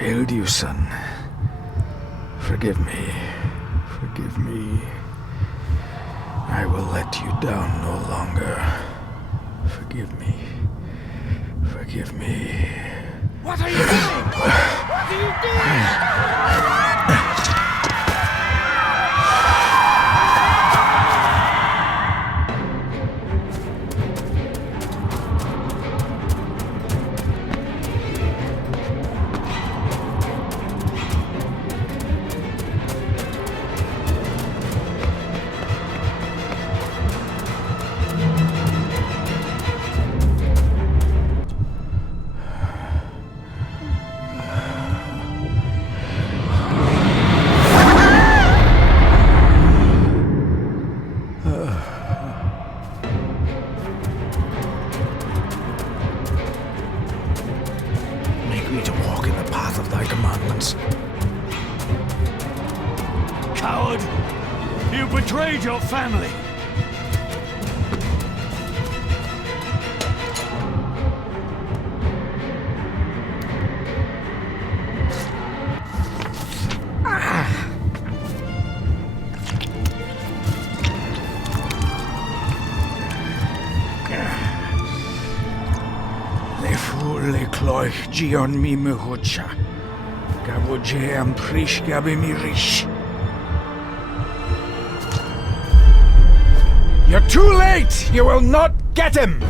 failed you, son. Forgive me. Forgive me. I will let you down no longer. Forgive me. Forgive me. What are you doing? What are you doing? Me to walk in the path of thy commandments. Coward! You betrayed your family! Le cloich gion mi mehucha. Gaboje am prish gabi mi rish. You're too late! You will not get him!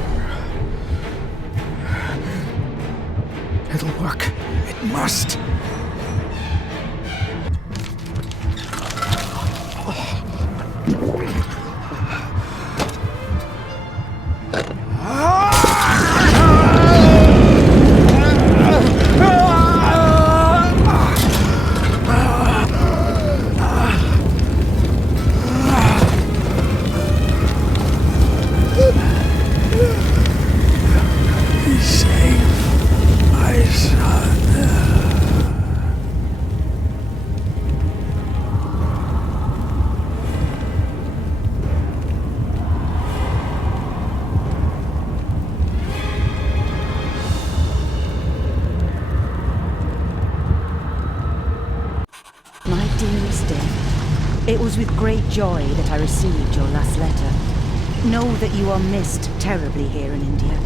It'll work. It must. My dearest dear, it was with great joy that I received your last letter. Know that you are missed terribly here in India.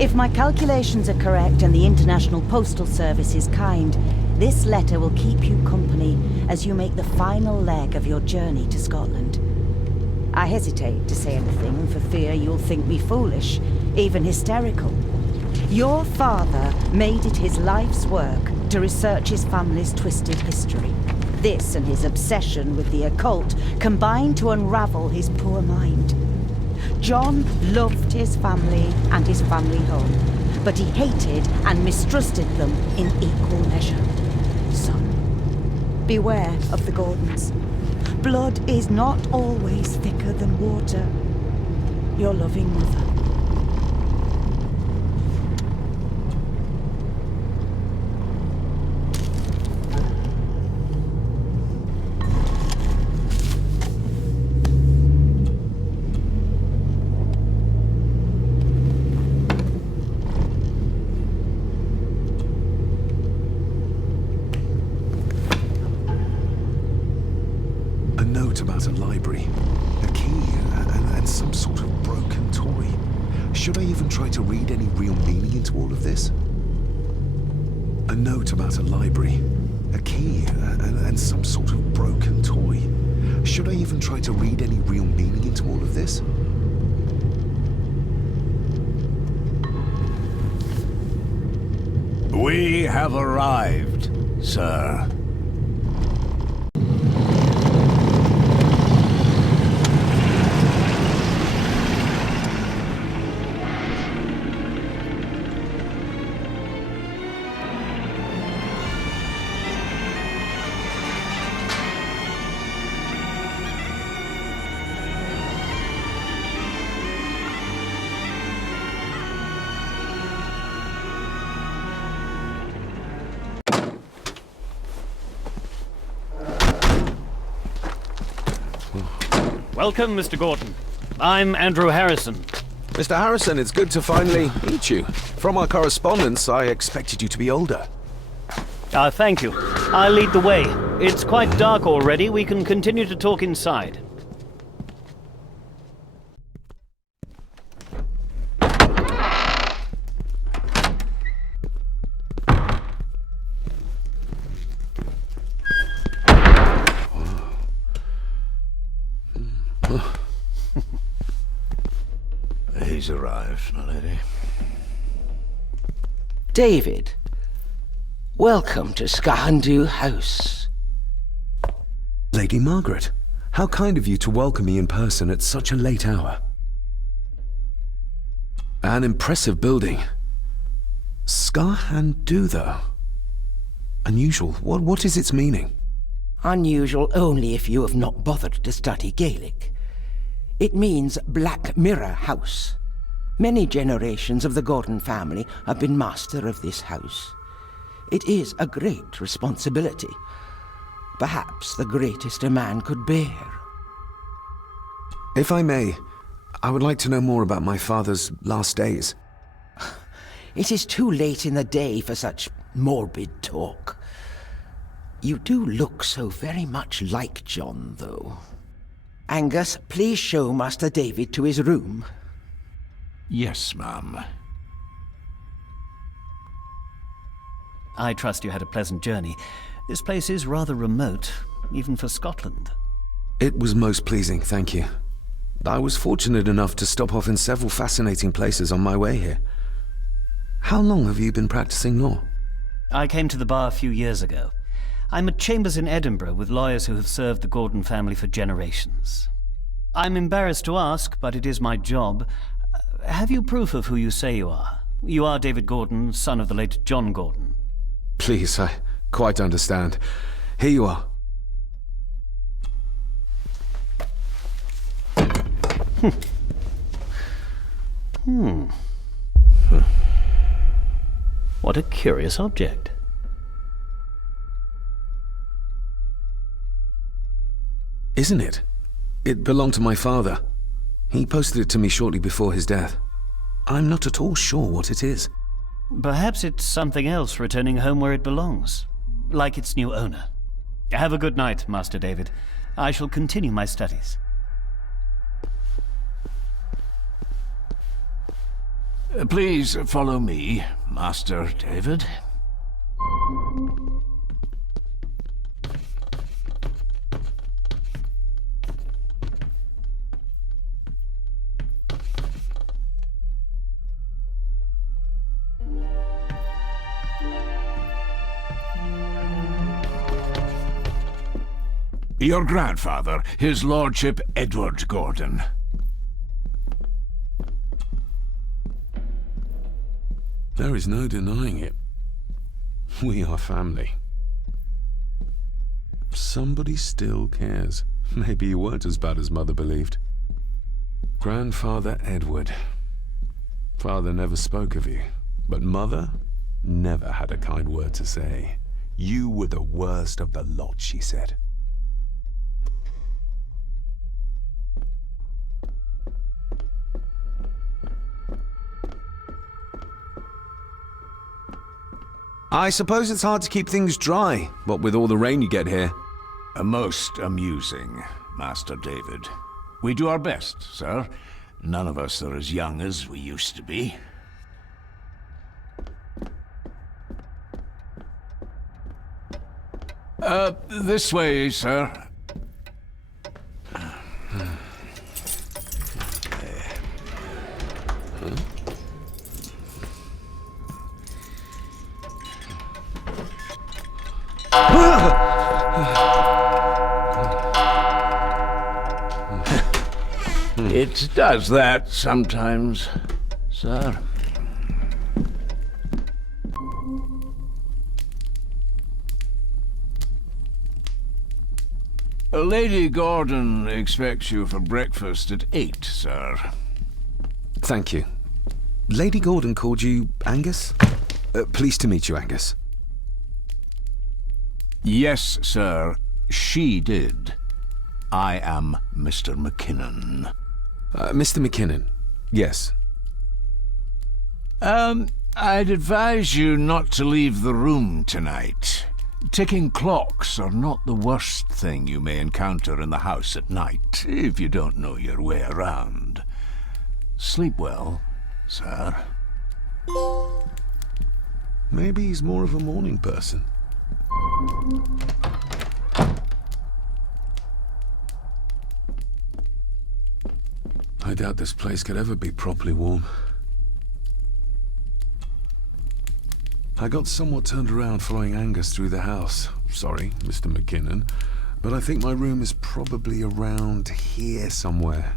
If my calculations are correct and the International Postal Service is kind, this letter will keep you company as you make the final leg of your journey to Scotland. I hesitate to say anything for fear you'll think me foolish, even hysterical. Your father made it his life's work to research his family's twisted history. This and his obsession with the occult combined to unravel his poor mind. John loved his family and his family home, but he hated and mistrusted them in equal measure. Son, beware of the Gordons. Blood is not always thicker than water. Your loving mother. About a library, a key, and some sort of broken toy. Should I even try to read any real meaning into all of this? A note about a library, a key, and some sort of broken toy. Should I even try to read any real meaning into all of this? We have arrived, sir. Welcome, Mr. Gordon. I'm Andrew Harrison. Mr. Harrison, it's good to finally meet you. From our correspondence, I expected you to be older. Thank you. I'll lead the way. It's quite dark already. We can continue to talk inside. He's arrived, my lady. David, welcome to Skahandu House. Lady Margaret, how kind of you to welcome me in person at such a late hour. An impressive building. Skahandu, though. Unusual. What is its meaning? Unusual only if you have not bothered to study Gaelic. It means Black Mirror House. Many generations of the Gordon family have been master of this house. It is a great responsibility. Perhaps the greatest a man could bear. If I may, I would like to know more about my father's last days. It is too late in the day for such morbid talk. You do look so very much like John, though. Angus, please show Master David to his room. Yes, ma'am. I trust you had a pleasant journey. This place is rather remote, even for Scotland. It was most pleasing, thank you. I was fortunate enough to stop off in several fascinating places on my way here. How long have you been practicing law? I came to the bar a few years ago. I'm at chambers in Edinburgh with lawyers who have served the Gordon family for generations. I'm embarrassed to ask, but it is my job. Have you proof of who you say you are? You are David Gordon, son of the late John Gordon. Please, I quite understand. Here you are. What a curious object. Isn't it? It belonged to my father. He posted it to me shortly before his death. I'm not at all sure what it is. Perhaps it's something else returning home where it belongs, like its new owner. Have a good night, Master David. I shall continue my studies. Please follow me, Master David. Your grandfather, his lordship Edward Gordon. There is no denying it. We are family. Somebody still cares. Maybe you weren't as bad as Mother believed. Grandfather Edward. Father never spoke of you, but Mother never had a kind word to say. You were the worst of the lot, she said. I suppose it's hard to keep things dry, what with all the rain you get here. Most amusing, Master David. We do our best, sir. None of us are as young as we used to be. This way, sir. It does that sometimes, sir. Lady Gordon expects you for breakfast at 8, sir. Thank you. Lady Gordon called you Angus? Pleased to meet you, Angus. Yes, sir. She did. I am Mr. McKinnon. Mr. McKinnon, yes. I'd advise you not to leave the room tonight. Ticking clocks are not the worst thing you may encounter in the house at night, if you don't know your way around. Sleep well, sir. Maybe he's more of a morning person. I doubt this place could ever be properly warm. I got somewhat turned around following Angus through the house. Sorry, Mr. McKinnon, but I think my room is probably around here somewhere.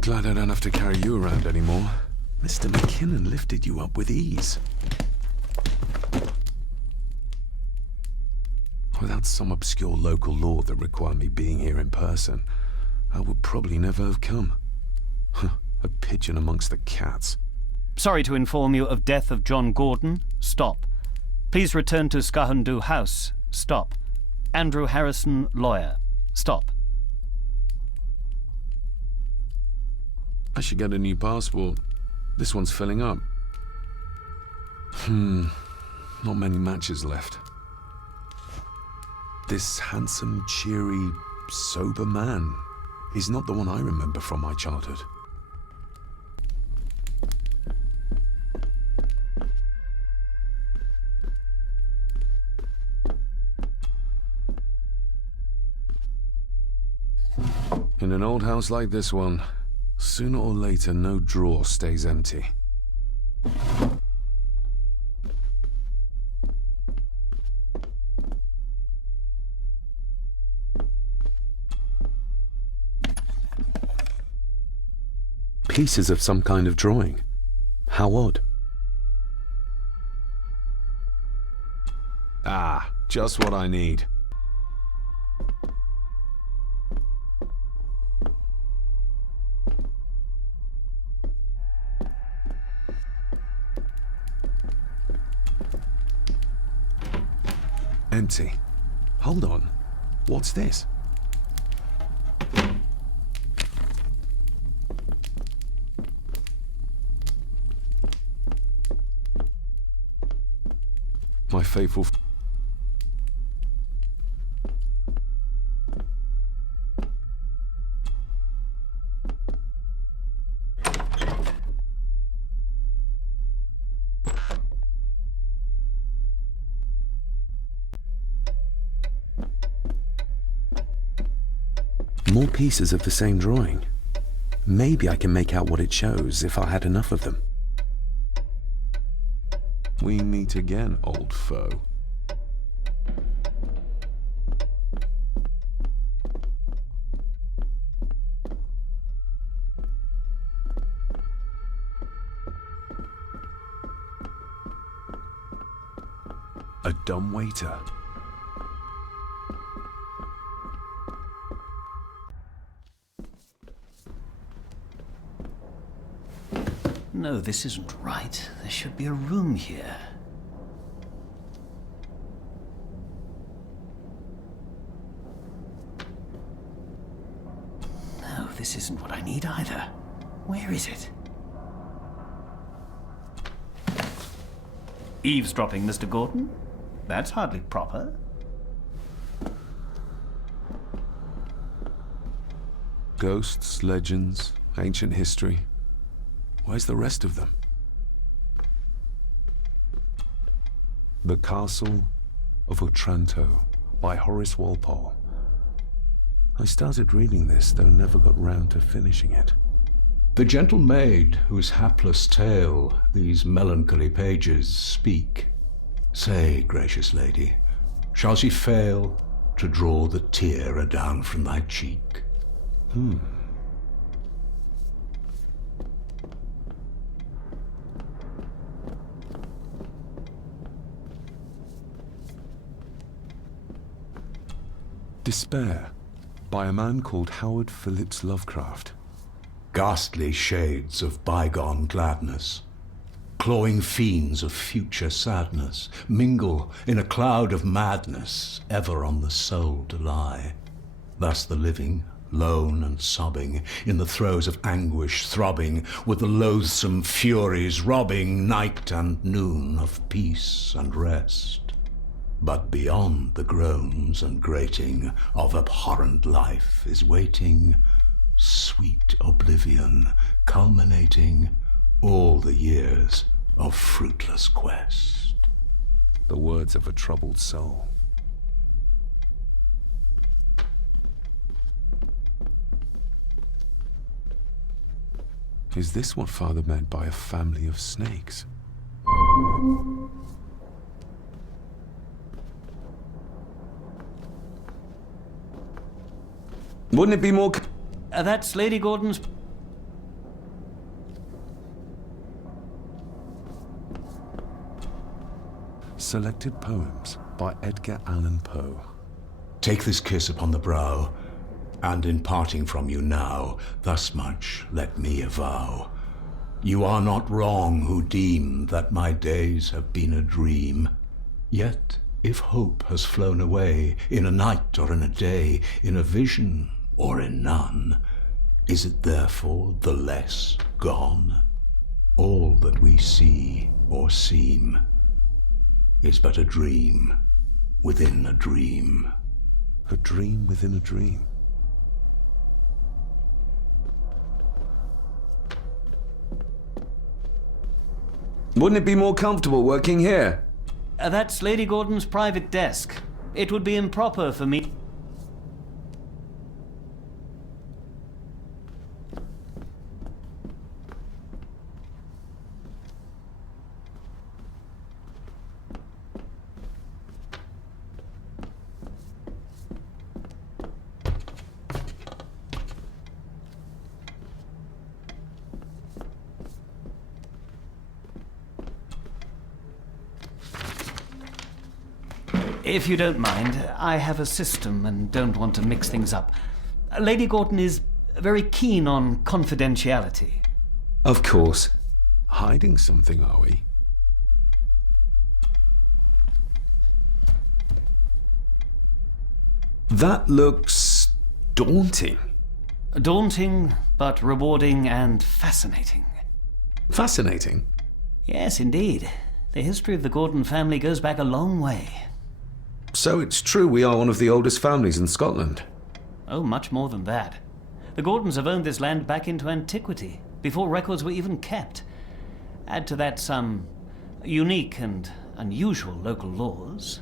Glad I don't have to carry you around anymore. Mr. McKinnon lifted you up with ease. Without some obscure local law that required me being here in person, I would probably never have come. A pigeon amongst the cats. Sorry to inform you of death of John Gordon. Stop. Please return to Skahundu House. Stop. Andrew Harrison, lawyer. Stop. I should get a new passport. This one's filling up. Not many matches left. This handsome, cheery, sober man is not the one I remember from my childhood. In an old house like this one, sooner or later no drawer stays empty. Pieces of some kind of drawing. How odd. Ah, just what I need. Empty. Hold on. What's this? My faithful... More pieces of the same drawing. Maybe I can make out what it shows if I had enough of them. We meet again, old foe. A dumb waiter. No, this isn't right. There should be a room here. No, this isn't what I need either. Where is it? Eavesdropping, Mr. Gordon? That's hardly proper. Ghosts, legends, ancient history. Where's the rest of them? The Castle of Otranto by Horace Walpole. I started reading this, though never got round to finishing it. The gentle maid whose hapless tale these melancholy pages speak. Say, gracious lady, shall she fail to draw the tear adown from thy cheek? Despair, by a man called Howard Phillips Lovecraft. Ghastly shades of bygone gladness, clawing fiends of future sadness, mingle in a cloud of madness, ever on the soul to lie. Thus the living lone and sobbing, in the throes of anguish throbbing, with the loathsome furies robbing night and noon of peace and rest. But beyond the groans and grating of abhorrent life is waiting sweet oblivion, culminating all the years of fruitless quest. The words of a troubled soul. Is this what Father meant by a family of snakes? Wouldn't it be more... That's Lady Gordon's... Selected Poems by Edgar Allan Poe. Take this kiss upon the brow, and in parting from you now, thus much let me avow. You are not wrong who deem that my days have been a dream. Yet, if hope has flown away, in a night or in a day, in a vision or in none, is it therefore the less gone? All that we see or seem is but a dream within a dream. A dream within a dream. Wouldn't it be more comfortable working here? That's Lady Gordon's private desk. It would be improper for me... If you don't mind, I have a system and don't want to mix things up. Lady Gordon is very keen on confidentiality. Of course. Hiding something, are we? That looks daunting. Daunting, but rewarding and fascinating. Fascinating? Yes, indeed. The history of the Gordon family goes back a long way. So it's true we are one of the oldest families in Scotland. Oh, much more than that. The Gordons have owned this land back into antiquity, before records were even kept. Add to that some unique and unusual local laws.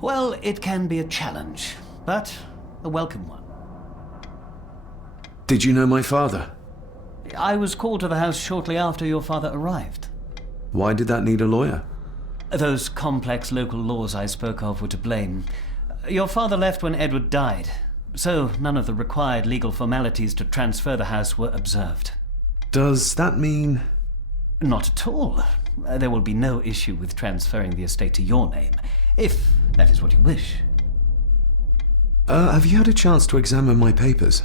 Well, it can be a challenge, but a welcome one. Did you know my father? I was called to the house shortly after your father arrived. Why did that need a lawyer? Those complex local laws I spoke of were to blame. Your father left when Edward died, so none of the required legal formalities to transfer the house were observed. Does that mean... Not at all. There will be no issue with transferring the estate to your name, if that is what you wish. Have you had a chance to examine my papers?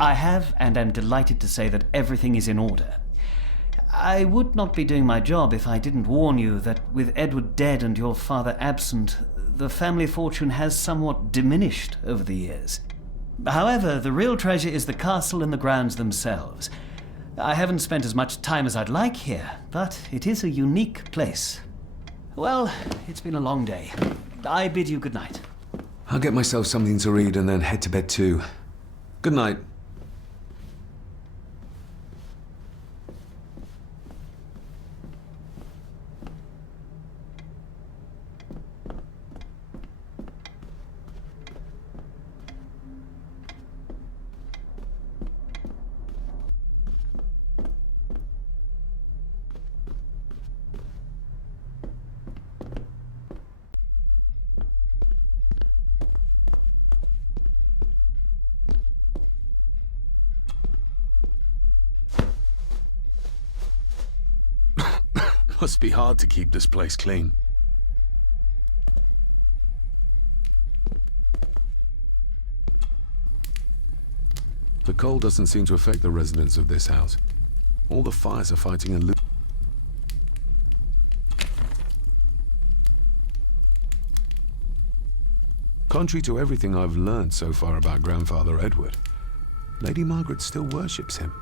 I have, and am delighted to say that everything is in order. I would not be doing my job if I didn't warn you that with Edward dead and your father absent, the family fortune has somewhat diminished over the years. However, the real treasure is the castle and the grounds themselves. I haven't spent as much time as I'd like here, but it is a unique place. Well, it's been a long day. I bid you good night. I'll get myself something to read and then head to bed too. Good night. Must be hard to keep this place clean. The cold doesn't seem to affect the residents of this house. All the fires are fighting and Contrary to everything I've learned so far about Grandfather Edward, Lady Margaret still worships him.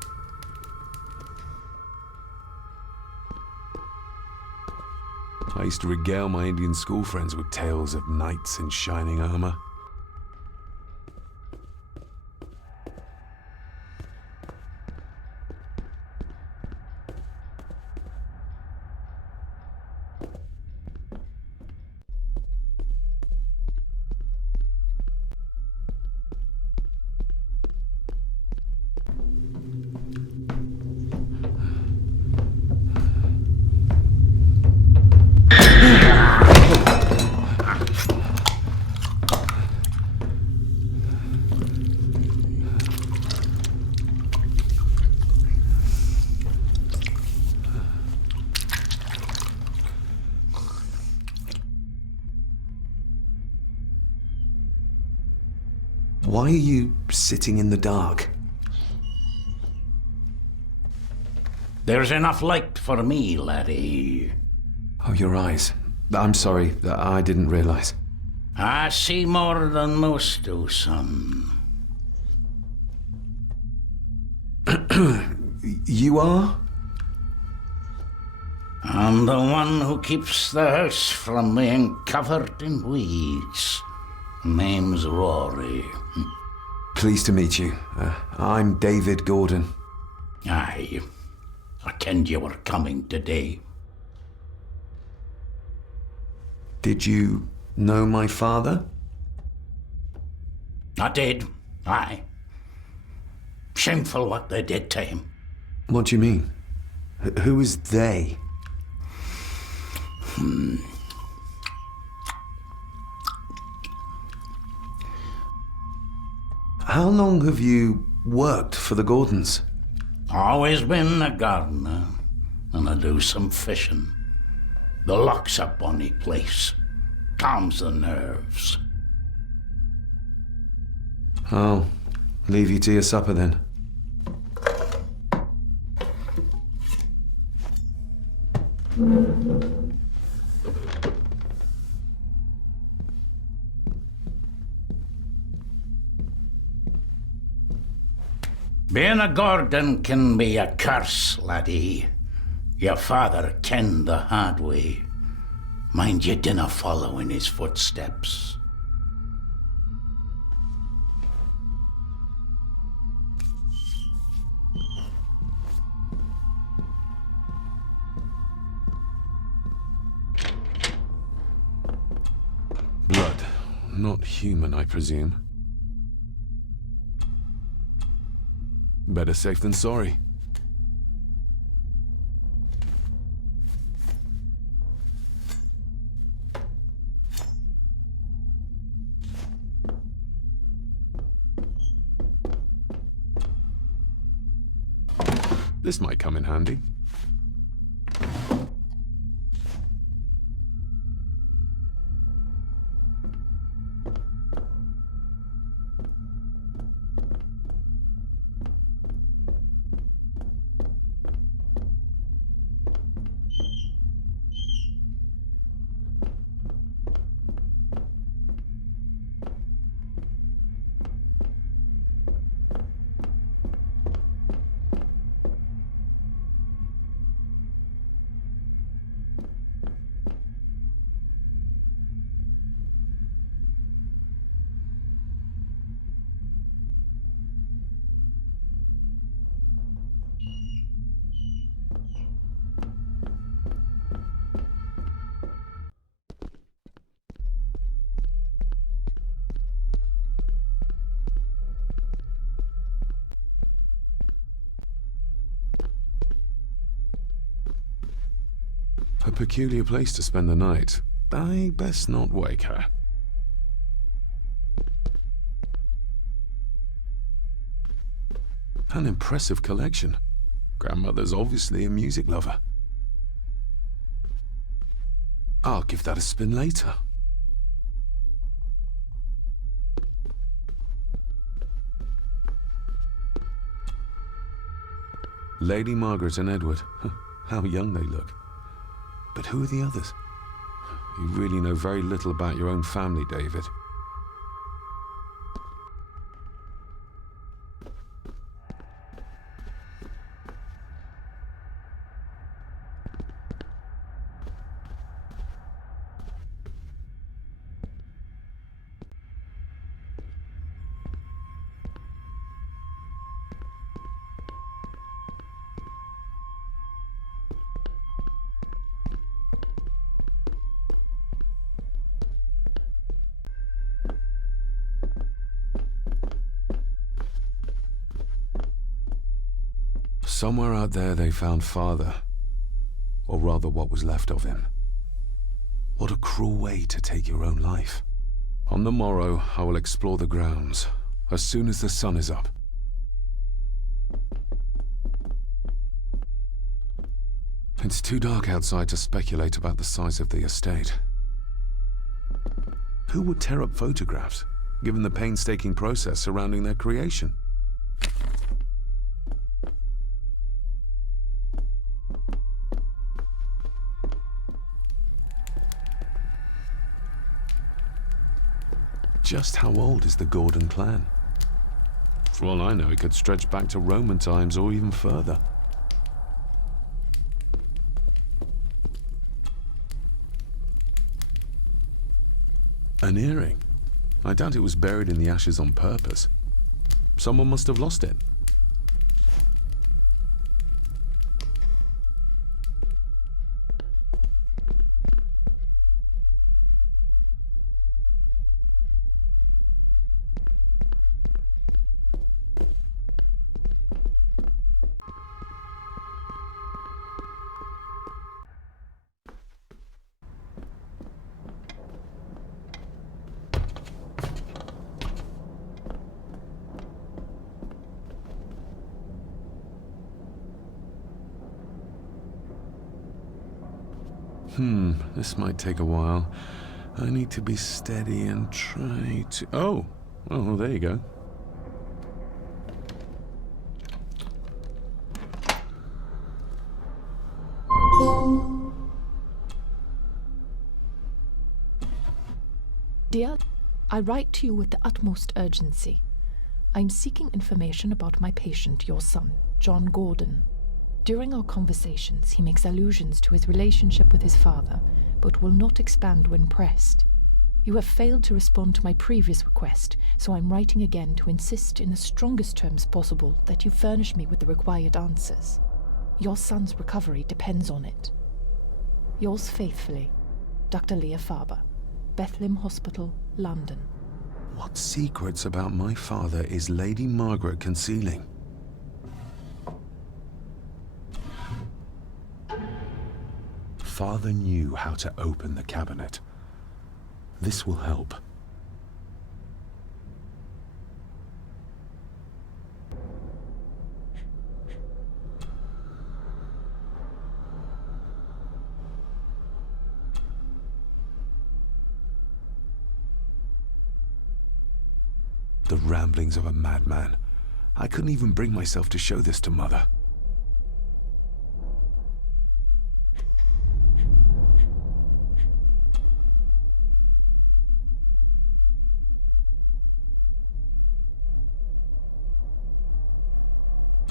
I used to regale my Indian school friends with tales of knights in shining armor. Why are you sitting in the dark? There's enough light for me, laddie. Oh, your eyes. I'm sorry, I didn't realize. I see more than most do, son. You are? I'm the one who keeps the house from being covered in weeds. Name's Rory. Pleased to meet you. I'm David Gordon. Aye. I kenned you were coming today. Did you know my father? I did, aye. Shameful what they did to him. What do you mean? Who is they? How long have you worked for the Gordons? Always been a gardener, and I do some fishing. The loch's a bonny place. Calms the nerves. I'll leave you to your supper then. Being a Gordon can be a curse, laddie. Your father kenned the hard way. Mind you dinna follow in his footsteps. Blood. Not human, I presume. Better safe than sorry. This might come in handy. A peculiar place to spend the night. I best not wake her. An impressive collection. Grandmother's obviously a music lover. I'll give that a spin later. Lady Margaret and Edward. How young they look. But who are the others? You really know very little about your own family, David. Somewhere out there they found Father. Or rather, what was left of him. What a cruel way to take your own life. On the morrow, I will explore the grounds, as soon as the sun is up. It's too dark outside to speculate about the size of the estate. Who would tear up photographs, given the painstaking process surrounding their creation? Just how old is the Gordon clan? For all I know, it could stretch back to Roman times or even further. An earring? I doubt it was buried in the ashes on purpose. Someone must have lost it. This might take a while. I need to be steady and try to... Oh, there you go. Dear, I write to you with the utmost urgency. I'm seeking information about my patient, your son, John Gordon. During our conversations, he makes allusions to his relationship with his father, but will not expand when pressed. You have failed to respond to my previous request, so I'm writing again to insist in the strongest terms possible that you furnish me with the required answers. Your son's recovery depends on it. Yours faithfully, Dr. Leah Farber, Bethlehem Hospital, London. What secrets about my father is Lady Margaret concealing? Father knew how to open the cabinet. This will help. The ramblings of a madman. I couldn't even bring myself to show this to Mother.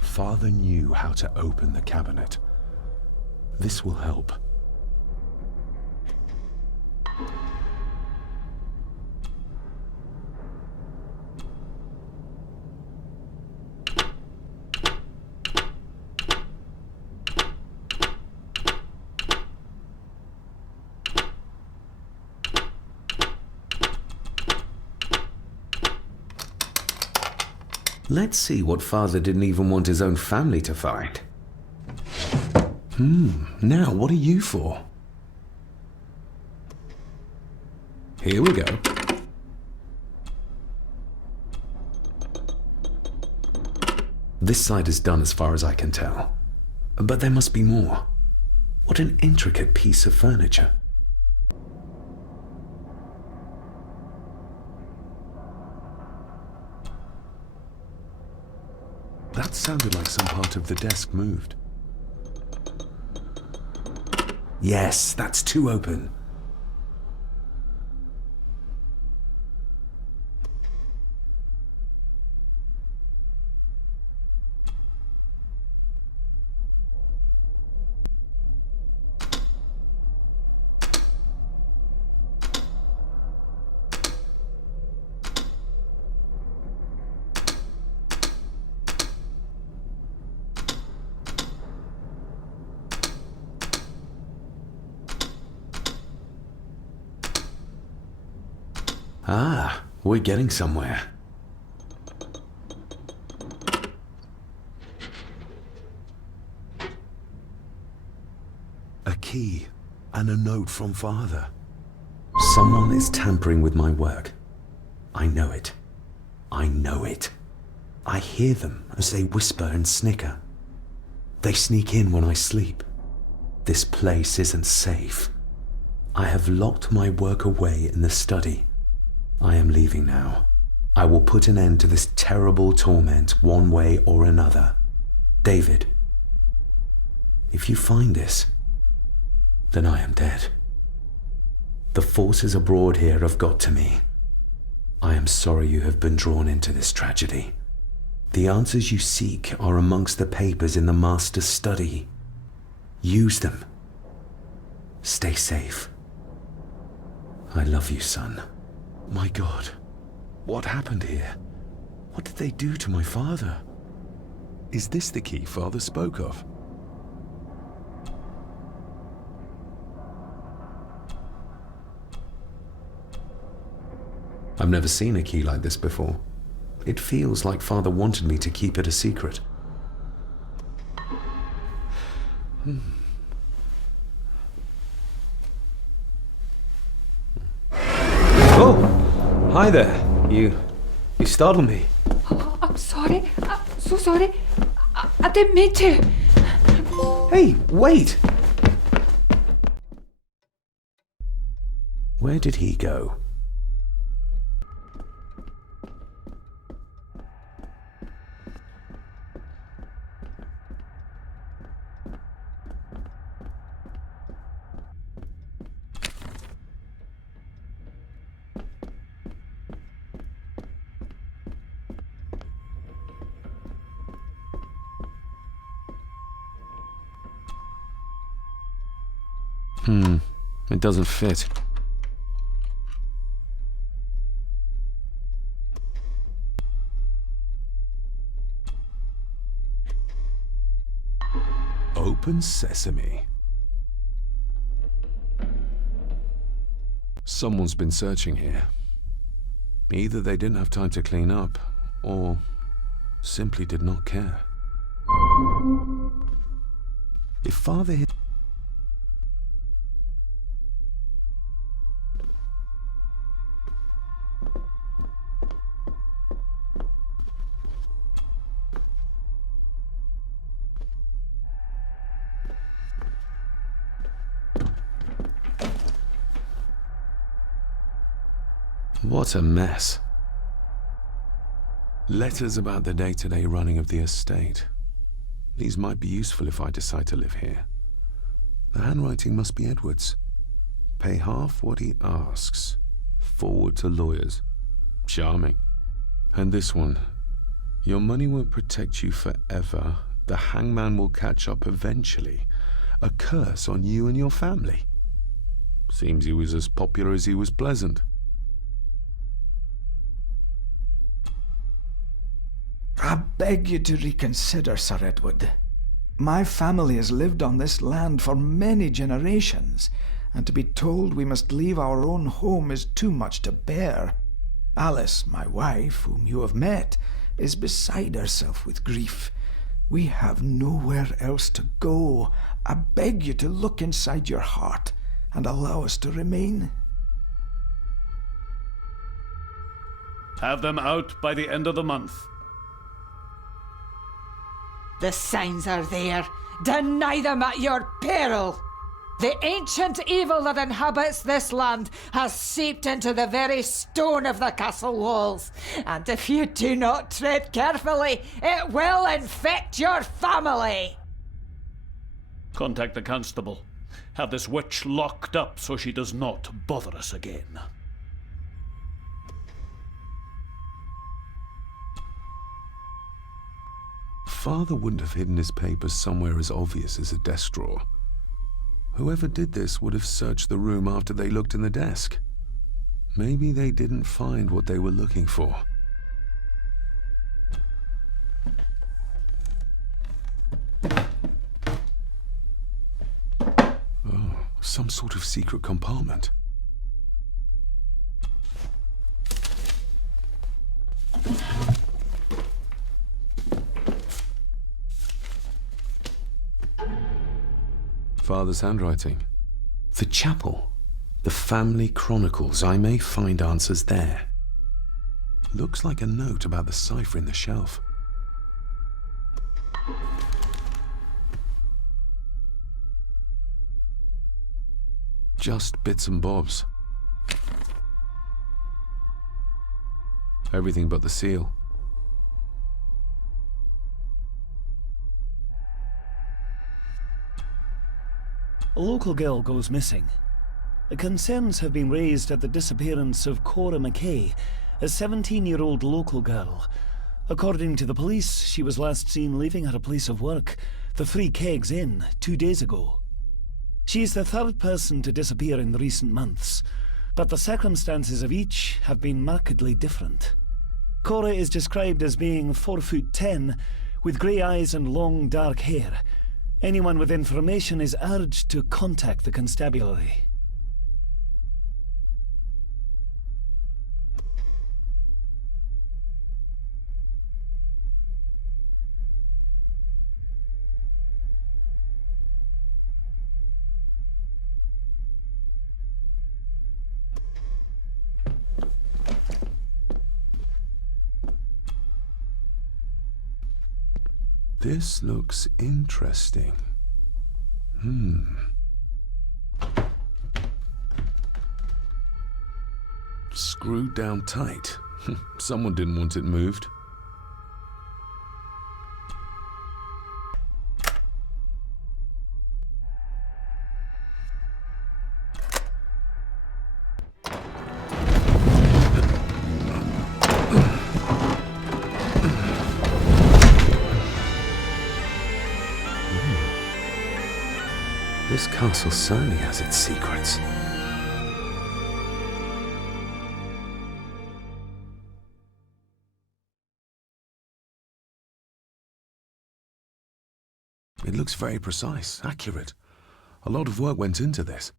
Father knew how to open the cabinet. This will help. Let's see what Father didn't even want his own family to find. Now what are you for? Here we go. This side is done as far as I can tell. But there must be more. What an intricate piece of furniture. That sounded like some part of the desk moved. Yes, that's too open. Ah, we're getting somewhere. key and a note from Father. Someone is tampering with my work. I know it. I know it. I hear them as they whisper and snicker. They sneak in when I sleep. This place isn't safe. I have locked my work away in the study. I am leaving now. I will put an end to this terrible torment one way or another. David, if you find this, then I am dead. The forces abroad here have got to me. I am sorry you have been drawn into this tragedy. The answers you seek are amongst the papers in the Master's study. Use them. Stay safe. I love you, son. My God, what happened here? What did they do to my father? Is this the key Father spoke of? I've never seen a key like this before. It feels like Father wanted me to keep it a secret. Oh! Hi there. You startled me. Oh, I'm sorry. I'm so sorry. I didn't mean to. Hey, wait! Where did he go? It doesn't fit. Open sesame. Someone's been searching here. Either they didn't have time to clean up, or simply did not care. If Father had... What a mess. Letters about the day-to-day running of the estate. These might be useful if I decide to live here. The handwriting must be Edward's. Pay half what he asks. Forward to lawyers. Charming. And this one. Your money won't protect you forever. The hangman will catch up eventually. A curse on you and your family. Seems he was as popular as he was pleasant. I beg you to reconsider, Sir Edward. My family has lived on this land for many generations, and to be told we must leave our own home is too much to bear. Alice, my wife, whom you have met, is beside herself with grief. We have nowhere else to go. I beg you to look inside your heart and allow us to remain. Have them out by the end of the month. The signs are there. Deny them at your peril. The ancient evil that inhabits this land has seeped into the very stone of the castle walls. And if you do not tread carefully, it will infect your family. Contact the constable. Have this witch locked up so she does not bother us again. Father wouldn't have hidden his papers somewhere as obvious as a desk drawer. Whoever did this would have searched the room after they looked in the desk. Maybe they didn't find what they were looking for. Oh, some sort of secret compartment. Father's handwriting. The chapel. The family chronicles. I may find answers there. Looks like a note about the cipher in the shelf. Just bits and bobs. Everything but the seal. A local girl goes missing. The concerns have been raised at the disappearance of Cora McKay, a 17-year-old local girl. According to the police, she was last seen leaving her place of work, the Three Kegs Inn, 2 days ago. She is the third person to disappear in the recent months, but the circumstances of each have been markedly different. Cora is described as being 4'10", with grey eyes and long dark hair. Anyone with information is urged to contact the constabulary. This looks interesting. Screwed down tight. Someone didn't want it moved. This castle certainly has its secrets. It looks very precise, accurate. A lot of work went into this.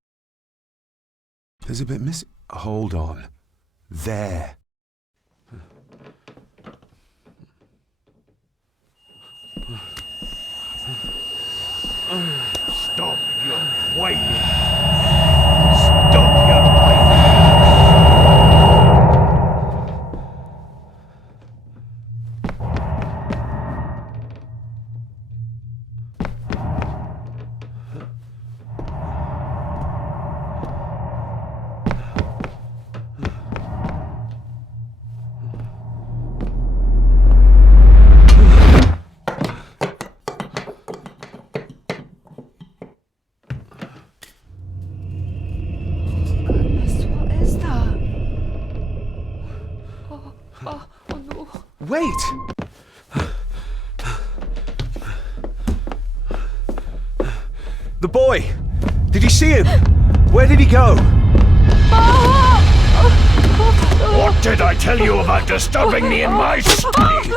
There's a bit missing. Hold on. There. Stop your whining! Stop your whining! Wait! The boy! Did you see him? Where did he go? What did I tell you about disturbing me in my study?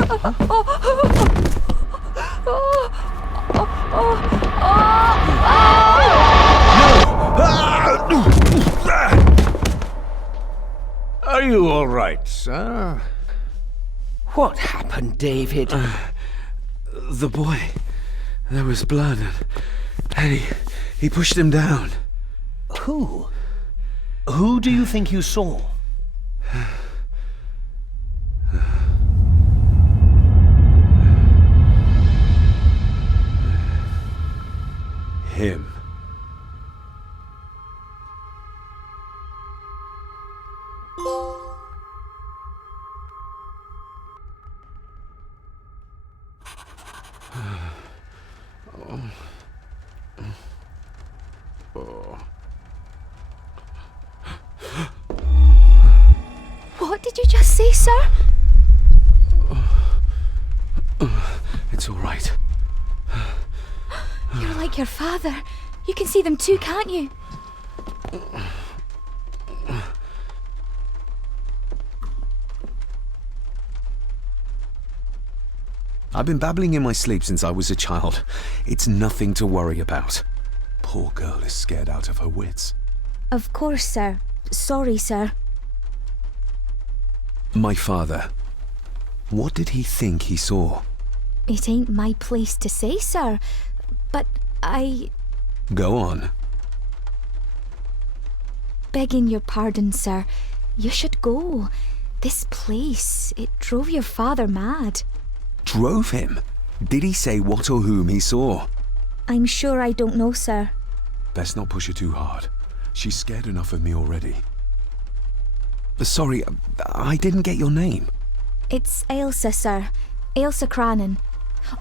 Are you all right, sir? What happened, David? The boy. There was blood and he pushed him down. Who? Who do you think you saw? Him. What did you just say, sir? It's all right. You're like your father. You can see them too, can't you? I've been babbling in my sleep since I was a child. It's nothing to worry about. Poor girl is scared out of her wits. Of course, sir. Sorry, sir. My father. What did he think he saw? It ain't my place to say, sir. But Go on. Begging your pardon, sir. You should go. This place, it drove your father mad. Drove him? Did he say what or whom he saw? I'm sure I don't know, sir. Best not push her too hard. She's scared enough of me already. Sorry, I didn't get your name. It's Ailsa, sir. Ailsa Cranon.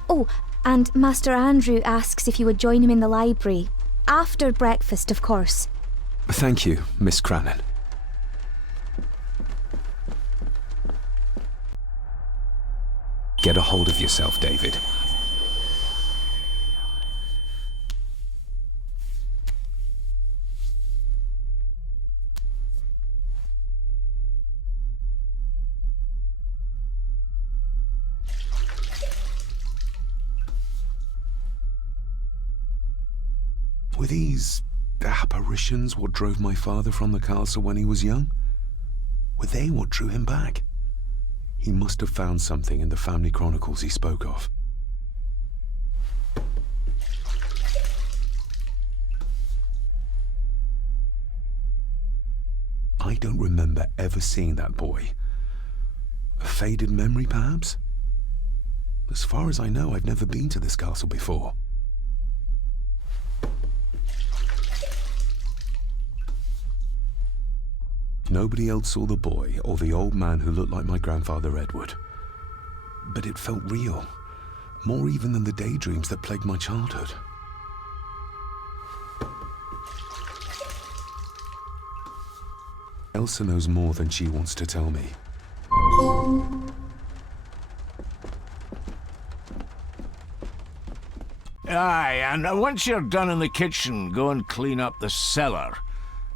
Oh, and Master Andrew asks if you would join him in the library. After breakfast, of course. Thank you, Miss Cranon. Get a hold of yourself, David. Were these apparitions what drove my father from the castle when he was young? Were they what drew him back? He must have found something in the family chronicles he spoke of. I don't remember ever seeing that boy. A faded memory, perhaps? As far as I know, I've never been to this castle before. Nobody else saw the boy or the old man who looked like my grandfather Edward. But it felt real, more even than the daydreams that plagued my childhood. Elsa knows more than she wants to tell me. Aye, and once you're done in the kitchen, go and clean up the cellar.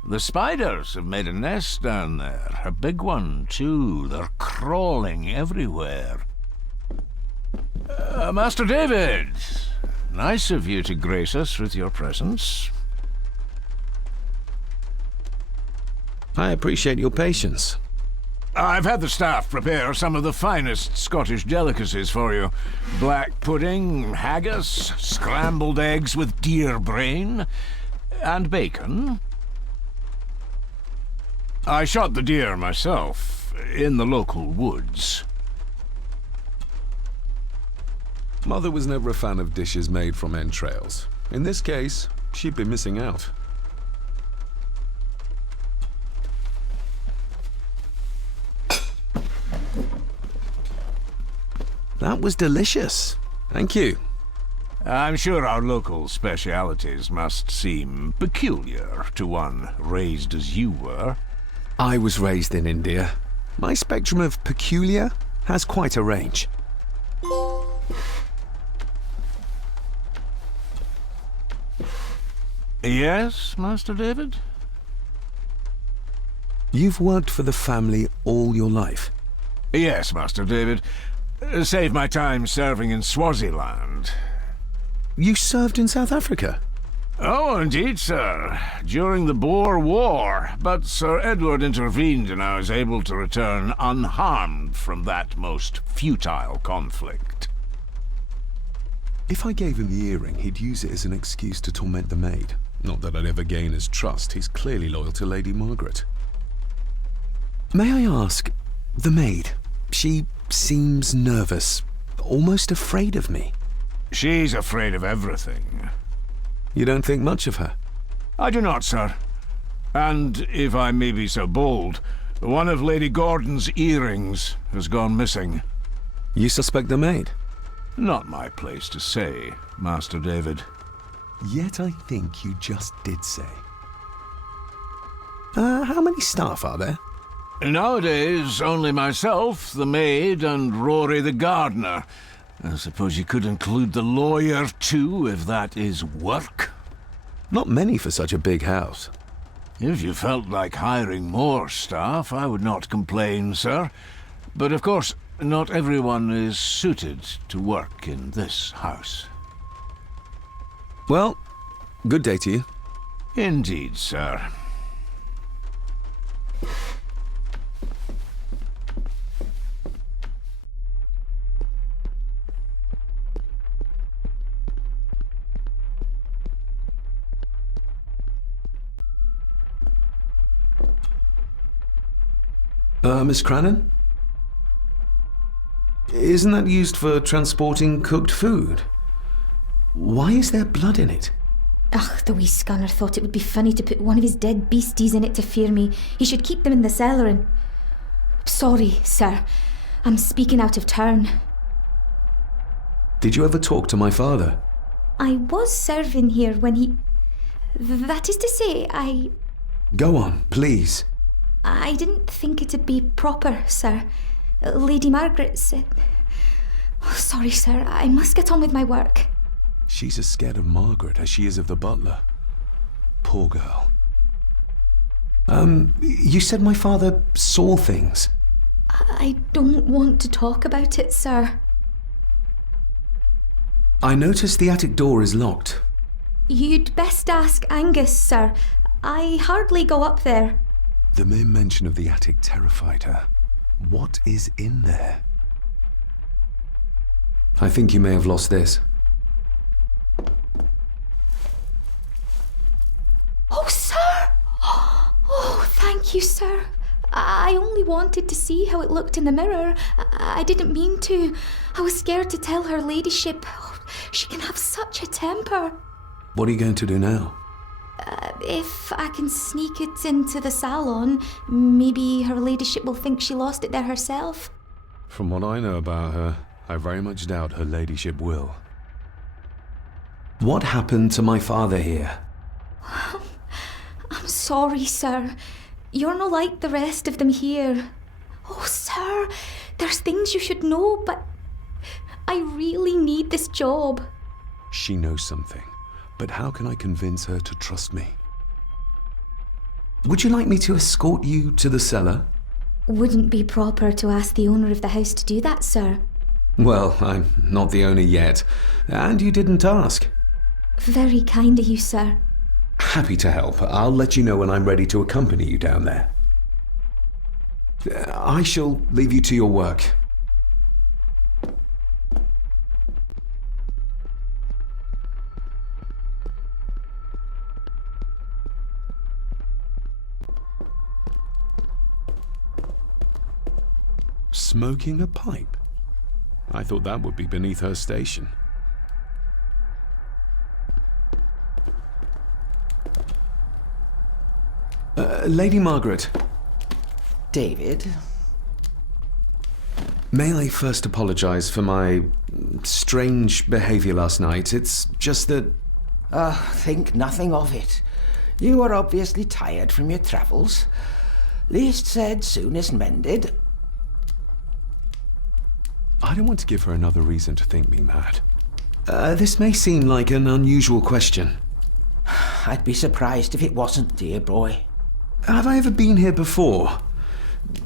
The spiders have made a nest down there. A big one, too. They're crawling everywhere. Master David, nice of you to grace us with your presence. I appreciate your patience. I've had the staff prepare some of the finest Scottish delicacies for you. Black pudding, haggis, scrambled eggs with deer brain, and bacon. I shot the deer myself, in the local woods. Mother was never a fan of dishes made from entrails. In this case, she'd be missing out. That was delicious. Thank you. I'm sure our local specialities must seem peculiar to one raised as you were. I was raised in India. My spectrum of peculiar has quite a range. Yes, Master David? You've worked for the family all your life? Yes, Master David. Saved my time serving in Swaziland. You served in South Africa? Oh, indeed, sir. During the Boer War. But Sir Edward intervened and I was able to return unharmed from that most futile conflict. If I gave him the earring, he'd use it as an excuse to torment the maid. Not that I'd ever gain his trust. He's clearly loyal to Lady Margaret. May I ask, the maid, she seems nervous, almost afraid of me. She's afraid of everything. You don't think much of her? I do not, sir. And, if I may be so bold, one of Lady Gordon's earrings has gone missing. You suspect the maid? Not my place to say, Master David. Yet I think you just did say. How many staff are there? Nowadays, only myself, the maid, and Rory the gardener. I suppose you could include the lawyer, too, if that is work. Not many for such a big house. If you felt like hiring more staff, I would not complain, sir. But of course, not everyone is suited to work in this house. Well, good day to you. Indeed, sir. Miss Crannan? Isn't that used for transporting cooked food? Why is there blood in it? Ugh, the wee scunner thought it would be funny to put one of his dead beasties in it to fear me. He should keep them in the cellar and... Sorry, sir. I'm speaking out of turn. Did you ever talk to my father? I was serving here when he... That is to say, I... Go on, please. I didn't think it'd be proper, sir. Lady Margaret said... Oh, sorry, sir. I must get on with my work. She's as scared of Margaret as she is of the butler. Poor girl. You said my father saw things. I don't want to talk about it, sir. I noticed the attic door is locked. You'd best ask Angus, sir. I hardly go up there. The mere mention of the attic terrified her. What is in there? I think you may have lost this. Oh, sir! Oh, thank you, sir. I only wanted to see how it looked in the mirror. I didn't mean to. I was scared to tell her ladyship. Oh, she can have such a temper. What are you going to do now? If I can sneak it into the salon, maybe her ladyship will think she lost it there herself. From what I know about her, I very much doubt her ladyship will. What happened to my father here? I'm sorry, sir. You're no like the rest of them here. Oh, sir, there's things you should know, but I really need this job. She knows something, but how can I convince her to trust me? Would you like me to escort you to the cellar? Wouldn't be proper to ask the owner of the house to do that, sir. Well, I'm not the owner yet, and you didn't ask. Very kind of you, sir. Happy to help. I'll let you know when I'm ready to accompany you down there. I shall leave you to your work. Smoking a pipe? I thought that would be beneath her station. Lady Margaret. David? May I first apologize for my strange behavior last night? It's just that... Think nothing of it. You are obviously tired from your travels. Least said, soonest mended. I don't want to give her another reason to think me mad. This may seem like an unusual question. I'd be surprised if it wasn't, dear boy. Have I ever been here before?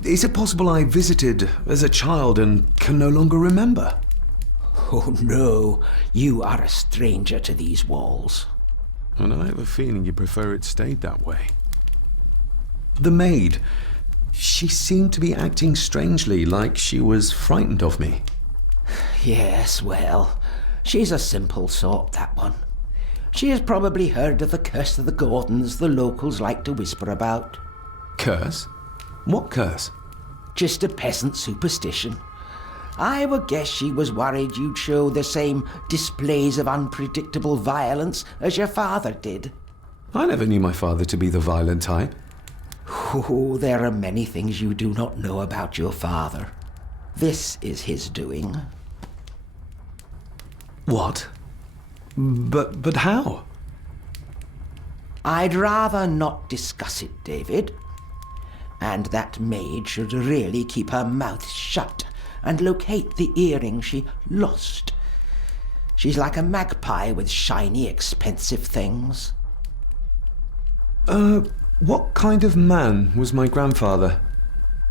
Is it possible I visited as a child and can no longer remember? Oh no, you are a stranger to these walls. And I have a feeling you prefer it stayed that way. The maid, she seemed to be acting strangely, like she was frightened of me. Yes, well, she's a simple sort, that one. She has probably heard of the curse of the Gordons the locals like to whisper about. Curse? What curse? Just a peasant superstition. I would guess she was worried you'd show the same displays of unpredictable violence as your father did. I never knew my father to be the violent type. Oh, there are many things you do not know about your father. This is his doing. What? But how? I'd rather not discuss it, David. And that maid should really keep her mouth shut and locate the earring she lost. She's like a magpie with shiny, expensive things. What kind of man was my grandfather?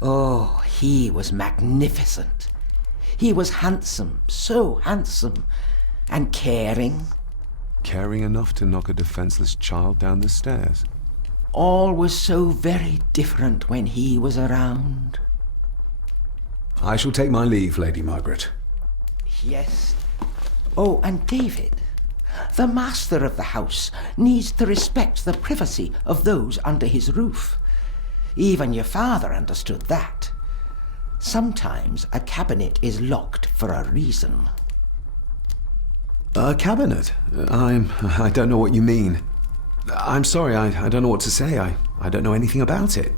Oh, he was magnificent. He was handsome, so handsome, and caring. Caring enough to knock a defenseless child down the stairs. All was so very different when he was around. I shall take my leave, Lady Margaret. Yes. Oh, and David, the master of the house needs to respect the privacy of those under his roof. Even your father understood that. Sometimes a cabinet is locked for a reason. A cabinet? I don't know what you mean. I'm sorry, I don't know what to say. I don't know anything about it.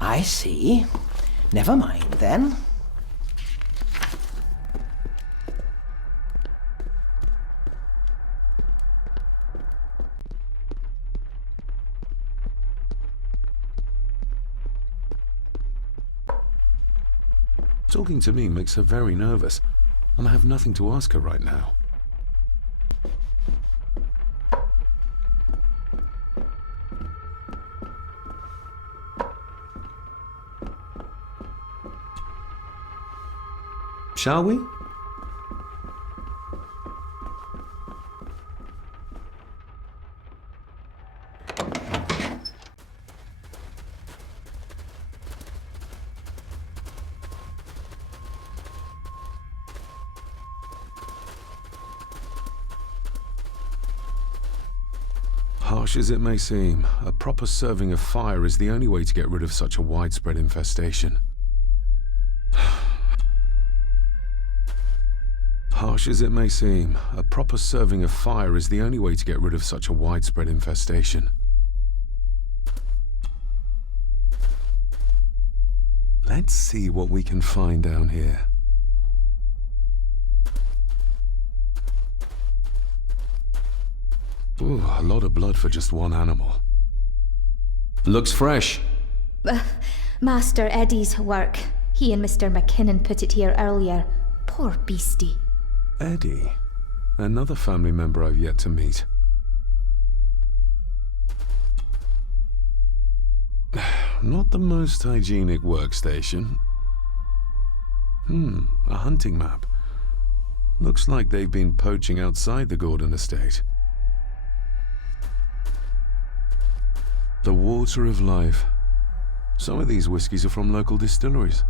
I see. Never mind, then. Talking to me makes her very nervous, and I have nothing to ask her right now. Shall we? Harsh as it may seem, a proper serving of fire is the only way to get rid of such a widespread infestation. Harsh as it may seem, a proper serving of fire is the only way to get rid of such a widespread infestation. Let's see what we can find down here. Ooh, a lot of blood for just one animal. Looks fresh. Master Eddie's work. He and Mr. McKinnon put it here earlier. Poor beastie. Eddie? Another family member I've yet to meet. Not the most hygienic workstation. A hunting map. Looks like they've been poaching outside the Gordon estate. The water of life. Some of these whiskies are from local distilleries.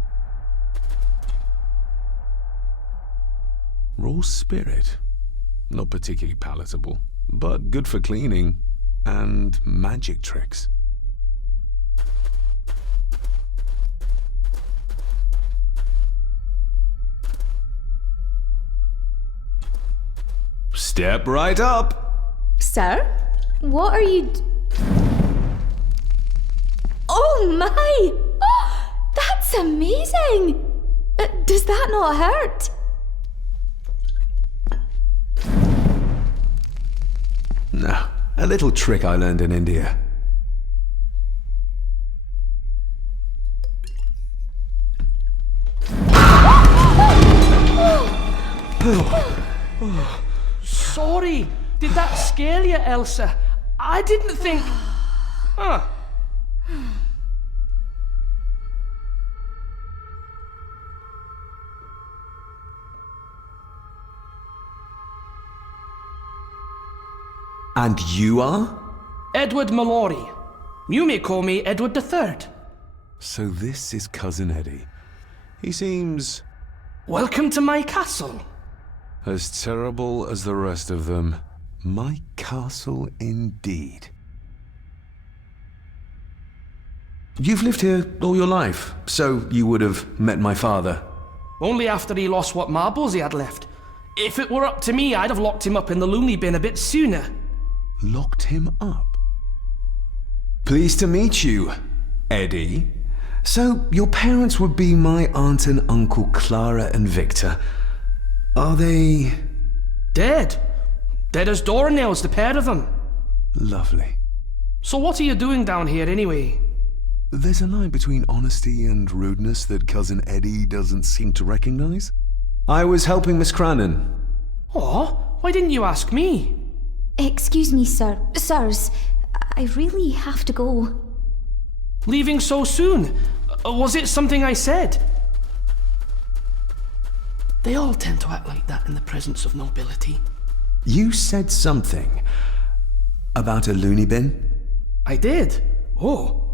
Raw spirit. Not particularly palatable, but good for cleaning and magic tricks. Step right up! Sir? What are you Oh my! Oh, that's amazing! Does that not hurt? No, a little trick I learned in India. Sorry, did that scare you, Elsa? I didn't think... Huh. And you are? Edward Mallory. You may call me Edward III. So this is Cousin Eddie. He seems... Welcome to my castle. as terrible as the rest of them. My castle indeed. You've lived here all your life, so you would have met my father. Only after he lost what marbles he had left. If it were up to me, I'd have locked him up in the loony bin a bit sooner. Locked him up? Pleased to meet you, Eddie. So, your parents would be my aunt and uncle Clara and Victor. Are they... Dead. Dead as doornails, the pair of them. Lovely. So what are you doing down here anyway? There's a line between honesty and rudeness that Cousin Eddie doesn't seem to recognize. I was helping Miss Crannan. Oh, why didn't you ask me? Excuse me, sir. Sirs, I really have to go. Leaving so soon? Was it something I said? They all tend to act like that in the presence of nobility. You said something about a loony bin? I did. Oh,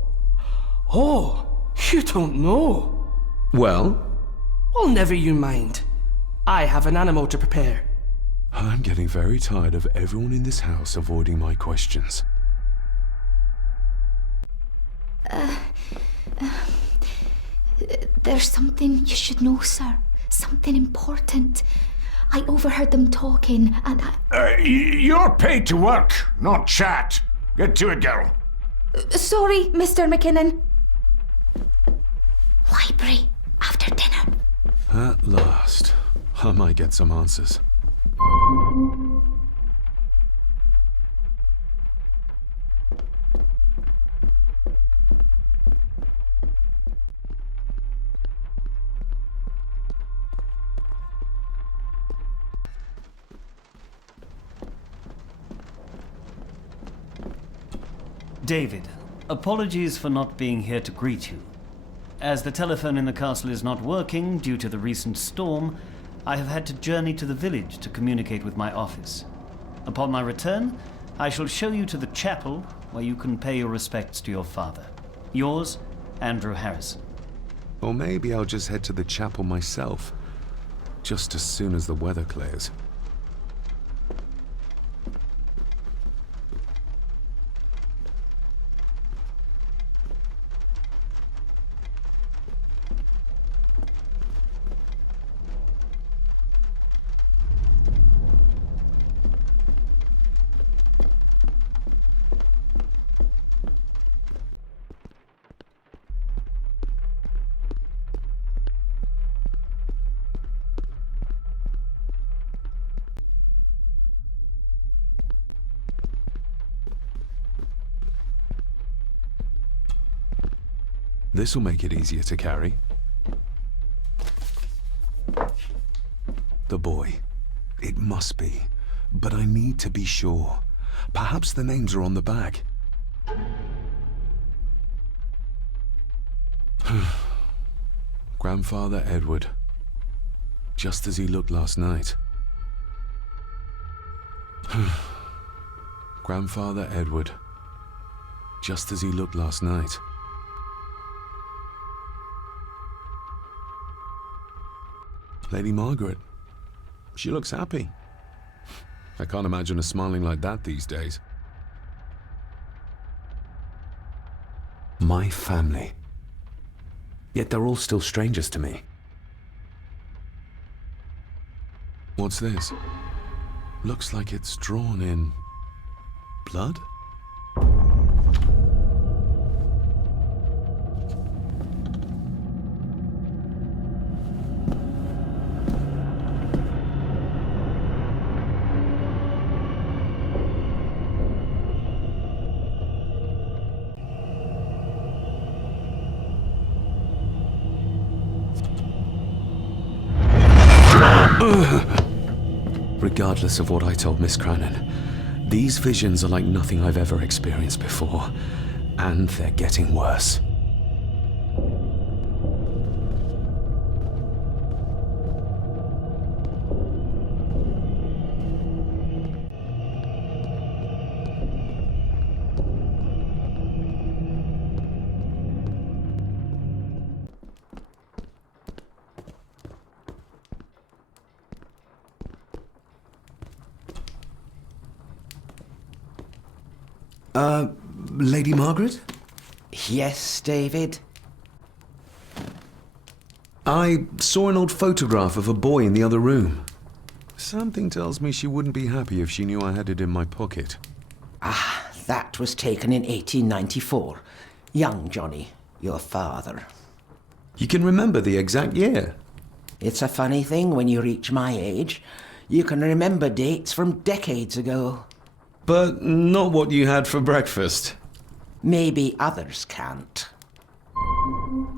you don't know. Well? Well, never you mind. I have an animal to prepare. I'm getting very tired of everyone in this house avoiding my questions. There's something you should know, sir. Something important. I overheard them talking, and You're paid to work, not chat. Get to it, girl. Sorry, Mr. McKinnon. Library, after dinner. At last, I might get some answers. David, apologies for not being here to greet you. As the telephone in the castle is not working due to the recent storm, I have had to journey to the village to communicate with my office. Upon my return, I shall show you to the chapel where you can pay your respects to your father. Yours, Andrew Harrison. Or maybe I'll just head to the chapel myself, just as soon as the weather clears. This'll make it easier to carry. The boy. It must be. But I need to be sure. Perhaps the names are on the back. Grandfather Edward. Just as he looked last night. Grandfather Edward. Just as he looked last night. Lady Margaret. She looks happy. I can't imagine her smiling like that these days. My family. Yet they're all still strangers to me. What's this? Looks like it's drawn in blood? Regardless of what I told Miss Cranon, these visions are like nothing I've ever experienced before, and they're getting worse. Lady Margaret? Yes, David? I saw an old photograph of a boy in the other room. Something tells me she wouldn't be happy if she knew I had it in my pocket. Ah, that was taken in 1894. Young Johnny, your father. You can remember the exact year? It's a funny thing when you reach my age. You can remember dates from decades ago. But not what you had for breakfast. Maybe others can't.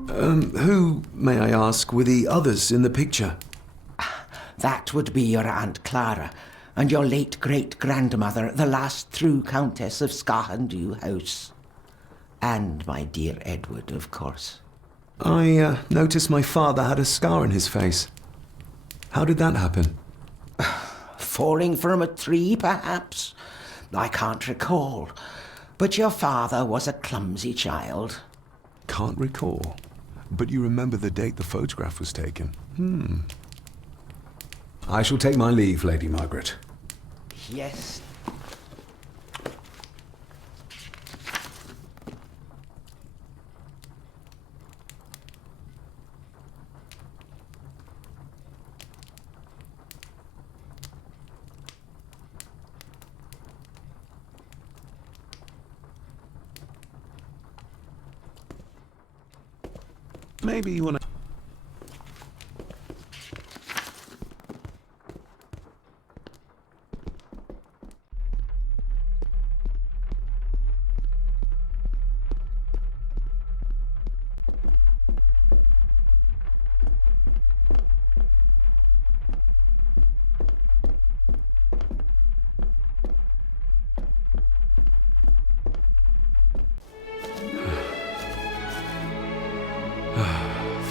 Who, may I ask, were the others in the picture? That would be your Aunt Clara and your late great-grandmother, the last true Countess of Scahandew House. And my dear Edward, of course. I noticed my father had a scar on his face. How did that happen? Falling from a tree, perhaps? I can't recall. But your father was a clumsy child. Can't recall. But you remember the date the photograph was taken? I shall take my leave, Lady Margaret. Yes. Maybe you want to...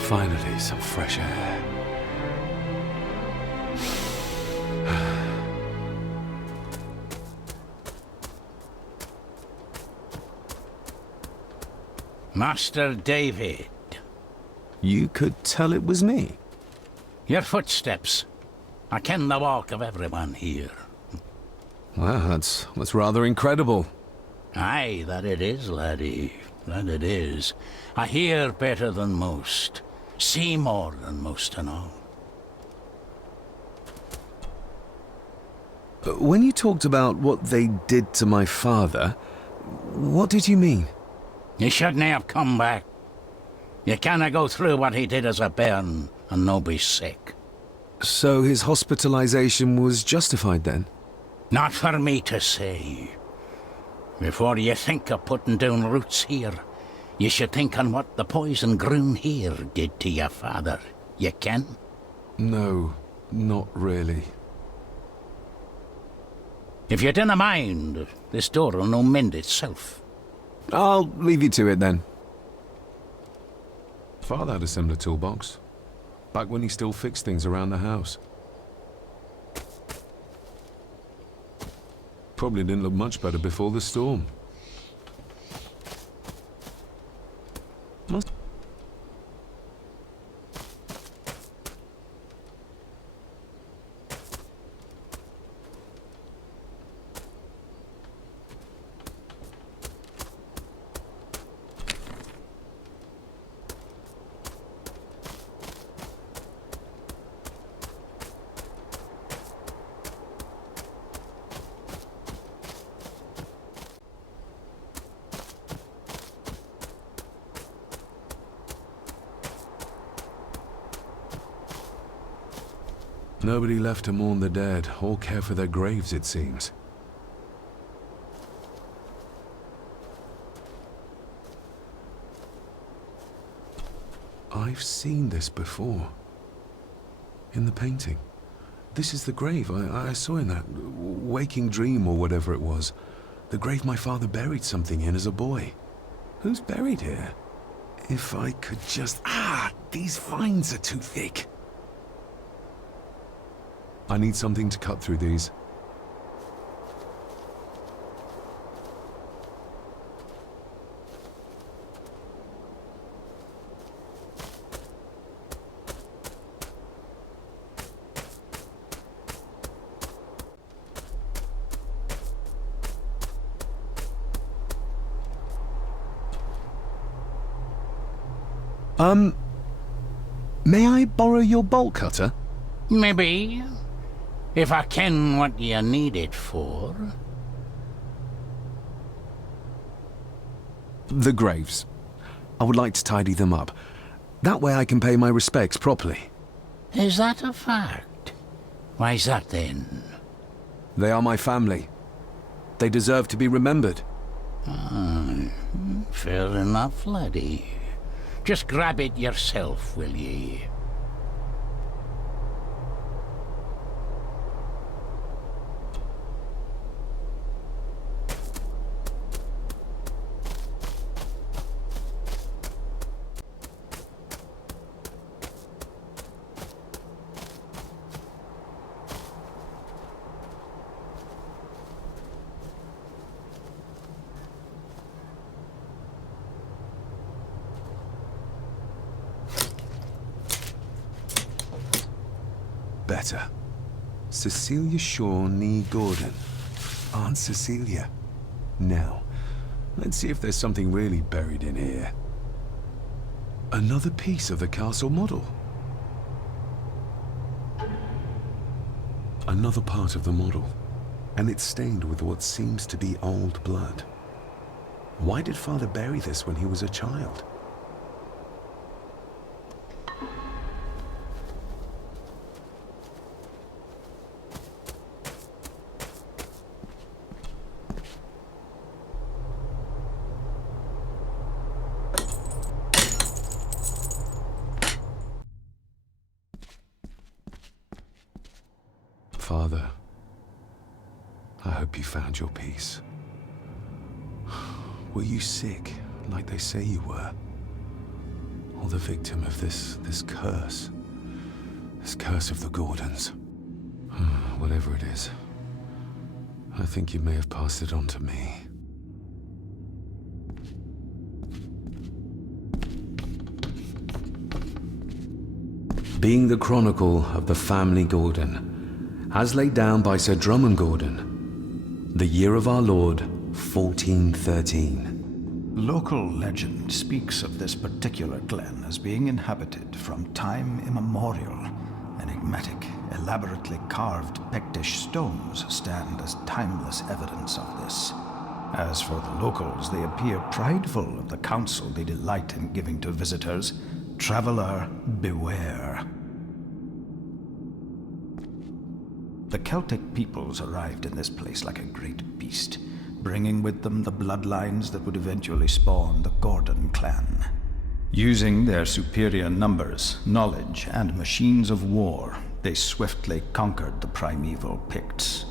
Finally, some fresh air. Master David. You could tell it was me. Your footsteps. I ken the walk of everyone here. Well, that's rather incredible. Aye, that it is, laddie. That it is. I hear better than most. See more than most and all. When you talked about what they did to my father, what did you mean? You shouldn't have come back. You canna go through what he did as a bairn and no be sick. So his hospitalization was justified then? Not for me to say. Before you think of putting down roots here, you should think on what the poison grown here did to your father. You ken? No, not really. If you dinna mind, this door'll no mend itself. I'll leave you to it then. Father had a similar toolbox, back when he still fixed things around the house. Probably didn't look much better before the storm. Nobody left to mourn the dead or care for their graves, it seems. I've seen this before. In the painting. This is the grave I saw in that waking dream or whatever it was. The grave my father buried something in as a boy. Who's buried here? If I could just... these vines are too thick. I need something to cut through these. May I borrow your bolt cutter? Maybe. If I ken what you need it for. The graves. I would like to tidy them up. That way I can pay my respects properly. Is that a fact? Why's that then? They are my family. They deserve to be remembered. Fair enough, laddie. Just grab it yourself, will ye? Better. Cecilia Shaw Nee Gordon. Aunt Cecilia. Now, let's see if there's something really buried in here. Another piece of the castle model. Another part of the model. And it's stained with what seems to be old blood. Why did Father bury this when he was a child? I hope you found your peace. Were you sick, like they say you were? Or the victim of this curse? This curse of the Gordons? Whatever it is, I think you may have passed it on to me. Being the chronicle of the family Gordon, as laid down by Sir Drummond Gordon, the year of our Lord, 1413. Local legend speaks of this particular glen as being inhabited from time immemorial. Enigmatic, elaborately carved Pictish stones stand as timeless evidence of this. As for the locals, they appear prideful of the counsel they delight in giving to visitors. Traveler, beware. The Celtic peoples arrived in this place like a great beast, bringing with them the bloodlines that would eventually spawn the Gordon clan. Using their superior numbers, knowledge, and machines of war, they swiftly conquered the primeval Picts.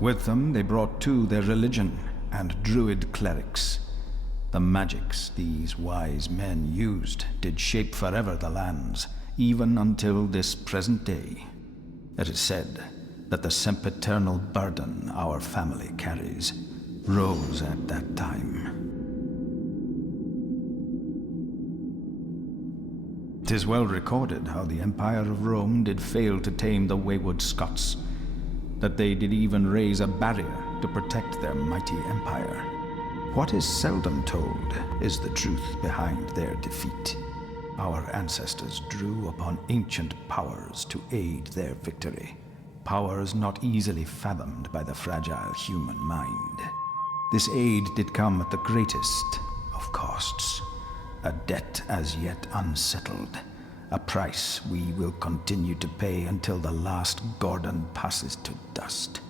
With them, they brought too their religion and druid clerics. The magics these wise men used did shape forever the lands, even until this present day. It is said that the sempiternal burden our family carries rose at that time. 'Tis well recorded how the Empire of Rome did fail to tame the wayward Scots, that they did even raise a barrier to protect their mighty empire. What is seldom told is the truth behind their defeat. Our ancestors drew upon ancient powers to aid their victory, powers not easily fathomed by the fragile human mind. This aid did come at the greatest of costs, a debt as yet unsettled, a price we will continue to pay until the last Gordon passes to dust.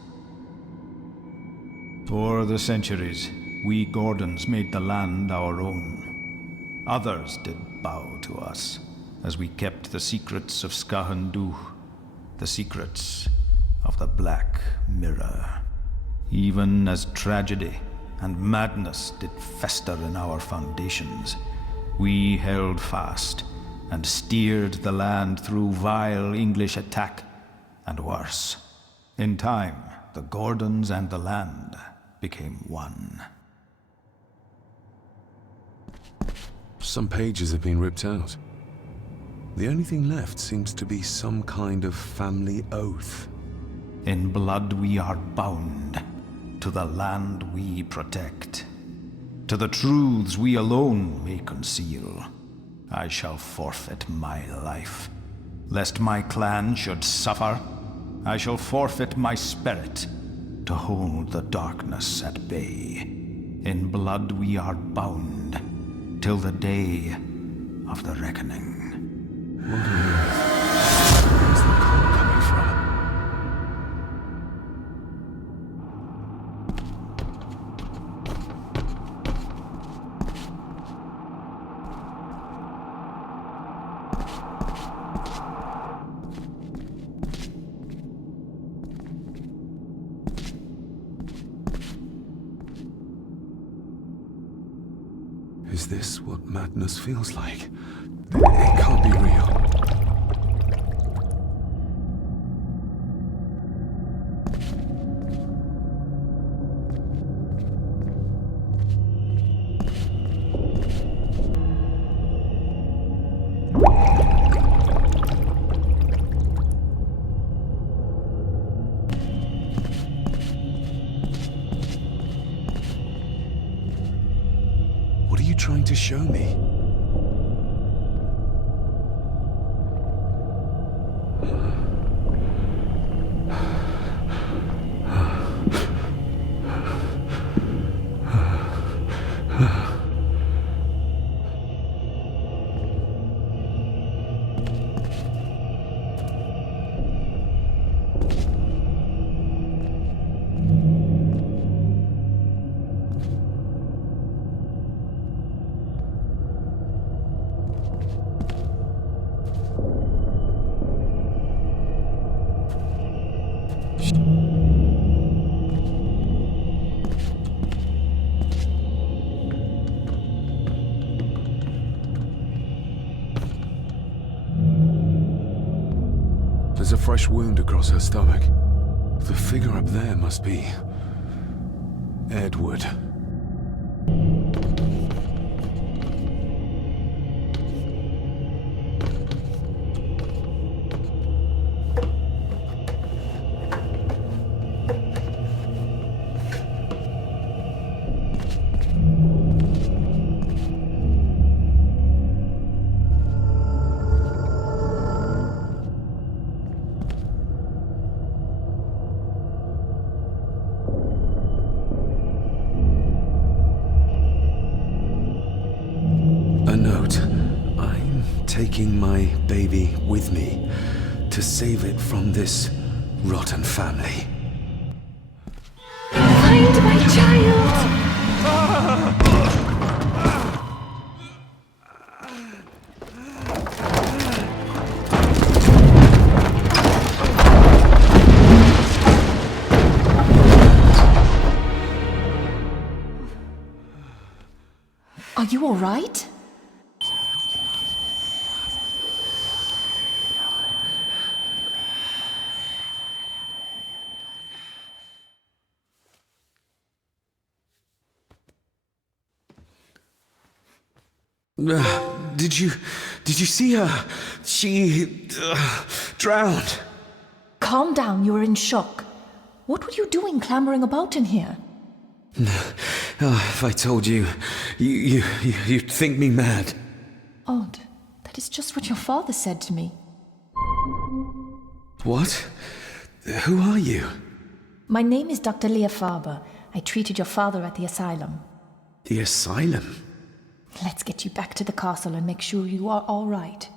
For the centuries, we Gordons made the land our own. Others did bow to us, as we kept the secrets of Skahandu, the secrets of the Black Mirror. Even as tragedy and madness did fester in our foundations, we held fast and steered the land through vile English attack and worse. In time, the Gordons and the land became one. Some pages have been ripped out. The only thing left seems to be some kind of family oath. In blood we are bound to the land we protect, to the truths we alone may conceal. I shall forfeit my life, lest my clan should suffer. I shall forfeit my spirit to hold the darkness at bay. In blood we are bound till the day of the reckoning. What on earth? Where's the call coming from? Is this what madness feels like? It can't be real. What are you trying to show me? fresh wound across her stomach. The figure up there must be Edward. A note. I'm taking my baby with me to save it from this rotten family. Find my child! Are you all right? Did you see her? She drowned. Calm down, you're in shock. What were you doing clambering about in here? If I told you, you'd think me mad. Odd. That is just what your father said to me. What? Who are you? My name is Dr. Leah Farber. I treated your father at the asylum. The asylum? Let's get you back to the castle and make sure you are all right.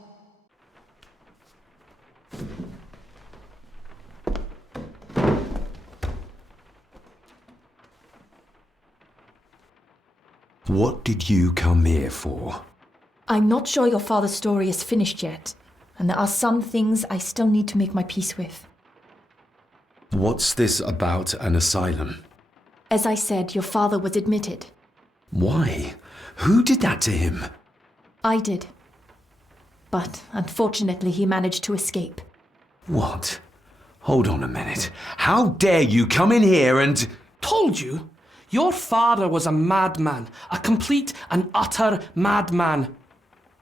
What did you come here for? I'm not sure your father's story is finished yet, and there are some things I still need to make my peace with. What's this about an asylum? As I said, your father was admitted. Why? Who did that to him? I did. But unfortunately, he managed to escape. What? Hold on a minute. How dare you come in here and... Told you? Your father was a madman. A complete and utter madman.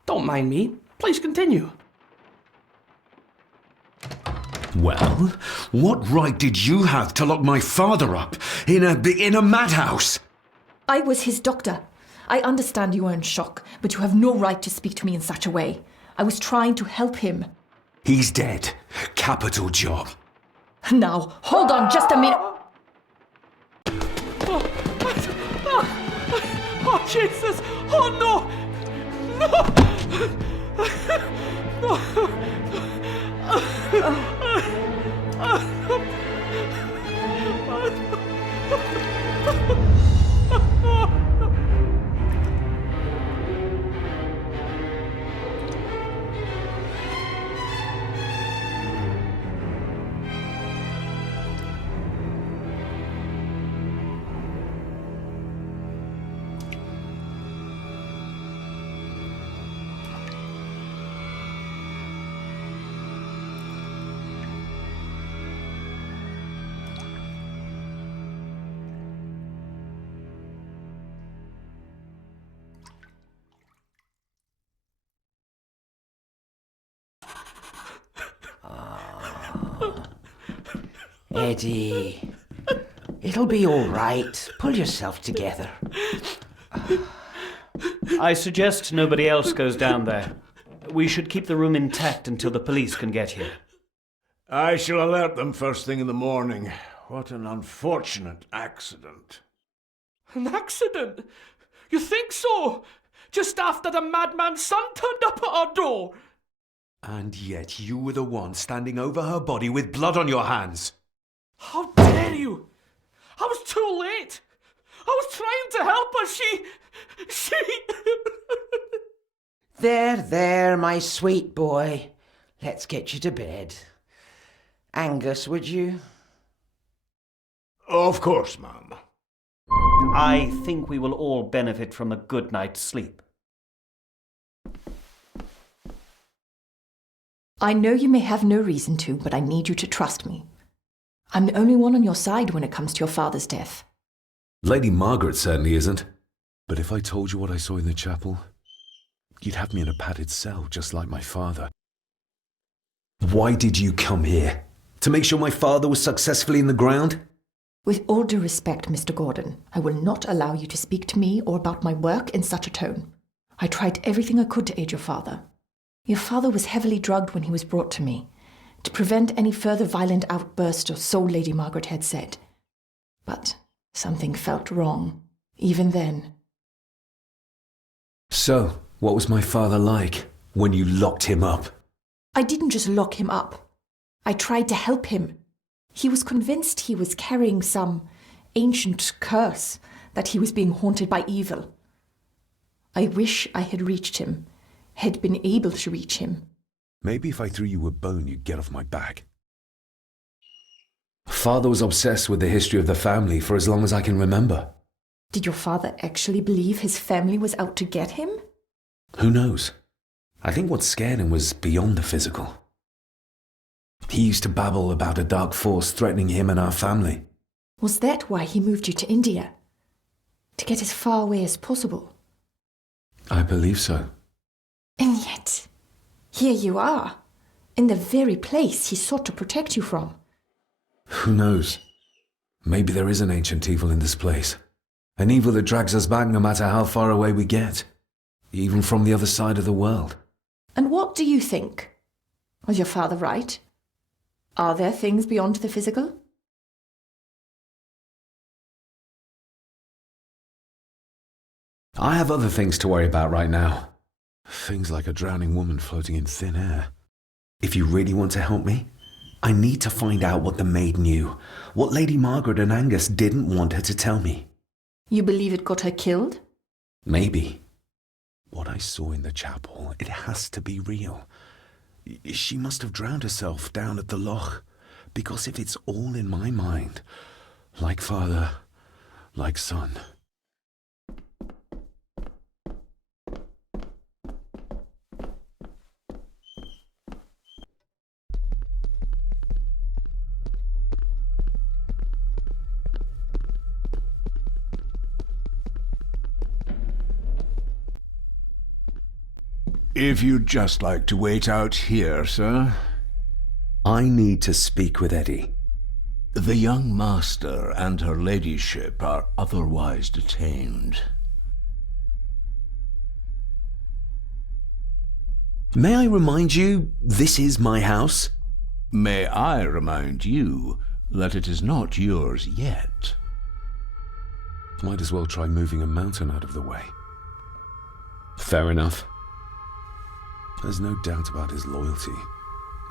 Don't mind me. Please continue. Well, what right did you have to lock my father up in a madhouse? I was his doctor. I understand you are in shock, but you have no right to speak to me in such a way. I was trying to help him. He's dead. Capital job. Now, hold on just a minute. Oh, Jesus! Oh, no! Eddie, it'll be all right. Pull yourself together. I suggest nobody else goes down there. We should keep the room intact until the police can get here. I shall alert them first thing in the morning. What an unfortunate accident. An accident? You think so? Just after the madman's son turned up at our door? And yet you were the one standing over her body with blood on your hands. How dare you! I was too late! I was trying to help her, she... There, my sweet boy. Let's get you to bed. Angus, would you? Of course, ma'am. I think we will all benefit from a good night's sleep. I know you may have no reason to, but I need you to trust me. I'm the only one on your side when it comes to your father's death. Lady Margaret certainly isn't. But if I told you what I saw in the chapel, you'd have me in a padded cell, just like my father. Why did you come here? To make sure my father was successfully in the ground? With all due respect, Mr. Gordon, I will not allow you to speak to me or about my work in such a tone. I tried everything I could to aid your father. Your father was heavily drugged when he was brought to me, to prevent any further violent outburst, or so Lady Margaret had said. But something felt wrong, even then. So, what was my father like when you locked him up? I didn't just lock him up. I tried to help him. He was convinced he was carrying some ancient curse, that he was being haunted by evil. I wish I had reached him, had been able to reach him. Maybe if I threw you a bone, you'd get off my back. Father was obsessed with the history of the family for as long as I can remember. Did your father actually believe his family was out to get him? Who knows? I think what scared him was beyond the physical. He used to babble about a dark force threatening him and our family. Was that why he moved you to India? To get as far away as possible? I believe so. And yet, here you are, in the very place he sought to protect you from. Who knows? Maybe there is an ancient evil in this place. An evil that drags us back no matter how far away we get. Even from the other side of the world. And what do you think? Was your father right? Are there things beyond the physical? I have other things to worry about right now. Things like a drowning woman floating in thin air. If you really want to help me, I need to find out what the maid knew. What Lady Margaret and Angus didn't want her to tell me. You believe it got her killed? Maybe. What I saw in the chapel, it has to be real. She must have drowned herself down at the loch. Because if it's all in my mind, like father, like son. If you'd just like to wait out here, sir. I need to speak with Eddie. The young master and her ladyship are otherwise detained. May I remind you, this is my house? May I remind you that it is not yours yet? Might as well try moving a mountain out of the way. Fair enough. There's no doubt about his loyalty,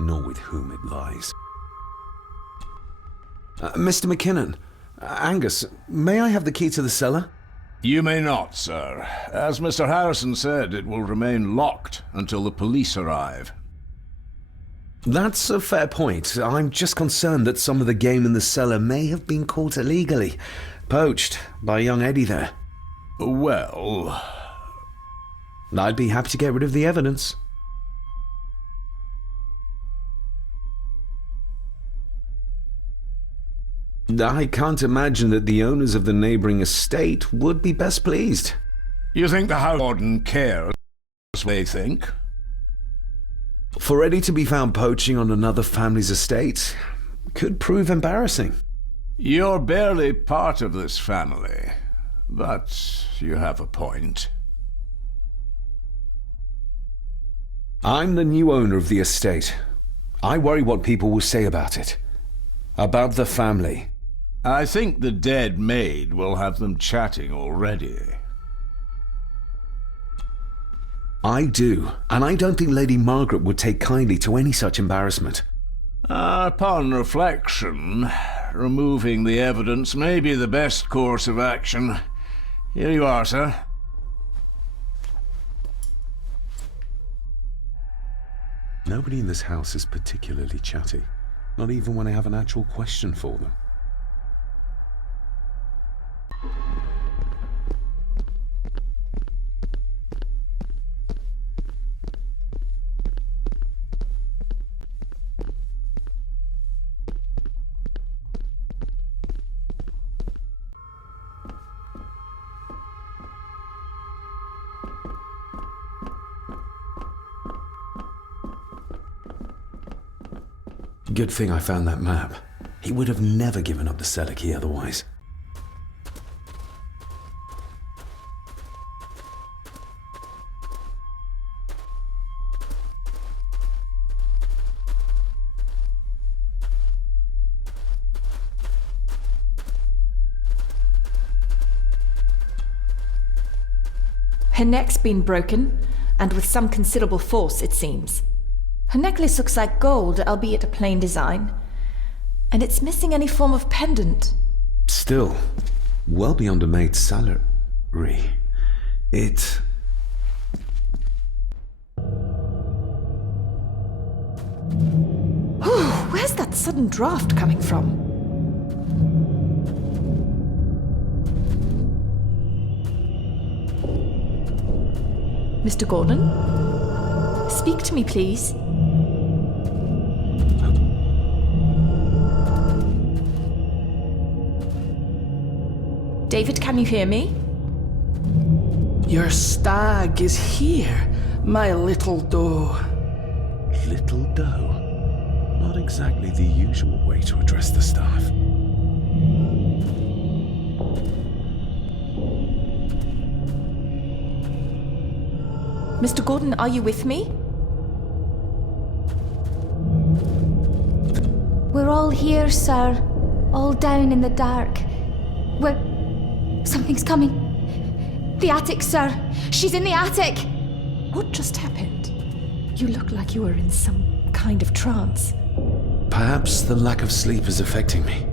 nor with whom it lies. Mr. McKinnon, Angus, may I have the key to the cellar? You may not, sir. As Mr. Harrison said, it will remain locked until the police arrive. That's a fair point. I'm just concerned that some of the game in the cellar may have been caught illegally, poached by young Eddie there. Well, I'd be happy to get rid of the evidence. I can't imagine that the owners of the neighbouring estate would be best pleased. You think the house warden cares what they think? For Eddie to be found poaching on another family's estate could prove embarrassing. You're barely part of this family, but you have a point. I'm the new owner of the estate. I worry what people will say about it. About the family. I think the dead maid will have them chatting already. I do, and I don't think Lady Margaret would take kindly to any such embarrassment. Upon reflection, removing the evidence may be the best course of action. Here you are, sir. Nobody in this house is particularly chatty, not even when I have an actual question for them. Good thing I found that map. He would have never given up the cellar key otherwise. Her neck's been broken, and with some considerable force, it seems. Her necklace looks like gold, albeit a plain design. And it's missing any form of pendant. Still, well beyond a maid's salary. It... Where's that sudden draft coming from? Mr. Gordon? Speak to me, please. David, can you hear me? Your stag is here, my little doe. Little doe? Not exactly the usual way to address the staff. Mr. Gordon, are you with me? We're all here, sir. All down in the dark. Something's coming. The attic, sir. She's in the attic. What just happened? You look like you were in some kind of trance. Perhaps the lack of sleep is affecting me.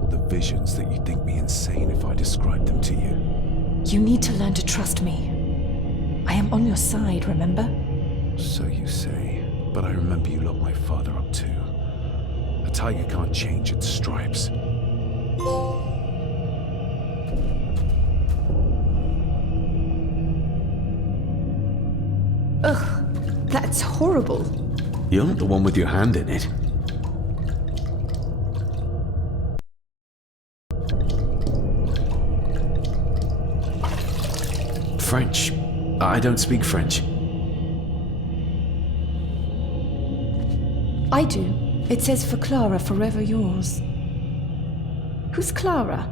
Or the visions that you'd think me insane if I described them to you. You need to learn to trust me. I am on your side, remember? So you say, but I remember you locked my father up too. A tiger can't change its stripes. Ugh, that's horrible. You're not the one with your hand in it. French. I don't speak French. I do. It says for Clara, forever yours. Who's Clara?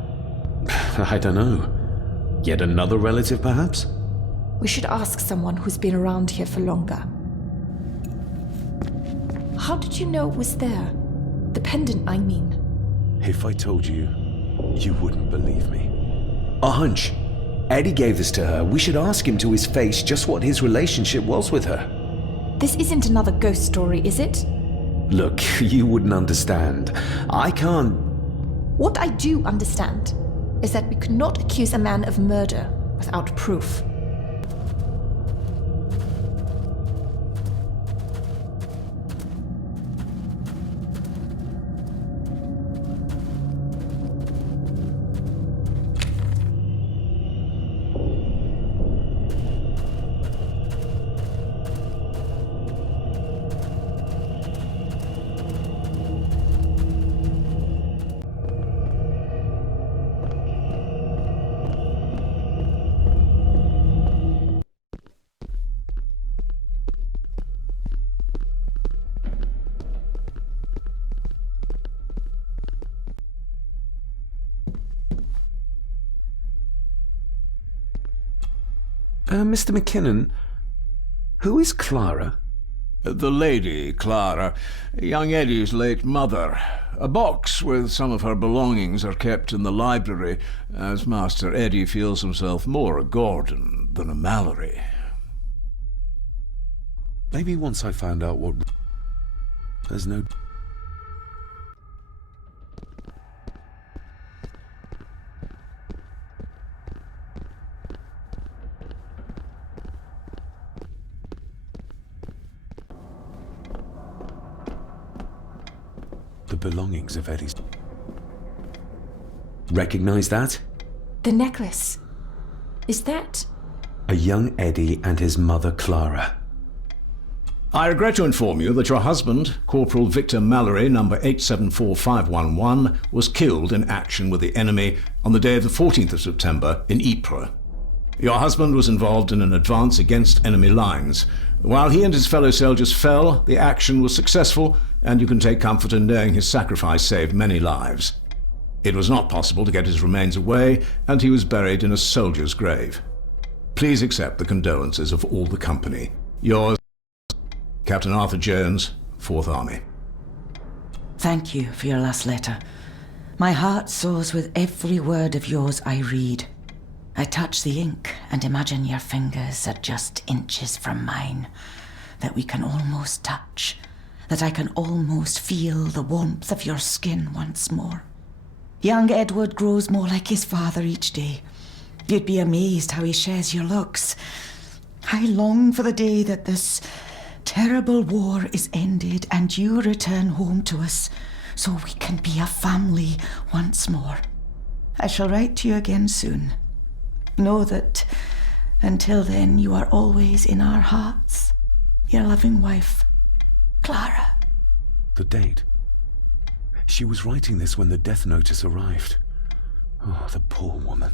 I don't know. Yet another relative, perhaps? We should ask someone who's been around here for longer. How did you know it was there? The pendant, I mean. If I told you, you wouldn't believe me. A hunch. Eddie gave this to her. We should ask him to his face just what his relationship was with her. This isn't another ghost story, is it? Look, you wouldn't understand. I can't... What I do understand is that we could not accuse a man of murder without proof. Mr. McKinnon, who is Clara? The lady, Clara, young Eddie's late mother. A box with some of her belongings are kept in the library, as Master Eddie feels himself more a Gordon than a Mallory. Maybe once I found out what... There's no... The belongings of Eddie's... Recognize that? The necklace. Is that... A young Eddie and his mother Clara. I regret to inform you that your husband, Corporal Victor Mallory, number 874511, was killed in action with the enemy on the day of the 14th of September in Ypres. Your husband was involved in an advance against enemy lines. While he and his fellow soldiers fell, the action was successful and you can take comfort in knowing his sacrifice saved many lives. It was not possible to get his remains away, and he was buried in a soldier's grave. Please accept the condolences of all the company. Yours, Captain Arthur Jones, 4th Army. Thank you for your last letter. My heart soars with every word of yours I read. I touch the ink and imagine your fingers are just inches from mine, that we can almost touch, that I can almost feel the warmth of your skin once more. Young Edward grows more like his father each day. You'd be amazed how he shares your looks. I long for the day that this terrible war is ended and you return home to us, so we can be a family once more. I shall write to you again soon. Know that until then you are always in our hearts. Your loving wife, Clara. The date. She was writing this when the death notice arrived. Oh, the poor woman.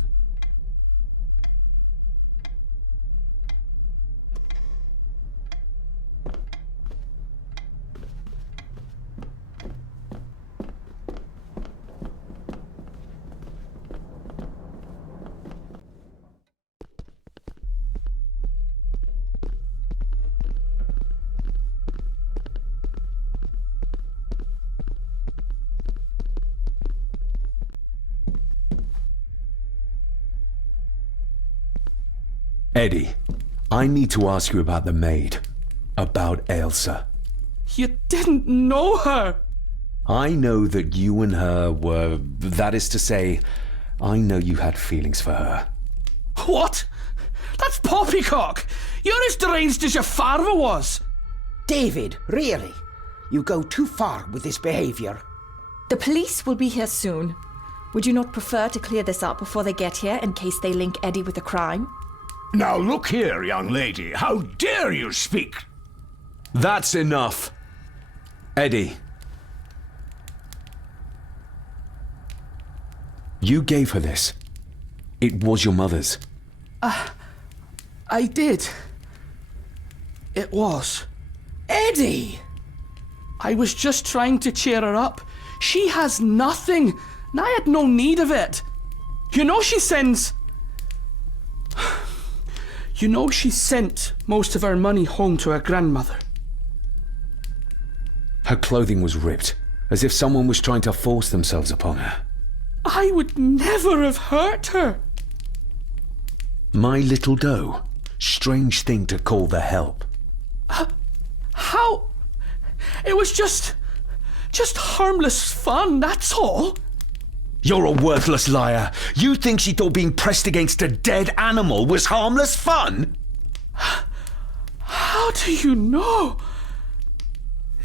Eddie, I need to ask you about the maid. About Ailsa. You didn't know her! I know that you and her were... That is to say, I know you had feelings for her. What? That's poppycock! You're as deranged as your father was! David, really? You go too far with this behaviour. The police will be here soon. Would you not prefer to clear this up before they get here in case they link Eddie with a crime? Now look here, young lady. How dare you speak? That's enough. Eddie. You gave her this. It was your mother's. I did. It was. Eddie! I was just trying to cheer her up. She has nothing, and I had no need of it. You know she sends... You know she sent most of her money home to her grandmother. Her clothing was ripped, as if someone was trying to force themselves upon her. I would never have hurt her. My little doe. Strange thing to call the help. How? It was just harmless fun, that's all. You're a worthless liar. You think she thought being pressed against a dead animal was harmless fun? How do you know?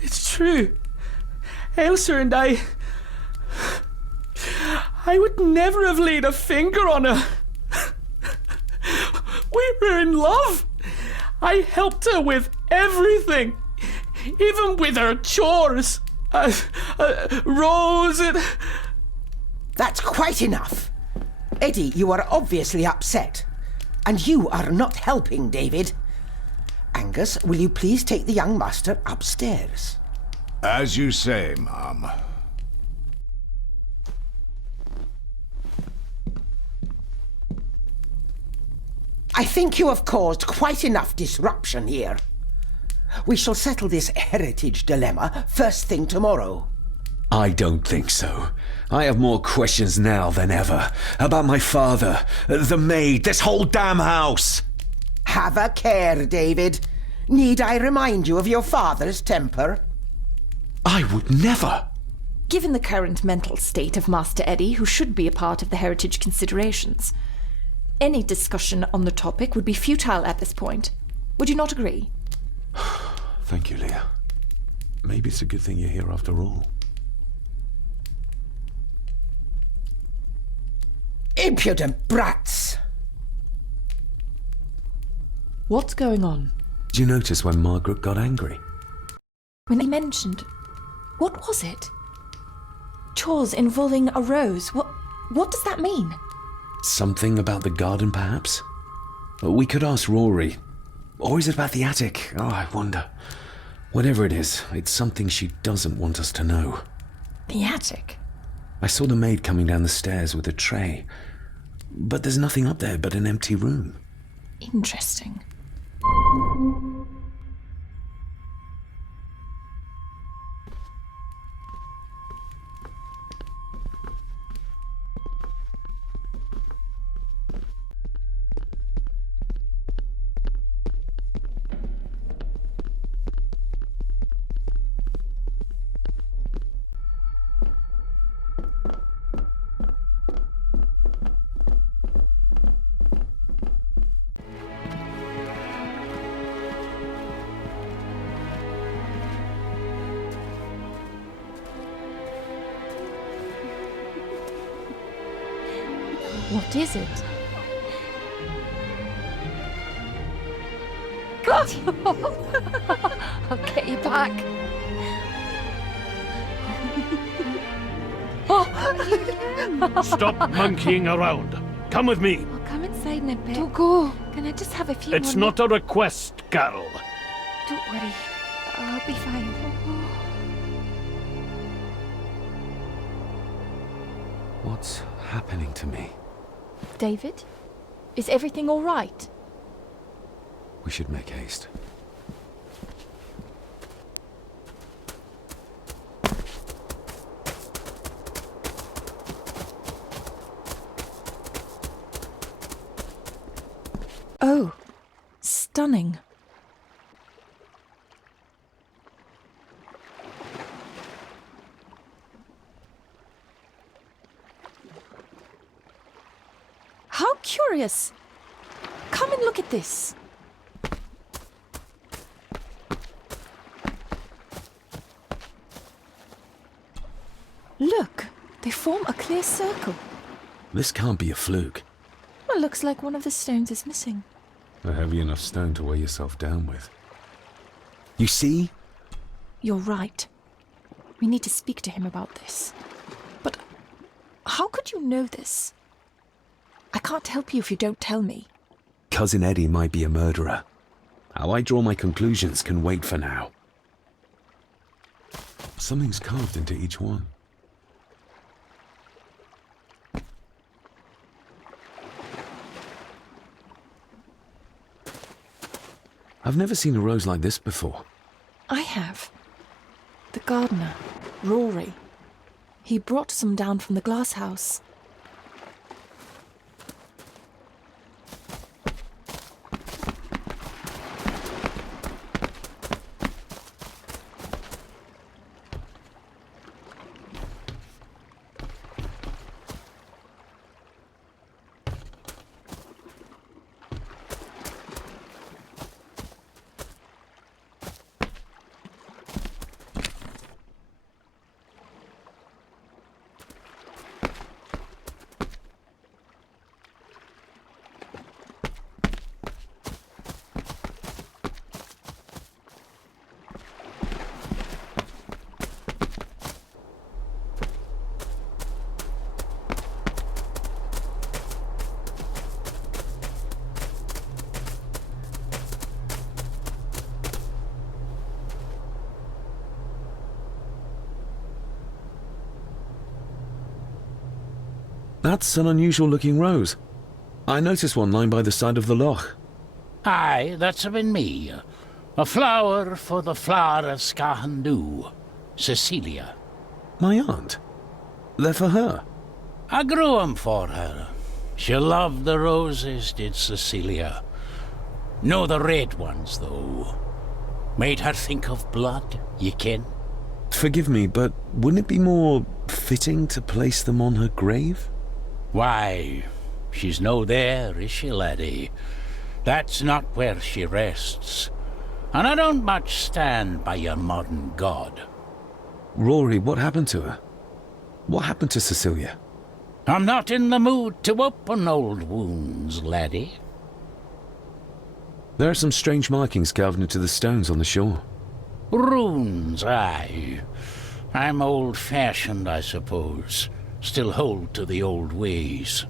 It's true. Ailsa and I would never have laid a finger on her. We were in love. I helped her with everything, even with her chores. Rose and... That's quite enough. Eddie, you are obviously upset. And you are not helping, David. Angus, will you please take the young master upstairs? As you say, Ma'am. I think you have caused quite enough disruption here. We shall settle this heritage dilemma first thing tomorrow. I don't think so. I have more questions now than ever. About my father, the maid, this whole damn house. Have a care, David. Need I remind you of your father's temper? I would never. Given the current mental state of Master Eddie, who should be a part of the heritage considerations, any discussion on the topic would be futile at this point. Would you not agree? Thank you, Leah. Maybe it's a good thing you're here after all. Impudent brats! What's going on? Did you notice when Margaret got angry? When they mentioned... What was it? Chores involving a rose. What does that mean? Something about the garden, perhaps? We could ask Rory. Or is it about the attic? Oh, I wonder. Whatever it is, it's something she doesn't want us to know. The attic? I saw the maid coming down the stairs with a tray. But there's nothing up there but an empty room. Interesting. What is it? I'll get you back. Stop monkeying around. Come with me. I'll come inside in a bit. Don't go. Can I just have a few It's more not a request, Carol. Don't worry. I'll be fine. What's happening to me? David? Is everything all right? We should make haste. Oh, stunning. How curious! Come and look at this. Look, they form a clear circle. This can't be a fluke. Well, looks like one of the stones is missing. A heavy enough stone to weigh yourself down with. You see? You're right. We need to speak to him about this. But how could you know this? I can't help you if you don't tell me. Cousin Eddie might be a murderer. How I draw my conclusions can wait for now. Something's carved into each one. I've never seen a rose like this before. I have. The gardener, Rory. He brought some down from the glass house. That's an unusual looking rose. I noticed one lying by the side of the loch. Aye, that's been me. A flower for the flower of Scahandoo, Cecilia. My aunt? They're for her? I grew 'em for her. She loved the roses, did Cecilia. No the red ones, though. Made her think of blood, ye ken. Forgive me, but wouldn't it be more fitting to place them on her grave? Why, she's no there, is she, laddie? That's not where she rests. And I don't much stand by your modern god. Rory, what happened to her? What happened to Cecilia? I'm not in the mood to open old wounds, laddie. There are some strange markings carved into the stones on the shore. Runes, aye. I'm old-fashioned, I suppose. Still hold to the old ways.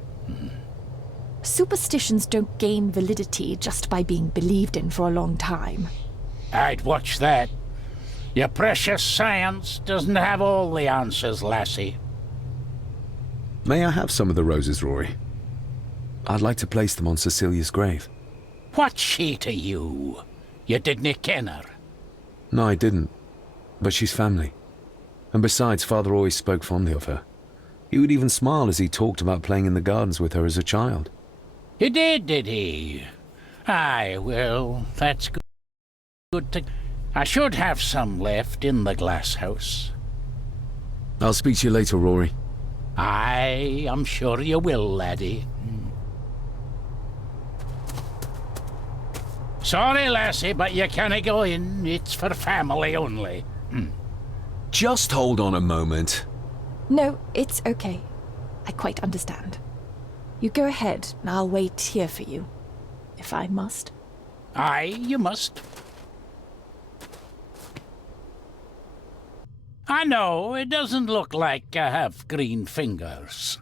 Superstitions don't gain validity just by being believed in for a long time. I'd watch that. Your precious science doesn't have all the answers, lassie. May I have some of the roses, Rory? I'd like to place them on Cecilia's grave. What's she to you? You didn't ken her. No, I didn't. But she's family. And besides, Father always spoke fondly of her. He would even smile as he talked about playing in the gardens with her as a child. He did he? Aye, well, that's good to... I should have some left in the glass house. I'll speak to you later, Rory. Aye, I'm sure you will, laddie. Sorry, lassie, but you can't go in. It's for family only. Just hold on a moment. No, it's okay. I quite understand. You go ahead, and I'll wait here for you. If I must. Aye, you must. I know, it doesn't look like I have green fingers.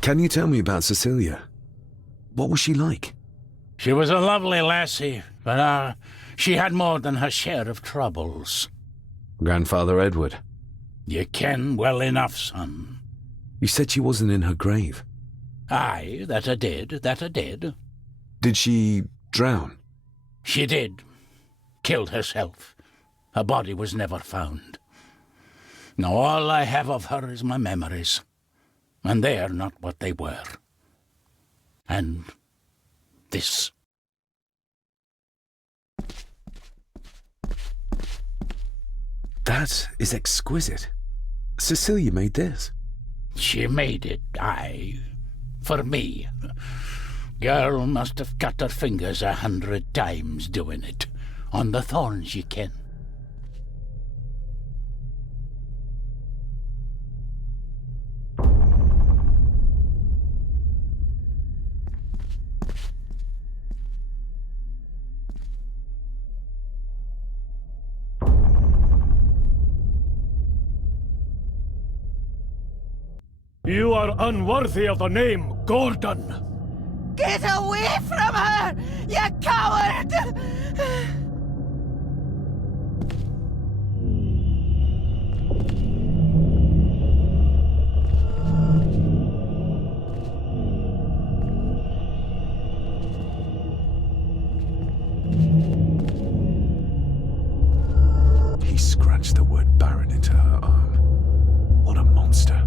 Can you tell me about Cecilia? What was she like? She was a lovely lassie, but she had more than her share of troubles. Grandfather Edward. You ken well enough, son. You said she wasn't in her grave. Aye, that I did. Did she drown? She did. Killed herself. Her body was never found. Now all I have of her is my memories, and they are not what they were. And this. That is exquisite. Cecilia made this. She made it, aye, for me. Girl must have cut her fingers 100 times doing it. On the thorns, ye ken. You are unworthy of the name Gordon. Get away from her, you coward! He scratched the word Baron into her arm. What a monster.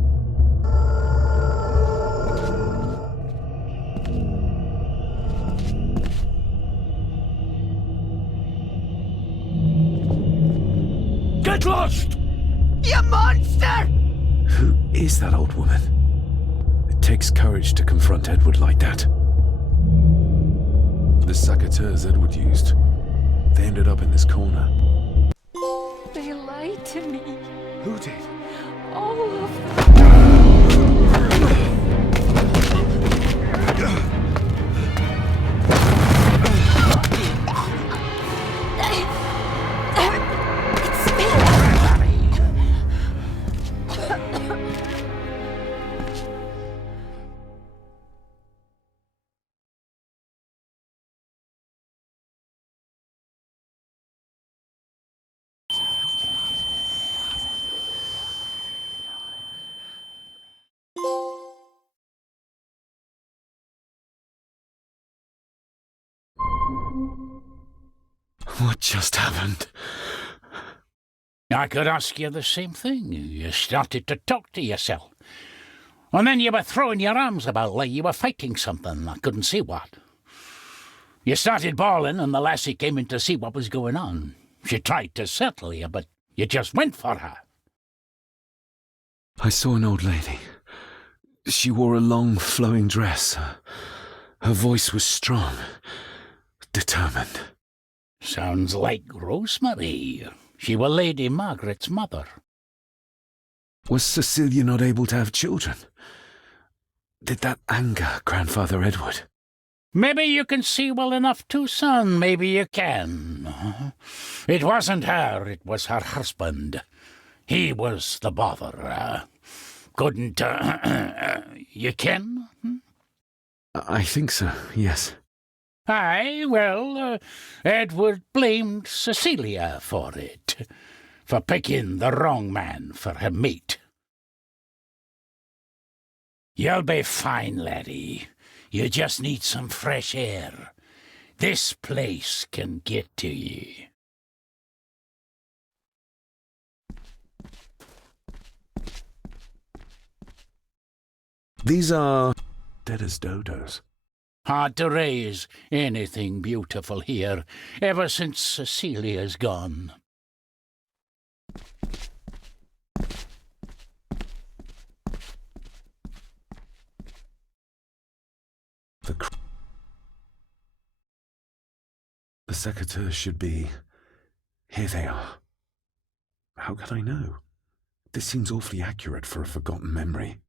Get lost! You monster! Who is that old woman? It takes courage to confront Edward like that. The saboteurs Edward used, they ended up in this corner. They lied to me. Who did? All of them. What just happened? I could ask you the same thing. You started to talk to yourself. And then you were throwing your arms about like you were fighting something. I couldn't see what. You started bawling and the lassie came in to see what was going on. She tried to settle you, but you just went for her. I saw an old lady. She wore a long, flowing dress. Her voice was strong, determined. Sounds like Rosemary. She were Lady Margaret's mother. Was Cecilia not able to have children? Did that anger Grandfather Edward? Maybe you can see well enough too, son. Maybe you can. It wasn't her, it was her husband. He was the bother. Couldn't, you ken? I think so, yes. Aye, well, Edward blamed Cecilia for it, for picking the wrong man for her mate. You'll be fine, laddie. You just need some fresh air. This place can get to ye. These are dead as dodos. Hard to raise anything beautiful here, ever since Cecilia's gone. The secateurs should be... Here they are. How could I know? This seems awfully accurate for a forgotten memory.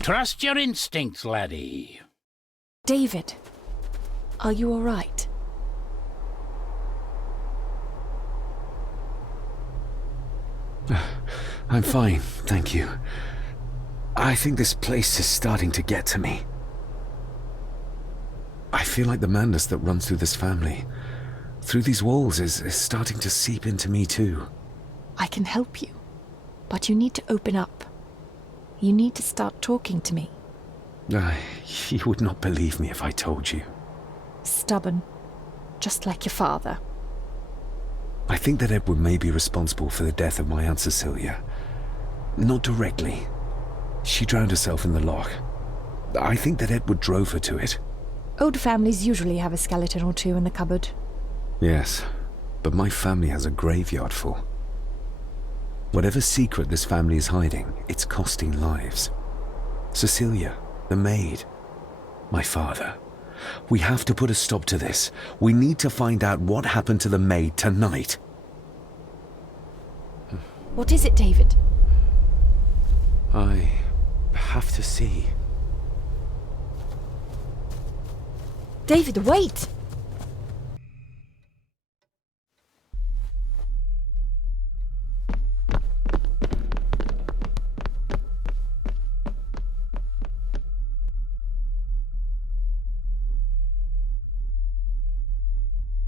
Trust your instincts, laddie. David, are you all right? I'm fine, thank you. I think this place is starting to get to me. I feel like the madness that runs through this family, through these walls, is starting to seep into me too. I can help you, but you need to open up. You need to start talking to me. You would not believe me if I told you. Stubborn, just like your father. I think that Edward may be responsible for the death of my Aunt Cecilia. Not directly. She drowned herself in the loch. I think that Edward drove her to it. Old families usually have a skeleton or two in the cupboard. Yes, but my family has a graveyard full. Whatever secret this family is hiding, it's costing lives. Cecilia, the maid, my father. We have to put a stop to this. We need to find out what happened to the maid tonight. What is it, David? I have to see. David, wait!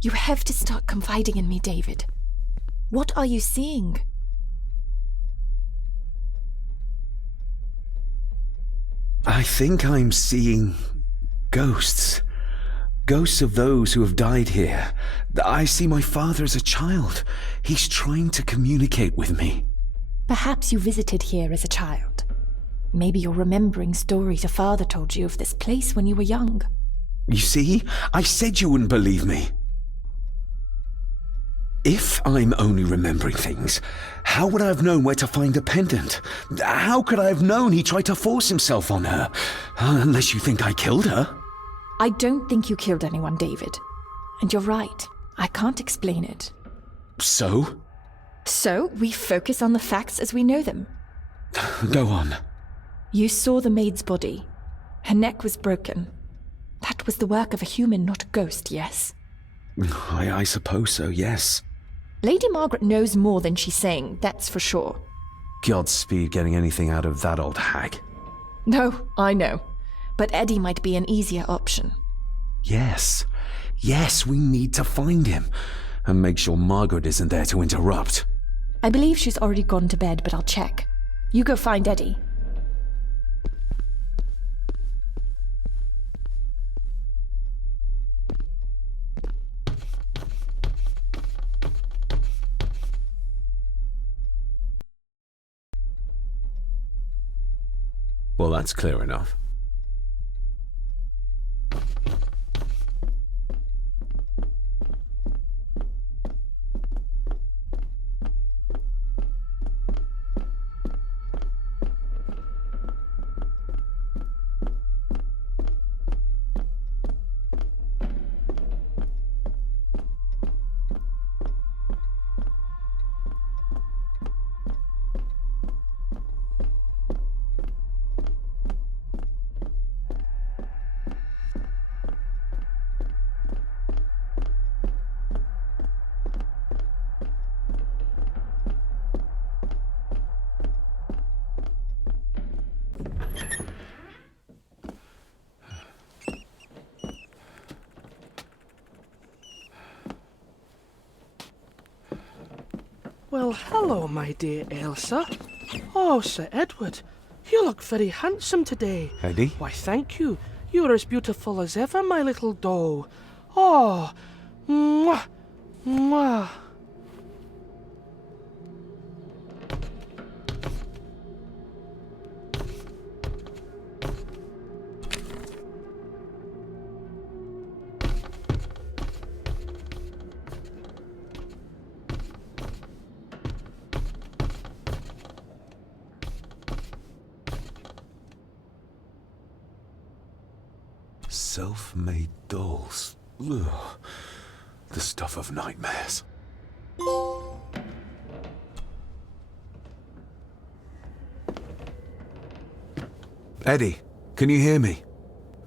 You have to start confiding in me, David. What are you seeing? I think I'm seeing ghosts. Ghosts of those who have died here. I see my father as a child. He's trying to communicate with me. Perhaps you visited here as a child. Maybe you're remembering stories your father told you of this place when you were young. You see? I said you wouldn't believe me. If I'm only remembering things, how would I have known where to find the pendant? How could I have known he tried to force himself on her? Unless you think I killed her. I don't think you killed anyone, David. And you're right. I can't explain it. So? So, we focus on the facts as we know them. Go on. You saw the maid's body. Her neck was broken. That was the work of a human, not a ghost, yes? I suppose so, yes. Lady Margaret knows more than she's saying, that's for sure. Godspeed getting anything out of that old hag. No, I know. But Eddie might be an easier option. Yes. Yes, we need to find him. And make sure Margaret isn't there to interrupt. I believe she's already gone to bed, but I'll check. You go find Eddie. Well, that's clear enough. Well, hello, my dear Elsa. Oh, Sir Edward, you look very handsome today. Eddie? Why, thank you. You're as beautiful as ever, my little doe. Oh, mwah, mwah. Self-made dolls. Ugh. The stuff of nightmares. Eddie, can you hear me?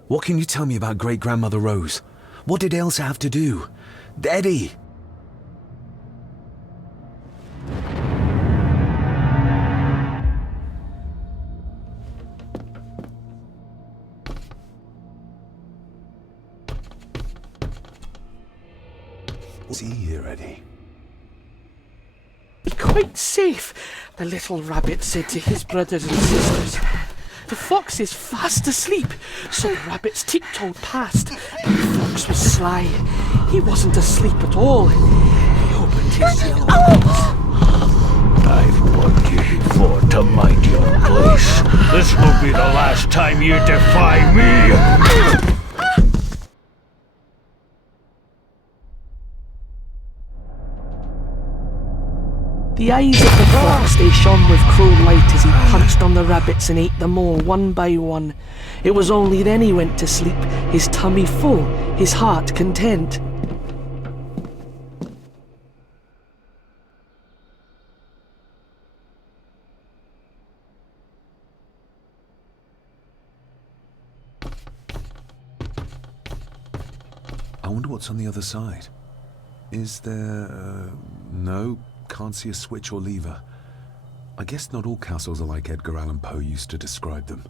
What can you tell me about Great-Grandmother Rose? What did Elsa have to do? Eddie! What's he here, Eddie? Quite safe, the little rabbit said to his brothers and sisters. The fox is fast asleep, so the rabbits tiptoed past, and the fox was sly. He wasn't asleep at all. He opened his yellow eyes. I've warned you before to mind your place. This will be the last time you defy me! The eyes of the fox, they shone with cruel light as he punched on the rabbits and ate them all one by one. It was only then he went to sleep, his tummy full, his heart content. I wonder what's on the other side. Is there... no, can't see a switch or lever. I guess not all castles are like Edgar Allan Poe used to describe them.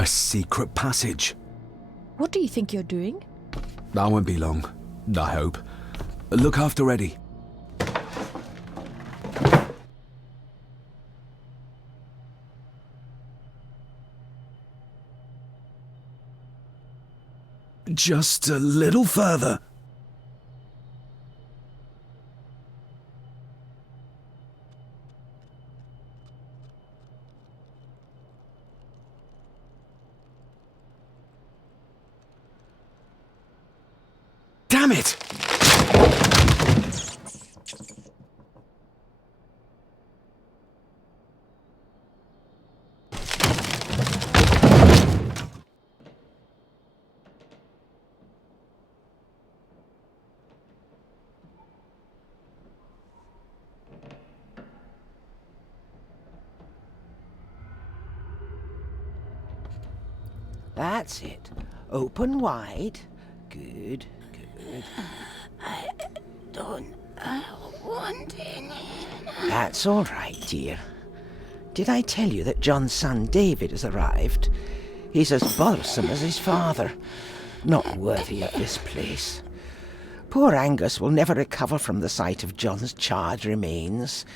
A secret passage. What do you think you're doing? That won't be long, I hope. Look after Eddie. Just a little further. Damn it! That's it. Open wide. Good, good. I don't want any. That's all right, dear. Did I tell you that John's son David has arrived? He's as bothersome as his father. Not worthy of this place. Poor Angus will never recover from the sight of John's charred remains.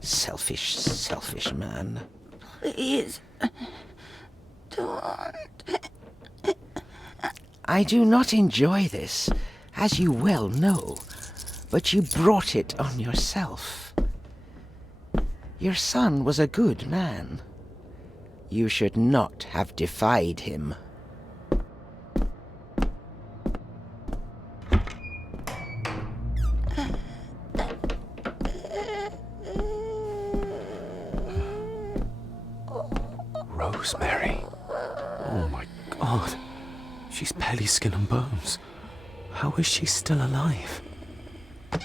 Selfish, selfish man. Please, don't. I do not enjoy this, as you well know, but you brought it on yourself. Your son was a good man. You should not have defied him. Rosemary. Oh my God. She's barely skin and bones. How is she still alive? I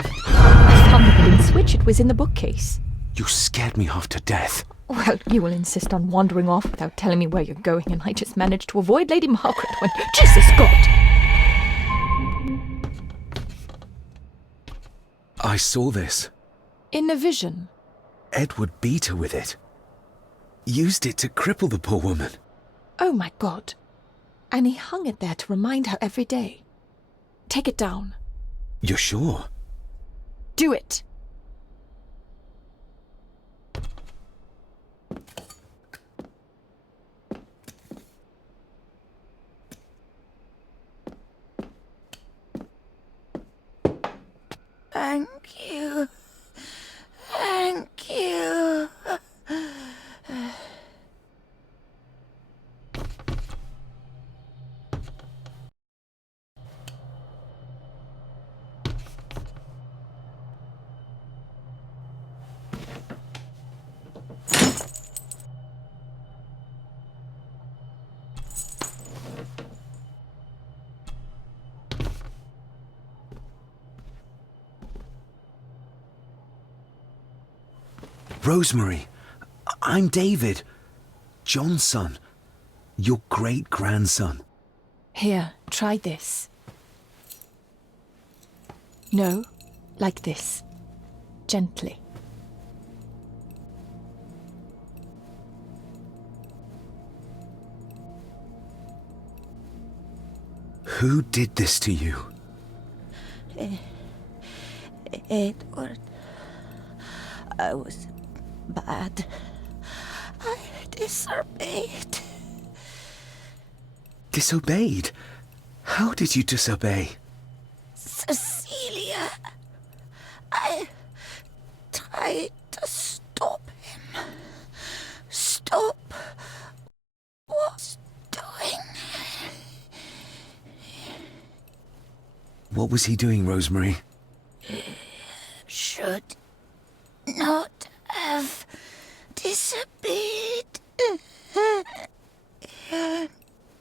found the hidden switch. It was in the bookcase. You scared me half to death. Well, you will insist on wandering off without telling me where you're going, and I just managed to avoid Lady Margaret when... Jesus God! I saw this. In a vision. Edward beat her with it. Used it to cripple the poor woman. Oh my God. And he hung it there to remind her every day. Take it down. You're sure? Do it. Thank you. Thank you. Rosemary, I'm David, John's son, your great-grandson. Here, try this. No, like this. Gently. Who did this to you? Edward. I was bad. I disobeyed. Disobeyed? How did you disobey? Cecilia. I tried to stop him. Stop what's doing. What was he doing, Rosemary? Should not have disobeyed.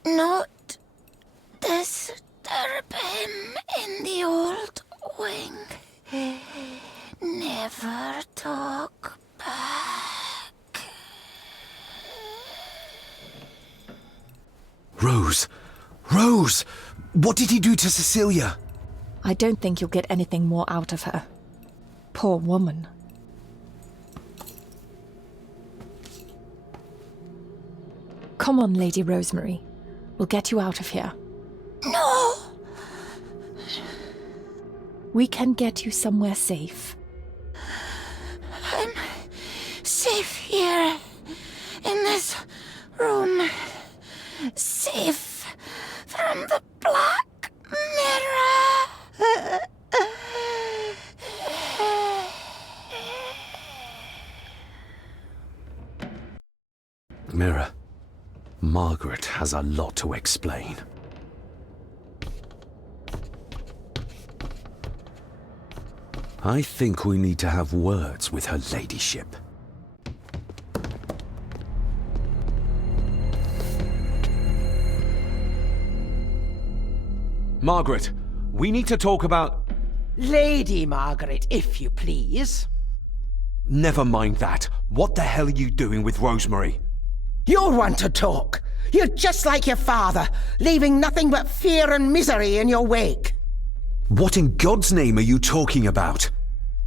Not disturb him in the old wing. Never talk back. Rose! Rose! What did he do to Cecilia? I don't think you'll get anything more out of her. Poor woman. Come on, Lady Rosemary. We'll get you out of here. No! We can get you somewhere safe. I'm safe here, in this room. Safe from the Black Mirror. Mirror, Margaret has a lot to explain. I think we need to have words with her ladyship. Margaret, we need to talk about... Lady Margaret, if you please. Never mind that. What the hell are you doing with Rosemary? You're one to talk. You're just like your father, leaving nothing but fear and misery in your wake. What in God's name are you talking about?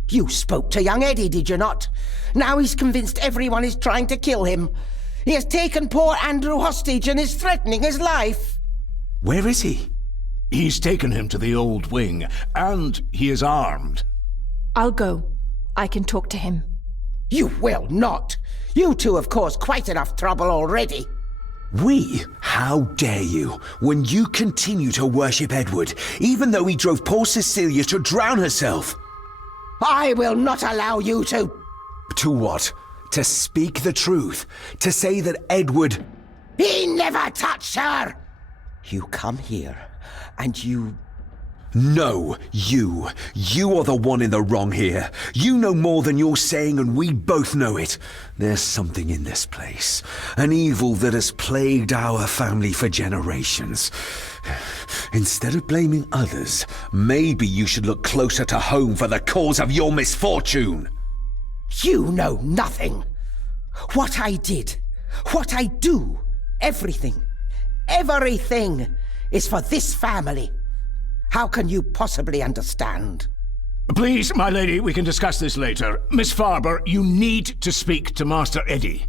You spoke to young Eddie, did you not? Now he's convinced everyone is trying to kill him. He has taken poor Andrew hostage and is threatening his life. Where is he? He's taken him to the old wing, and he is armed. I'll go. I can talk to him. You will not. You two have caused quite enough trouble already. We? How dare you, when you continue to worship Edward, even though he drove poor Cecilia to drown herself? I will not allow you to... To what? To speak the truth? To say that Edward... He never touched her! You come here, and you... No, you. You are the one in the wrong here. You know more than you're saying, and we both know it. There's something in this place. An evil that has plagued our family for generations. Instead of blaming others, maybe you should look closer to home for the cause of your misfortune. You know nothing. What I did, what I do, everything is for this family. How can you possibly understand? Please, my lady, we can discuss this later. Miss Farber, you need to speak to Master Eddie.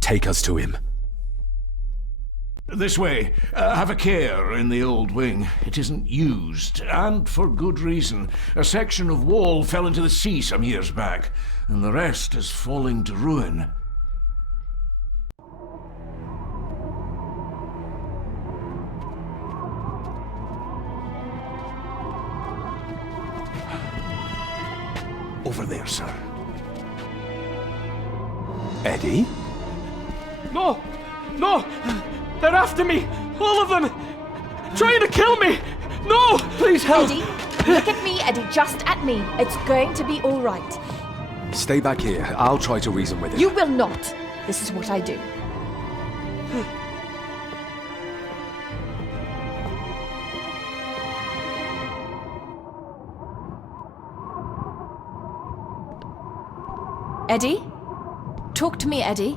Take us to him. This way. Have a care in the old wing. It isn't used, and for good reason. A section of wall fell into the sea some years back, and the rest is falling to ruin. Over there, sir. Eddie? No! No! They're after me! All of them! Trying to kill me! No! Please help! Eddie, look at me, Eddie, just at me. It's going to be all right. Stay back here. I'll try to reason with him. You will not. This is what I do. Eddie? Talk to me, Eddie.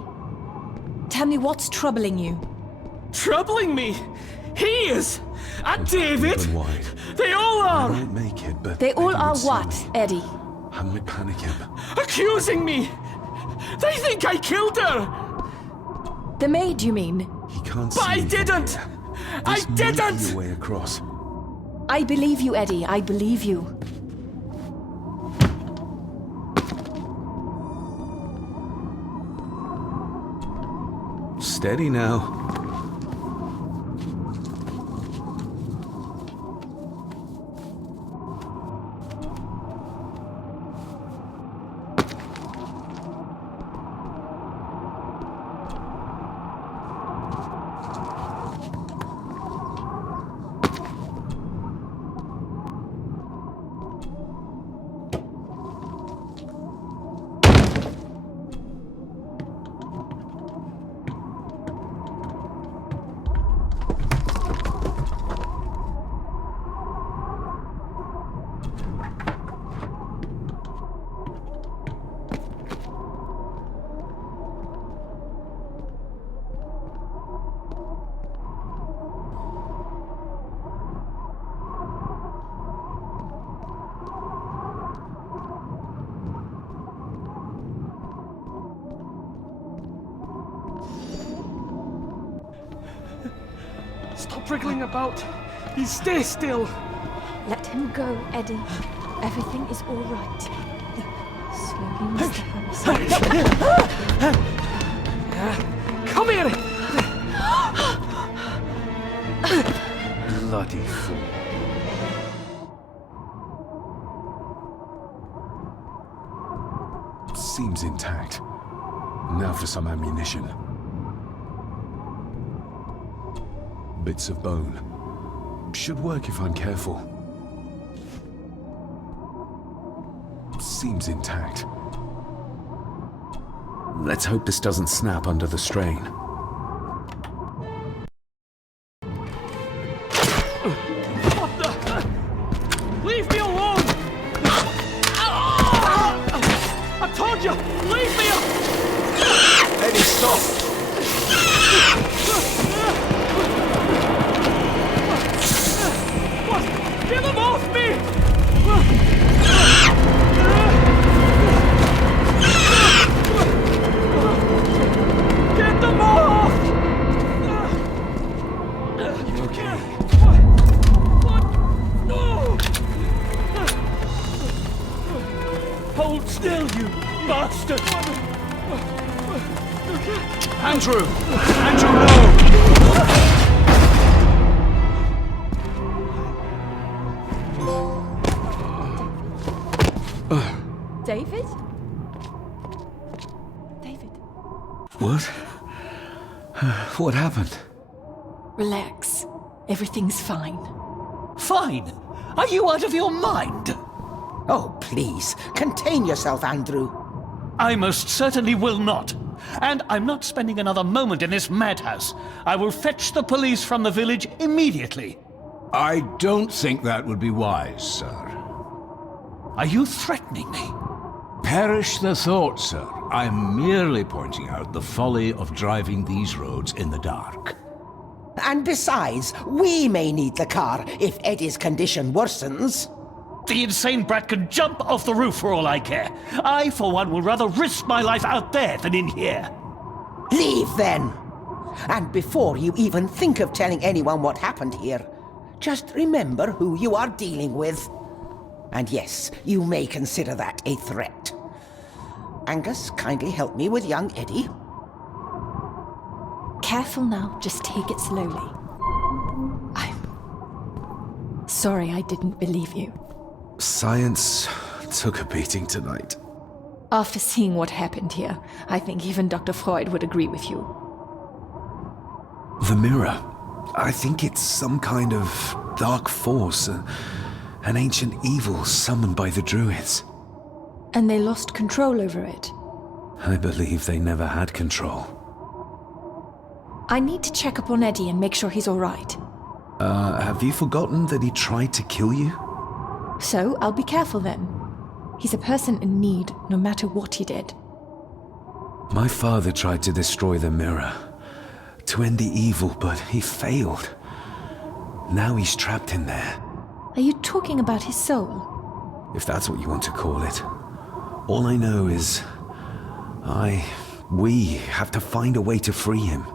Tell me what's troubling you. Troubling me? He is! And David! Open wide. They all I are! might make it, but They all Eddie are would see what, me. Eddie? I might panic him. Accusing me! They think I killed her! The maid, you mean? He can't But see I me from didn't! here. I This might be didn't! a way across. I believe you, Eddie. I believe you. Steady now. Stop wriggling about. You stay still. Let him go, Eddie. Everything is all right. Slowly, Mr. Harrison. Come here! Bloody fool. Seems intact. Now for some ammunition. Bits of bone. Should work if I'm careful. Seems intact. Let's hope this doesn't snap under the strain. What the? Leave me alone! I told you, leave me alone! Eddie, stop! What? Get them off me! Get them off! You okay? What? No! Hold still, you bastard! Andrew! Andrew, no! David? David? What? What happened? Relax. Everything's fine. Fine! Are you out of your mind? Oh, please, contain yourself, Andrew. I most certainly will not. And I'm not spending another moment in this madhouse. I will fetch the police from the village immediately. I don't think that would be wise, sir. Are you threatening me? Perish the thought, sir. I'm merely pointing out the folly of driving these roads in the dark. And besides, we may need the car if Eddie's condition worsens. The insane brat can jump off the roof for all I care. I, for one, will rather risk my life out there than in here. Leave, then. And before you even think of telling anyone what happened here, just remember who you are dealing with. And yes, you may consider that a threat. Angus, kindly help me with young Eddie. Careful now, just take it slowly. I'm sorry I didn't believe you. Science took a beating tonight. After seeing what happened here, I think even Dr. Freud would agree with you. The mirror. I think it's some kind of dark force, an ancient evil summoned by the druids. And they lost control over it. I believe they never had control. I need to check up on Eddie and make sure he's all right. Have you forgotten that he tried to kill you? So, I'll be careful then. He's a person in need, no matter what he did. My father tried to destroy the mirror, to end the evil, but he failed. Now he's trapped in there. Are you talking about his soul? If that's what you want to call it. All I know is... we have to find a way to free him.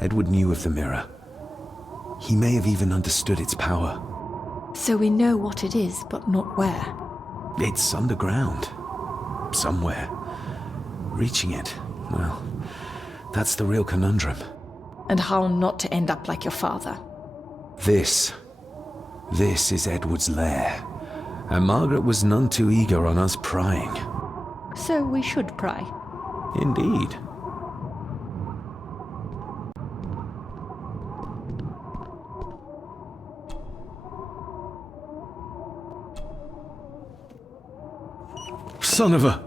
Edward knew of the mirror. He may have even understood its power. So we know what it is, but not where. It's underground. Somewhere. Reaching it, well, that's the real conundrum. And how not to end up like your father. This is Edward's lair. And Margaret was none too eager on us prying. So we should pry. Indeed. Son of a...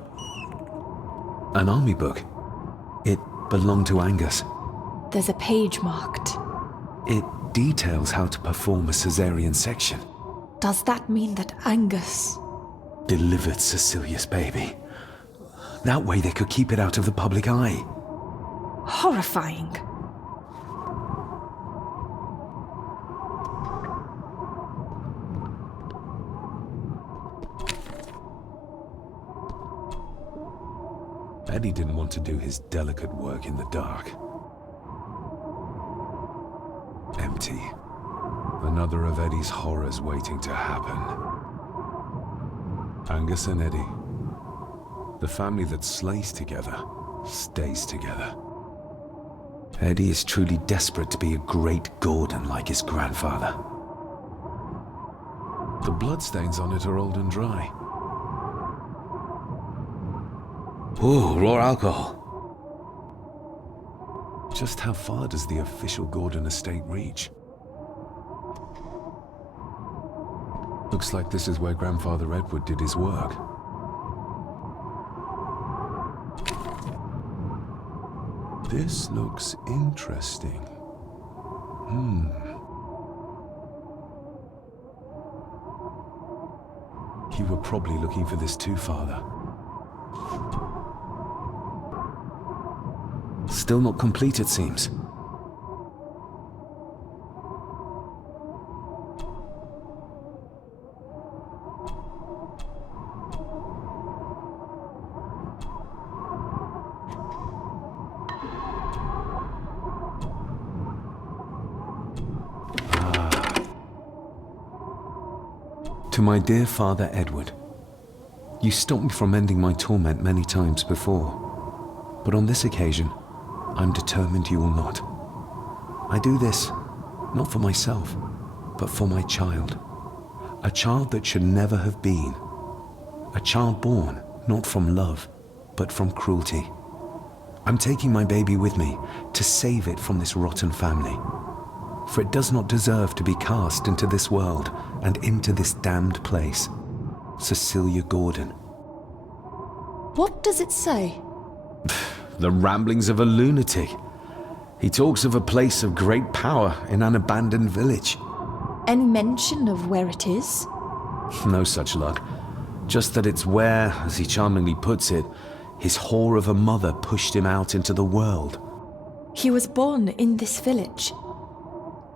An army book. It belonged to Angus. There's a page marked. It details how to perform a cesarean section. Does that mean that Angus... delivered Cecilia's baby? That way they could keep it out of the public eye. Horrifying. Eddie didn't want to do his delicate work in the dark. Empty. Another of Eddie's horrors waiting to happen. Angus and Eddie. The family that slays together, stays together. Eddie is truly desperate to be a great Gordon like his grandfather. The bloodstains on it are old and dry. Ooh, raw alcohol. Just how far does the official Gordon estate reach? Looks like this is where Grandfather Edward did his work. This looks interesting. You were probably looking for this too, Father. Still not complete, it seems. To my dear Father Edward, you stopped me from ending my torment many times before, but on this occasion, I'm determined you will not. I do this, not for myself, but for my child. A child that should never have been. A child born, not from love, but from cruelty. I'm taking my baby with me to save it from this rotten family. For it does not deserve to be cast into this world and into this damned place. Cecilia Gordon. What does it say? The ramblings of a lunatic. He talks of a place of great power in an abandoned village. Any mention of where it is? No such luck. Just that it's where, as he charmingly puts it, his whore of a mother pushed him out into the world. He was born in this village.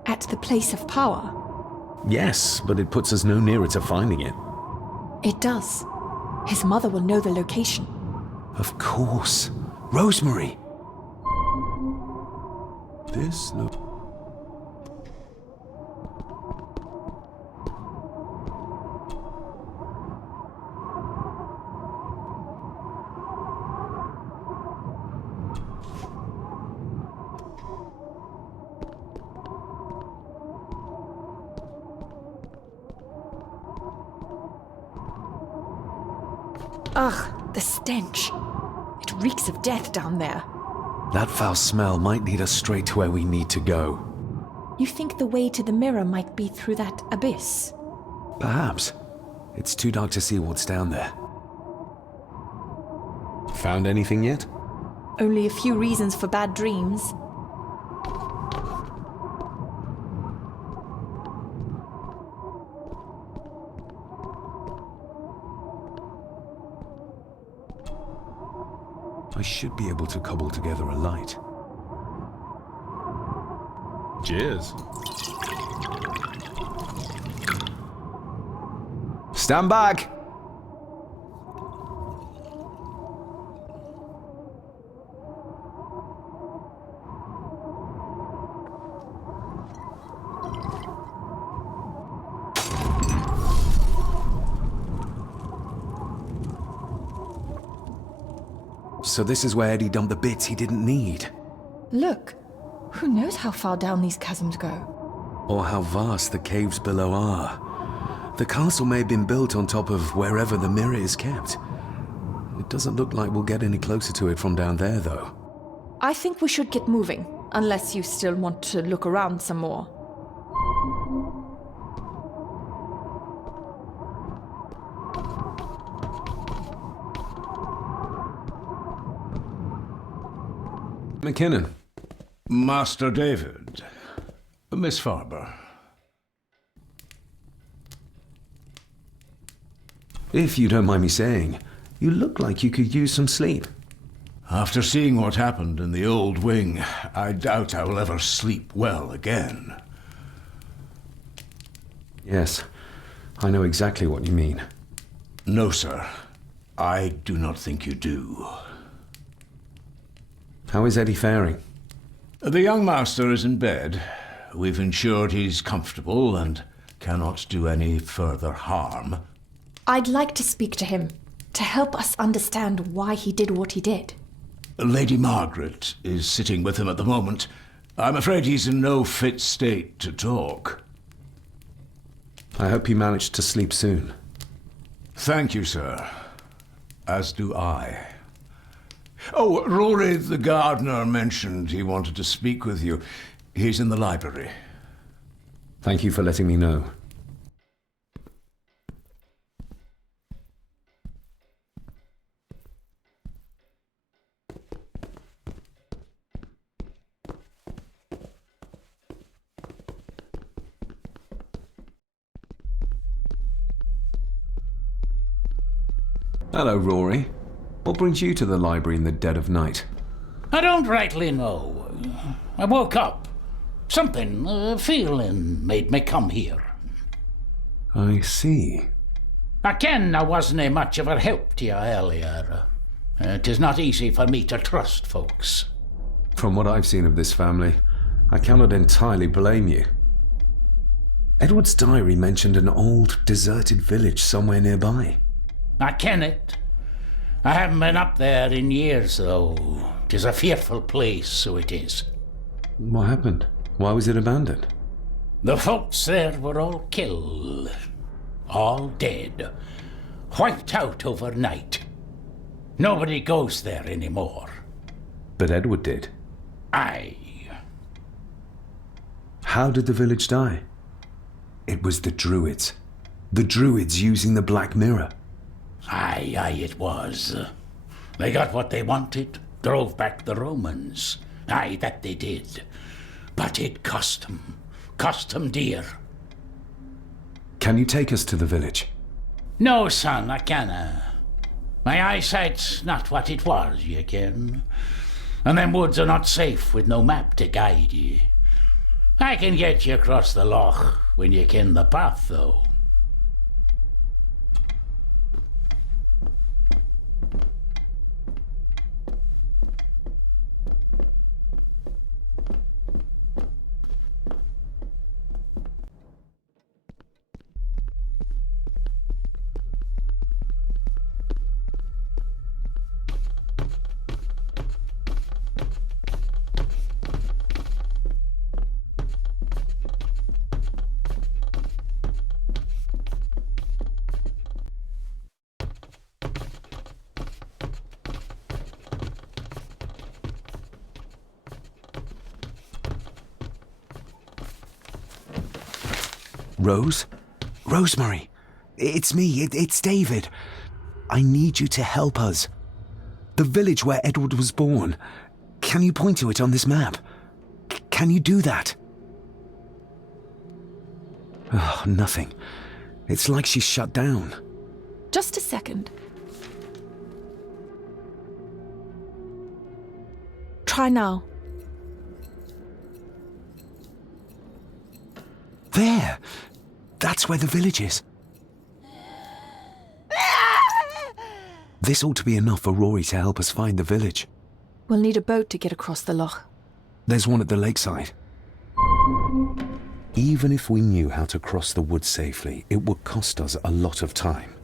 At the place of power. Yes, but it puts us no nearer to finding it. It does. His mother will know the location. Of course. Rosemary! This looks... Ugh, the stench. It reeks of death down there. That foul smell might lead us straight to where we need to go. You think the way to the mirror might be through that abyss? Perhaps. It's too dark to see what's down there. Found anything yet? Only a few reasons for bad dreams. I should be able to cobble together a light. Cheers. Stand back! So this is where Eddie dumped the bits he didn't need. Look, who knows how far down these chasms go? Or how vast the caves below are. The castle may have been built on top of wherever the mirror is kept. It doesn't look like we'll get any closer to it from down there, though. I think we should get moving, unless you still want to look around some more. McKinnon. Master David. Miss Farber. If you don't mind me saying, you look like you could use some sleep. After seeing what happened in the old wing, I doubt I will ever sleep well again. Yes, I know exactly what you mean. No, sir. I do not think you do. How is Eddie faring? The young master is in bed. We've ensured he's comfortable and cannot do any further harm. I'd like to speak to him, to help us understand why he did what he did. Lady Margaret is sitting with him at the moment. I'm afraid he's in no fit state to talk. I hope you managed to sleep soon. Thank you, sir. As do I. Oh, Rory the gardener mentioned he wanted to speak with you. He's in the library. Thank you for letting me know. Hello, Rory. What brings you to the library in the dead of night? I don't rightly know. I woke up. Something, a feeling, made me come here. I see. I ken I wasn't much of a help to you earlier. It is not easy for me to trust folks. From what I've seen of this family, I cannot entirely blame you. Edward's diary mentioned an old, deserted village somewhere nearby. I ken it. I haven't been up there in years, though. 'Tis a fearful place, so it is. What happened? Why was it abandoned? The folks there were all killed. All dead. Wiped out overnight. Nobody goes there anymore. But Edward did. Aye. How did the village die? It was the Druids. The Druids using the Black Mirror. Aye, it was. They got what they wanted. drove back the Romans. Aye, that they did. But it cost them dear. Can you take us to the village? No, son, I canna. My eyesight's not what it was, ye ken. And them woods are not safe with no map to guide ye. I can get you across the loch when you ken the path, though. Rose? Rosemary! It's me, it's David. I need you to help us. The village where Edward was born. Can you point to it on this map? Can you do that? Oh, nothing. It's like she's shut down. Just a second. Try now. There! That's where the village is. This ought to be enough for Rory to help us find the village. We'll need a boat to get across the loch. There's one at the lakeside. Even if we knew how to cross the woods safely, it would cost us a lot of time.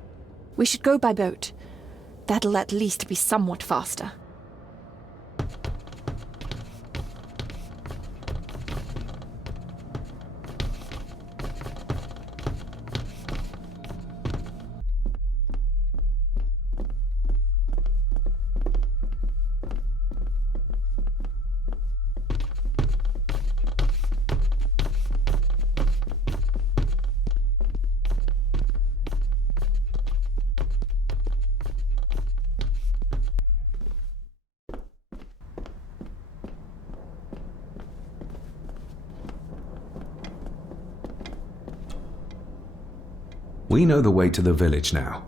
We should go by boat. That'll at least be somewhat faster. We know the way to the village now.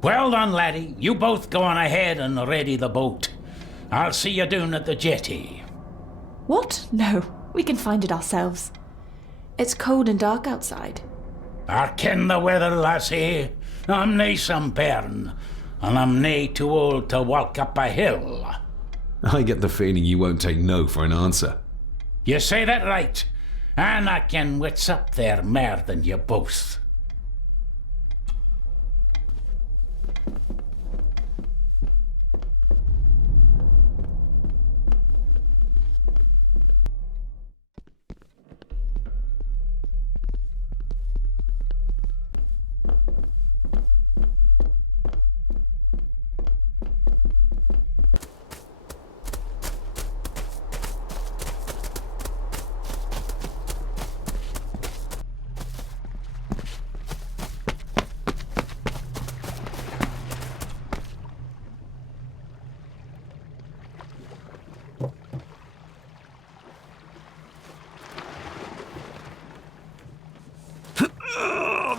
Well done, laddie. You both go on ahead and ready the boat. I'll see you down at the jetty. What? No, we can find it ourselves. It's cold and dark outside. I ken the weather, lassie. I'm nae some bairn, and I'm nae too old to walk up a hill. I get the feeling you won't take no for an answer. You say that right, and I ken what's up there mair than you both.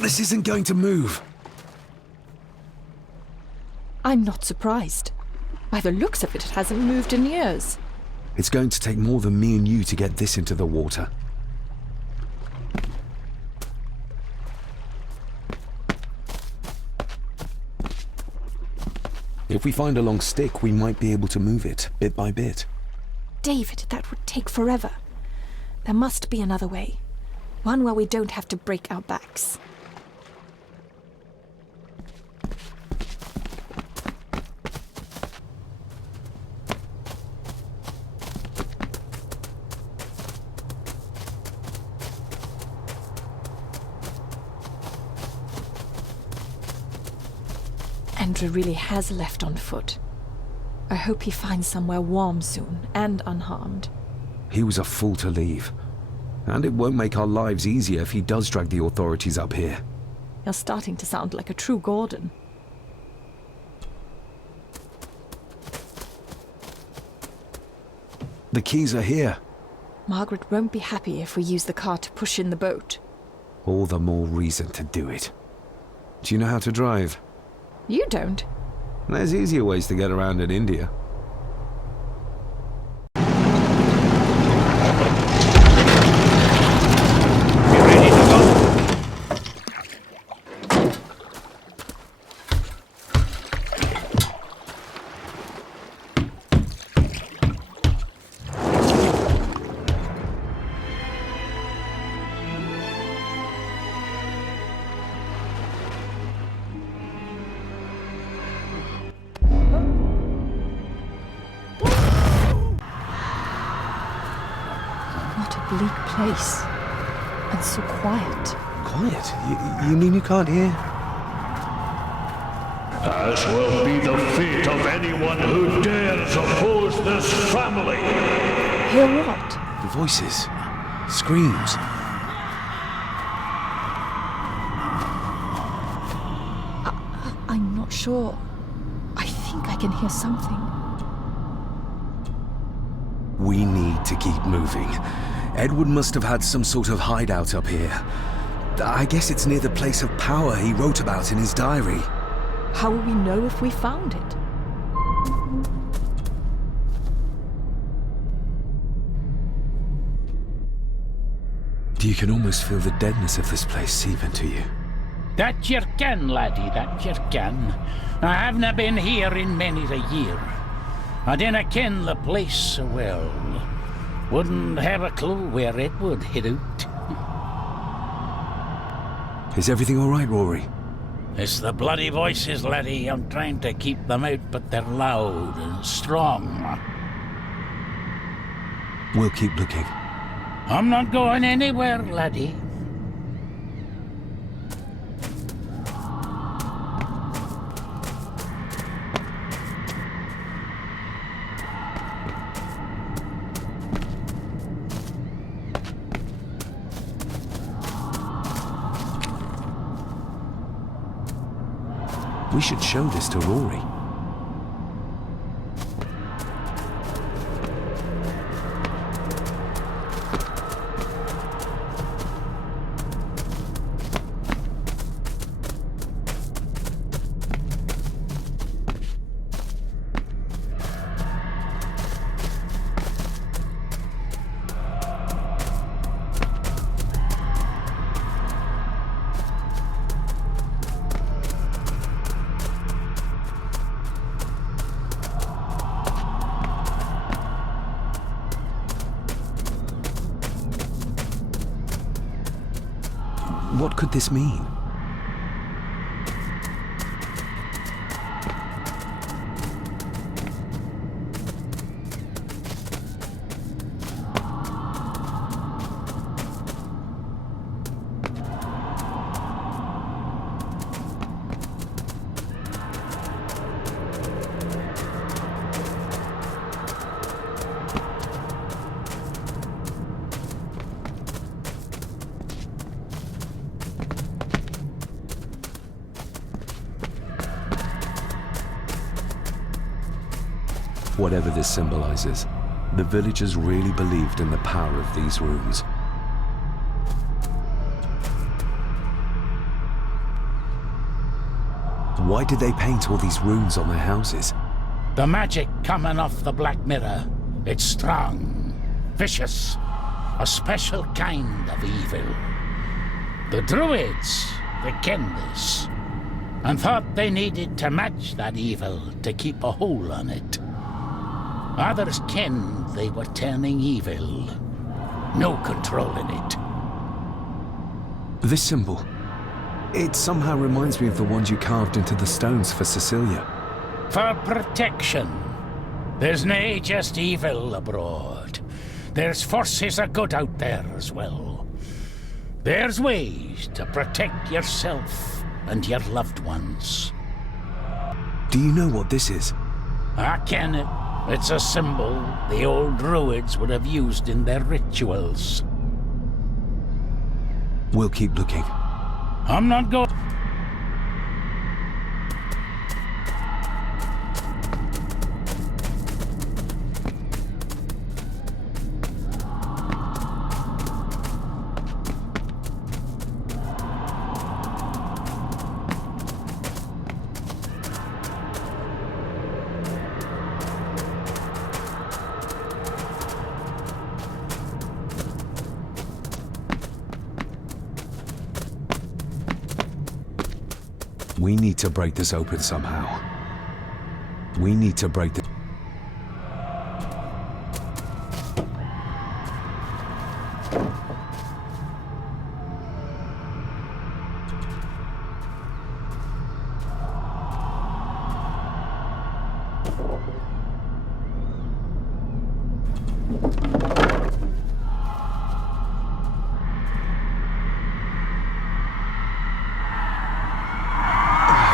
This isn't going to move. I'm not surprised. By the looks of it, it hasn't moved in years. It's going to take more than me and you to get this into the water. If we find a long stick, we might be able to move it, bit by bit. David, that would take forever. There must be another way. One where we don't have to break our backs. Andrew really has left on foot. I hope he finds somewhere warm soon and unharmed. He was a fool to leave. And it won't make our lives easier if he does drag the authorities up here. You're starting to sound like a true Gordon. The keys are here. Margaret won't be happy if we use the car to push in the boat. All the more reason to do it. Do you know how to drive? You don't. There's easier ways to get around in India. Bleak place. And so quiet. Quiet? You mean you can't hear? As will be the fate of anyone who dares oppose this family. Hear what? Voices. Screams. I'm not sure. I think I can hear something. We need to keep moving. Edward must have had some sort of hideout up here. I guess it's near the place of power he wrote about in his diary. How will we know if we found it? You can almost feel the deadness of this place seep into you. That you can, laddie, that you can. I havena been here in many a year. I dinna ken the place so well. Wouldn't have a clue where it would hit out. Is everything all right, Rory? It's the bloody voices, laddie. I'm trying to keep them out, but they're loud and strong. We'll keep looking. I'm not going anywhere, laddie. We should show this to Rory. What could this mean? Whatever this symbolizes, the villagers really believed in the power of these runes. Why did they paint all these runes on their houses? The magic coming off the Black Mirror. It's strong, vicious, a special kind of evil. The Druids, they ken this, and thought they needed to match that evil to keep a hold on it. Others kenned they were turning evil. No controlling it. This symbol, it somehow reminds me of the ones you carved into the stones for Cecilia. For protection. There's nae just evil abroad. There's forces of good out there as well. There's ways to protect yourself and your loved ones. Do you know what this is? I ken it. It's a symbol the old Druids would have used in their rituals. We'll keep looking. I'm not going. We need to break this open somehow. We need to break the...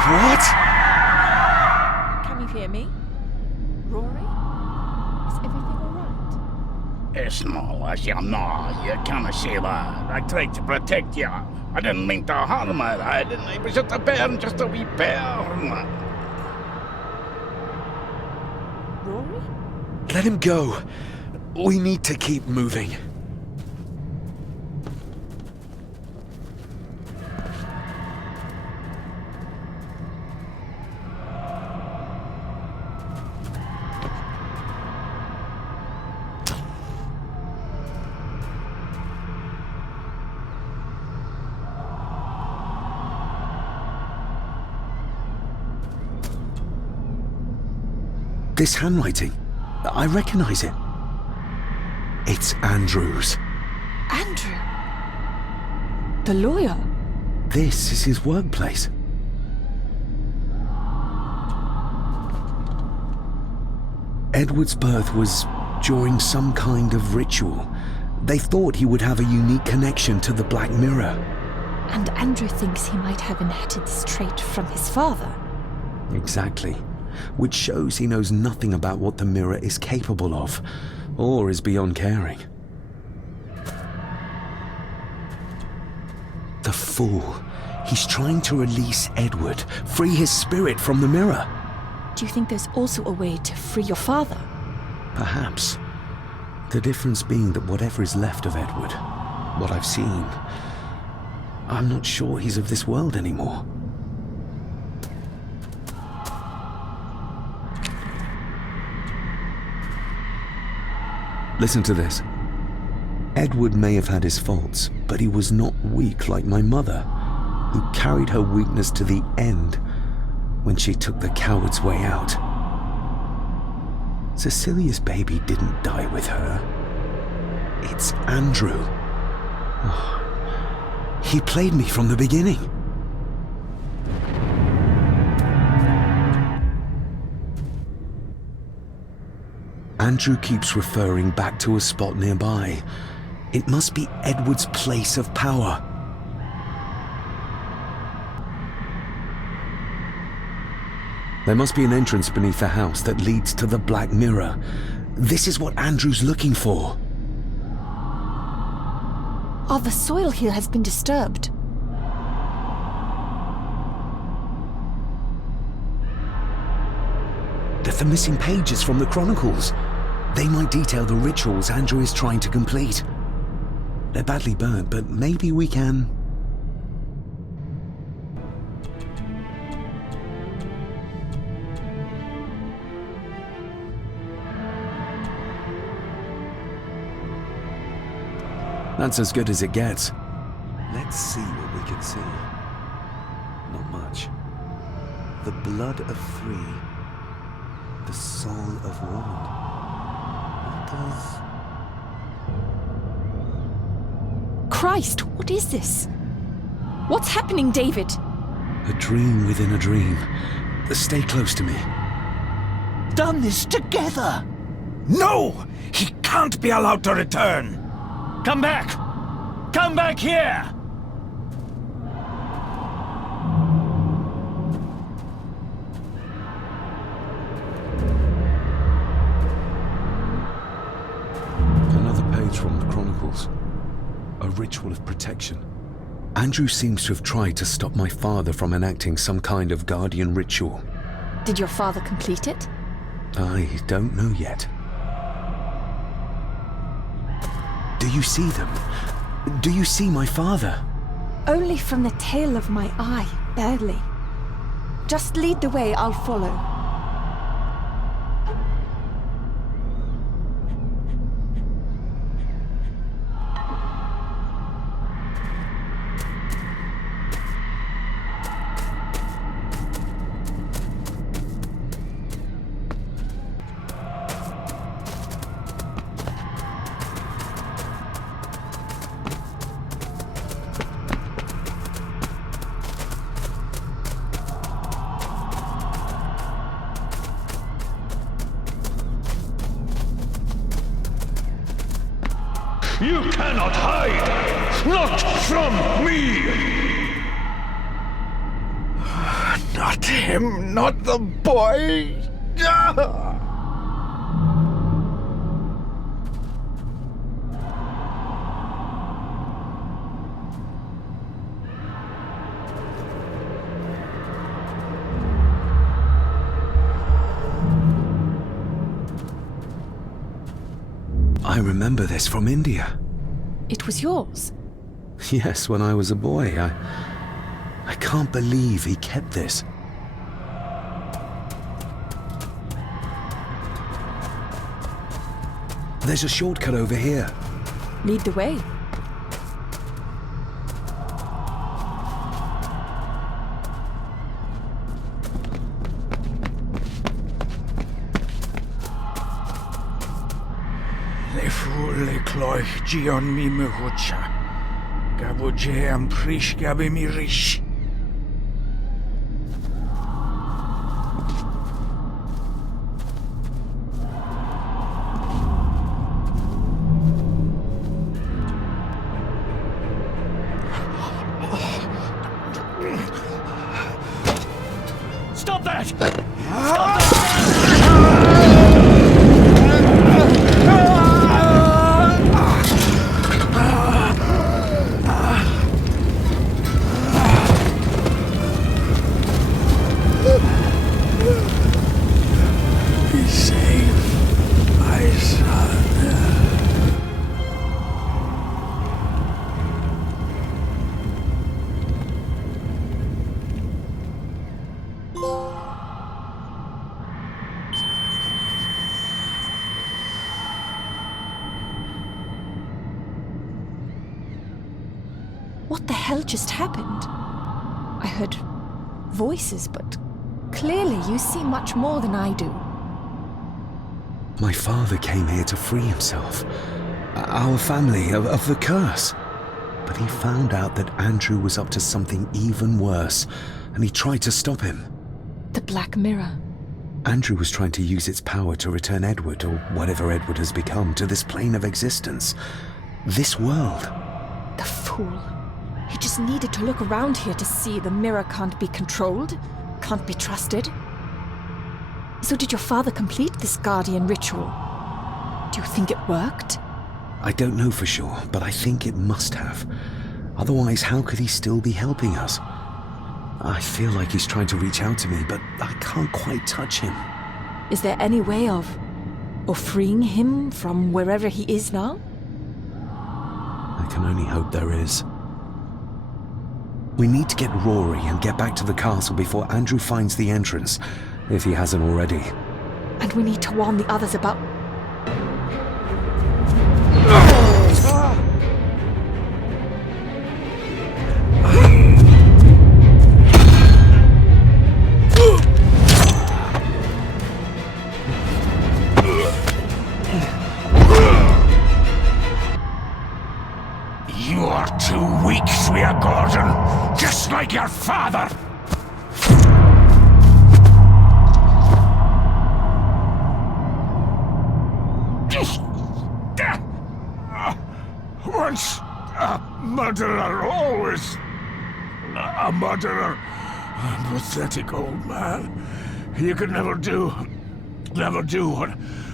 What? Can you hear me? Rory? Is everything alright? It's not as you know. You can't see that. I tried to protect you. I didn't mean to harm her. I didn't. It was just a burn, just a wee burn. Rory? Let him go. We need to keep moving. This handwriting, I recognize it. It's Andrew's. Andrew? The lawyer? This is his workplace. Edward's birth was during some kind of ritual. They thought he would have a unique connection to the Black Mirror. And Andrew thinks he might have inherited this trait from his father. Exactly. Which shows he knows nothing about what the mirror is capable of, or is beyond caring. The fool. He's trying to release Edward, free his spirit from the mirror. Do you think there's also a way to free your father? Perhaps. The difference being that whatever is left of Edward, what I've seen, I'm not sure he's of this world anymore. Listen to this. Edward may have had his faults, but he was not weak like my mother, who carried her weakness to the end when she took the coward's way out. Cecilia's baby didn't die with her. It's Andrew. Oh, he played me from the beginning. Andrew keeps referring back to a spot nearby. It must be Edward's place of power. There must be an entrance beneath the house that leads to the Black Mirror. This is what Andrew's looking for. Oh, the soil here has been disturbed. The missing pages from the chronicles. They might detail the rituals Andrew is trying to complete. They're badly burnt, but maybe we can... That's as good as it gets. Let's see what we can see. Not much. The blood of 3. The soul of woman. What does... Christ, what is this? What's happening, David? A dream within a dream. Stay close to me. Done this together! No! He can't be allowed to return! Come back! Come back here! Another page from the chronicles. A ritual of protection. Andrew seems to have tried to stop my father from enacting some kind of guardian ritual. Did your father complete it? I don't know yet. Do you see them? Do you see my father? Only from the tail of my eye, barely. Just lead the way, I'll follow. You cannot hide! Not from me! Not him, not the boy! I remember this from India. It was yours. Yes, when I was a boy. I can't believe he kept this. There's a shortcut over here. Lead the way. Le cloich gion mi mehucha. Gabuje am prish gabi mi rish. Stop that! What the hell just happened? I heard voices, but clearly you see much more than I do. My father came here to free himself. Our family of the curse. But he found out that Andrew was up to something even worse, and he tried to stop him. The Black Mirror. Andrew was trying to use its power to return Edward, or whatever Edward has become, to this plane of existence. This world. The fool. He just needed to look around here to see the mirror can't be controlled, can't be trusted. So did your father complete this guardian ritual? Do you think it worked? I don't know for sure, but I think it must have. Otherwise, how could he still be helping us? I feel like he's trying to reach out to me, but I can't quite touch him. Is there any way of freeing him from wherever he is now? I can only hope there is. We need to get Rory and get back to the castle before Andrew finds the entrance, if he hasn't already. And we need to warn the others about... You are too weak, Swear Gordon, just like your father! Once a murderer, always a murderer. A pathetic old man. You could never do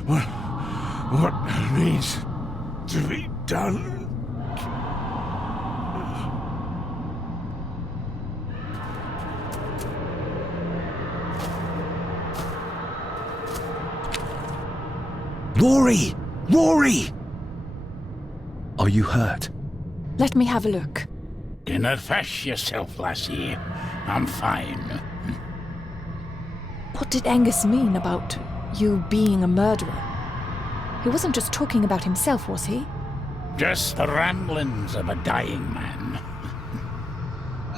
what needs to be done. Rory! Rory! Are you hurt? Let me have a look. Dinna fash yourself, lassie. I'm fine. What did Angus mean about you being a murderer? He wasn't just talking about himself, was he? Just the ramblings of a dying man.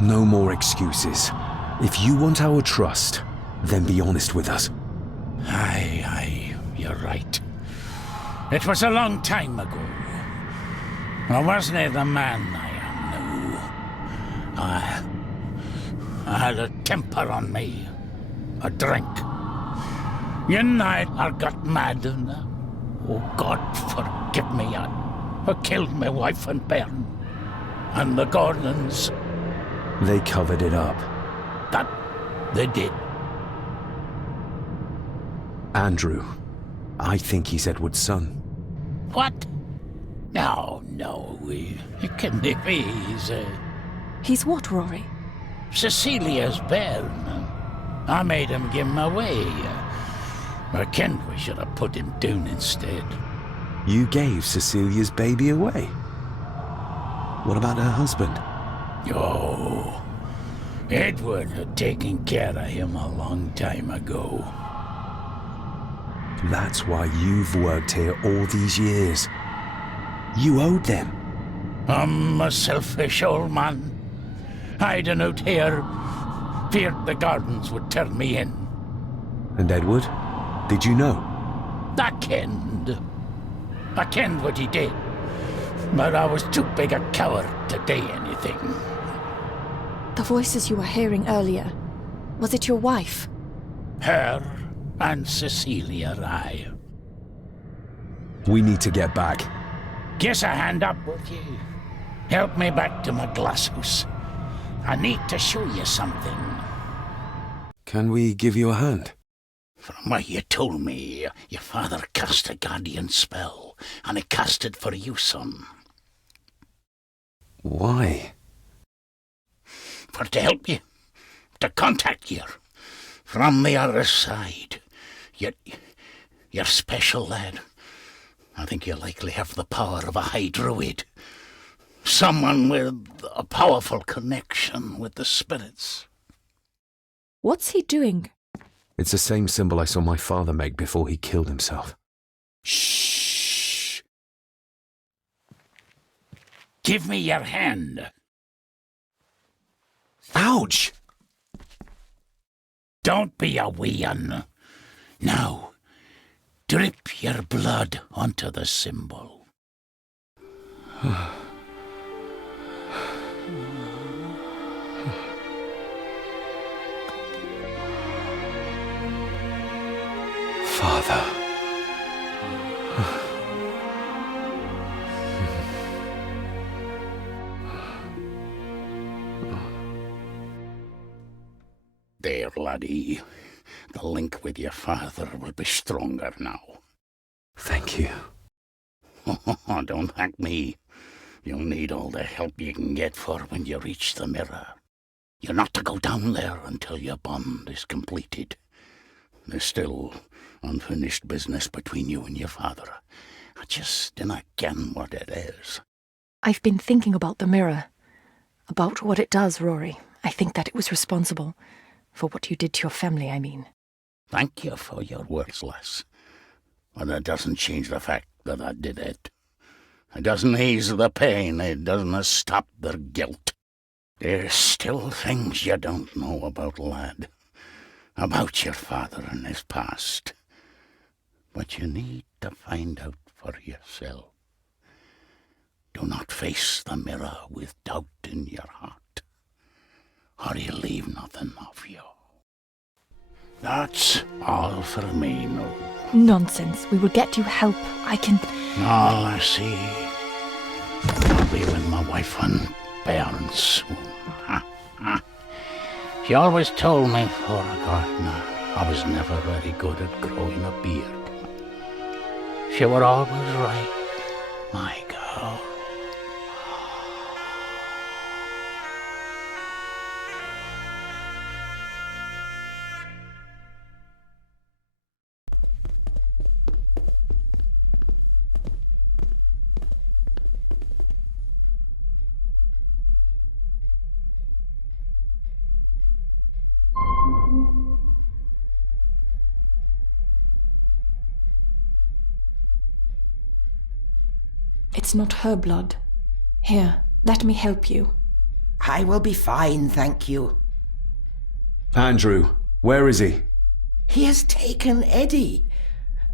No more excuses. If you want our trust, then be honest with us. Aye, you're right. It was a long time ago. I wasn't the man I am now. I had a temper on me. A drink. One night I got mad and... oh, God forgive me, I who killed my wife and bairn. And the Gordons. They covered it up. That they did. Andrew, I think he's Edward's son. What? No, it can't be. He's what, Rory? Cecilia's bairn. I made him give him away. I kenned we should have put him down instead. You gave Cecilia's baby away? What about her husband? Oh, Edward had taken care of him a long time ago. That's why you've worked here all these years. You owed them. I'm a selfish old man. Hiding out here, feared the Gardens would turn me in. And Edward? Did you know? I kenned what he did. But I was too big a coward to do anything. The voices you were hearing earlier, was it your wife? Her and Cecilia, aye. We need to get back. Give a hand up, would you? Help me back to my glasshouse. I need to show you something. Can we give you a hand? From what you told me, your father cast a guardian spell, and he cast it for you, son. Why? For to help you, to contact you from the other side. You're special, lad. I think you likely have the power of a Hydra. Someone with a powerful connection with the spirits. What's he doing? It's the same symbol I saw my father make before he killed himself. Shh! Give me your hand. Ouch! Don't be a wee un. Now, drip your blood onto the symbol. Father. There, laddie. The link with your father will be stronger now. Thank you. Don't thank me. You'll need all the help you can get for when you reach the mirror. You're not to go down there until your bond is completed. There's still unfinished business between you and your father. I just dinna ken what it is. I've been thinking about the mirror. About what it does, Rory. I think that it was responsible. For what you did to your family, I mean. Thank you for your words, lass. But it doesn't change the fact that I did it. It doesn't ease the pain. It doesn't stop their guilt. There's still things you don't know about, lad. About your father and his past. But you need to find out for yourself. Do not face the mirror with doubt in your heart, or you'll leave nothing of you. That's all for me, no. Nonsense. We will get you help. I can... All I see. I'll be with my wife and bairns soon. She always told me for a gardener I was never very good at growing a beard. She were always right, my girl. It's not her blood. Here, let me help you. I will be fine, thank you. Andrew, where is he? He has taken Eddie.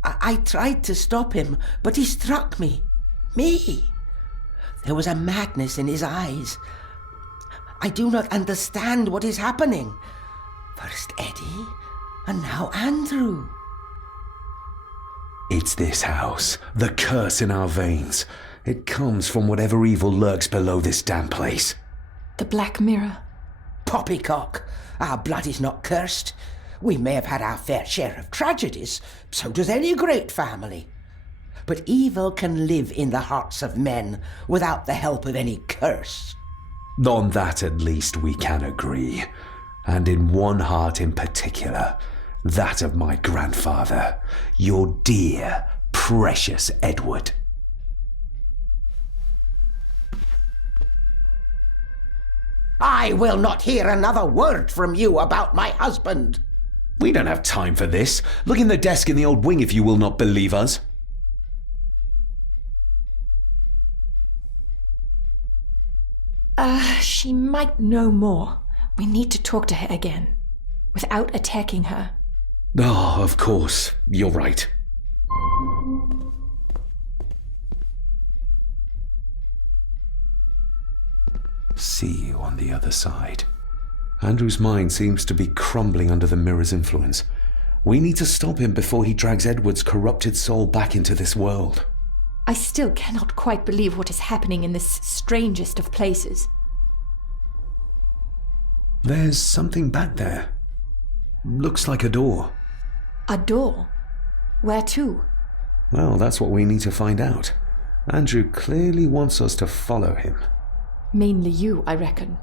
I tried to stop him, but he struck me. Me. There was a madness in his eyes. I do not understand what is happening. First Eddie, and now Andrew. It's this house, the curse in our veins. It comes from whatever evil lurks below this damn place. The Black Mirror. Poppycock. Our blood is not cursed. We may have had our fair share of tragedies. So does any great family. But evil can live in the hearts of men without the help of any curse. On that at least we can agree. And in one heart in particular, that of my grandfather, your dear, precious Edward. I will not hear another word from you about my husband. We don't have time for this. Look in the desk in the old wing if you will not believe us. She might know more. We need to talk to her again, without attacking her. Oh, of course. You're right. See you on the other side. Andrew's mind seems to be crumbling under the mirror's influence. We need to stop him before he drags Edward's corrupted soul back into this world. I still cannot quite believe what is happening in this strangest of places. There's something back there. Looks like a door. A door? Where to? Well, that's what we need to find out. Andrew clearly wants us to follow him. Mainly you, I reckon.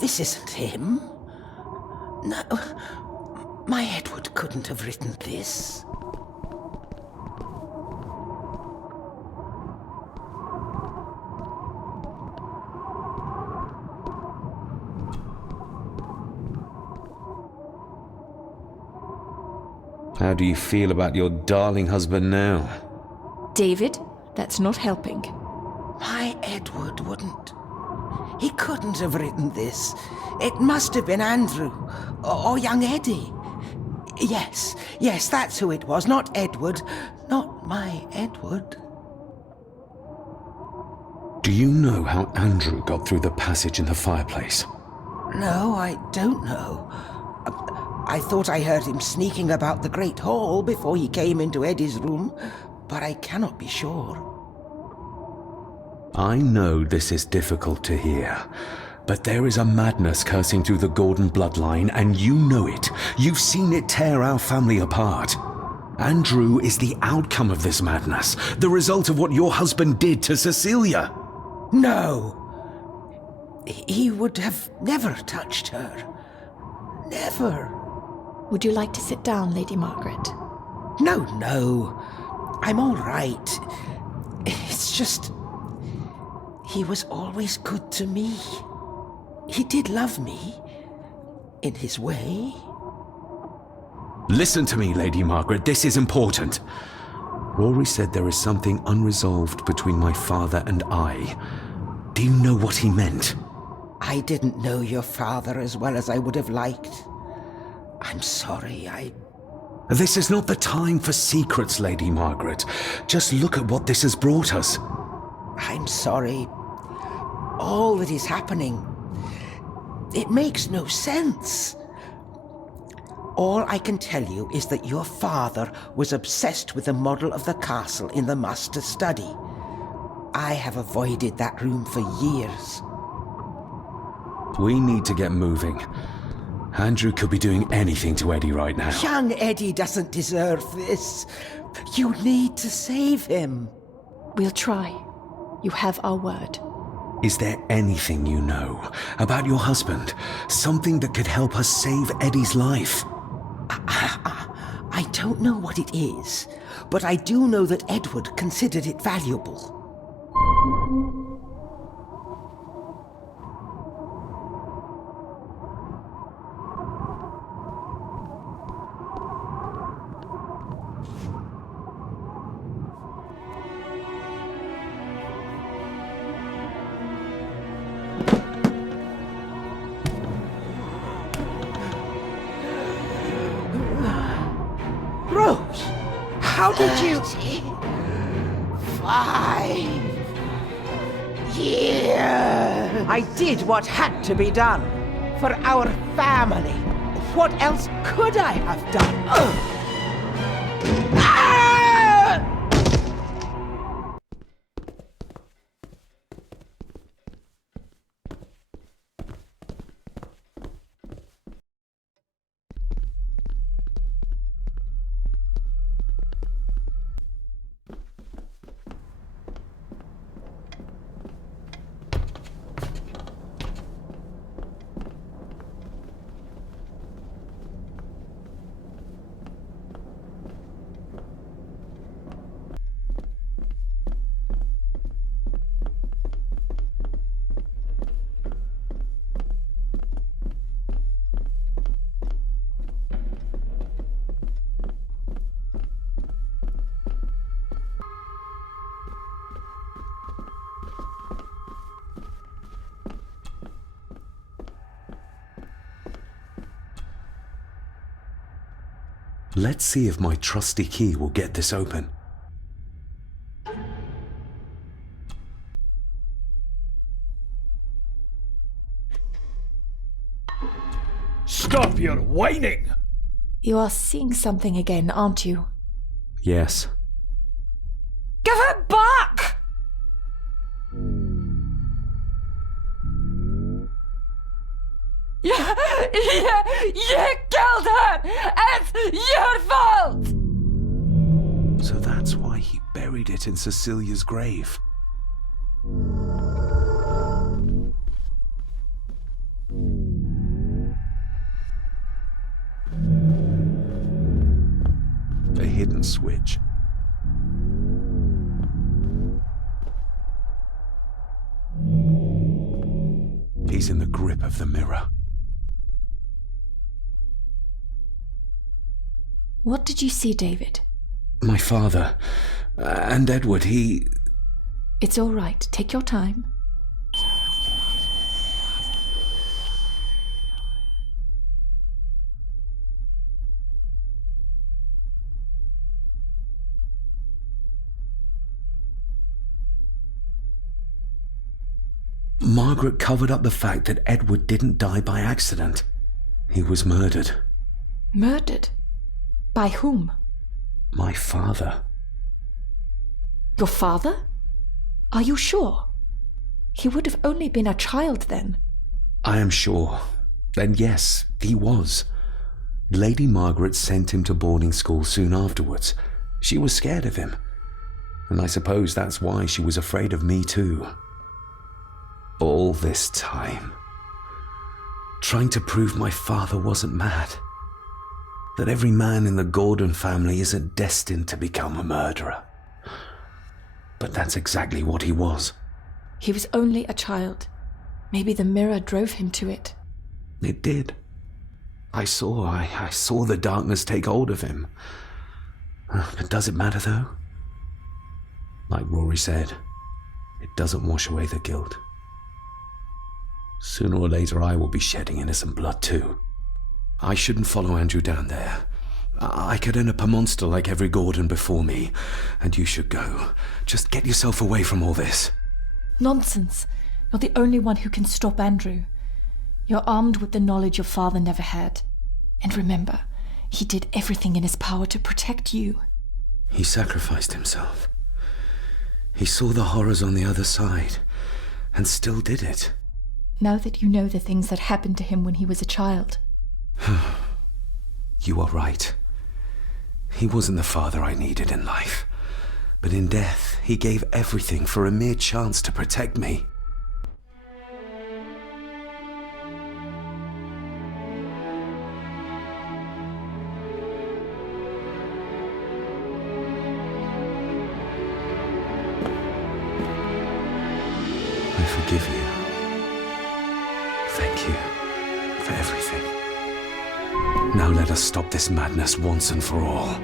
This isn't him. No, my Edward couldn't have written this. How do you feel about your darling husband now? David, that's not helping. My Edward wouldn't. He couldn't have written this. It must have been Andrew, or young Eddie. Yes, that's who it was, not Edward. Not my Edward. Do you know how Andrew got through the passage in the fireplace? No, I don't know. I thought I heard him sneaking about the Great Hall before he came into Eddie's room, but I cannot be sure. I know this is difficult to hear, but there is a madness coursing through the Gordon bloodline, and you know it. You've seen it tear our family apart. Andrew is the outcome of this madness, the result of what your husband did to Cecilia. No. He would have never touched her. Never. Would you like to sit down, Lady Margaret? No. I'm all right. It's just... he was always good to me. He did love me. In his way. Listen to me, Lady Margaret. This is important. Rory said there is something unresolved between my father and I. Do you know what he meant? I didn't know your father as well as I would have liked. I'm sorry, This is not the time for secrets, Lady Margaret. Just look at what this has brought us. I'm sorry. All that is happening, it makes no sense. All I can tell you is that your father was obsessed with the model of the castle in the master's study. I have avoided that room for years. We need to get moving. Andrew could be doing anything to Eddie right now. Young Eddie doesn't deserve this. You need to save him. We'll try. You have our word. Is there anything you know about your husband? Something that could help us save Eddie's life? I don't know what it is, but I do know that Edward considered it valuable. Rose, how did you... 5 years. I did what had to be done. for our family. What else could I have done? Ah! Let's see if my trusty key will get this open. Stop your whining! You are seeing something again, aren't you? Yes. Give it back! You killed her! It's your fault! So that's why he buried it in Cecilia's grave. A hidden switch. He's in the grip of the mirror. What did you see, David? My father and Edward, he... It's all right. Take your time. Margaret covered up the fact that Edward didn't die by accident. He was murdered. Murdered? By whom? My father. Your father? Are you sure? He would have only been a child then. I am sure. And yes, he was. Lady Margaret sent him to boarding school soon afterwards. She was scared of him. And I suppose that's why she was afraid of me too. All this time, trying to prove my father wasn't mad. That every man in the Gordon family isn't destined to become a murderer. But that's exactly what he was. He was only a child. Maybe the mirror drove him to it. It did. I saw the darkness take hold of him. But does it matter though? Like Rory said, it doesn't wash away the guilt. Sooner or later I will be shedding innocent blood too. I shouldn't follow Andrew down there. I could end up a monster like every Gordon before me, and you should go. Just get yourself away from all this. Nonsense. You're the only one who can stop Andrew. You're armed with the knowledge your father never had. And remember, he did everything in his power to protect you. He sacrificed himself. He saw the horrors on the other side, and still did it. Now that you know the things that happened to him when he was a child. You are right. He wasn't the father I needed in life. But in death, he gave everything for a mere chance to protect me. I forgive you. Thank you for everything. Now let us stop this madness once and for all.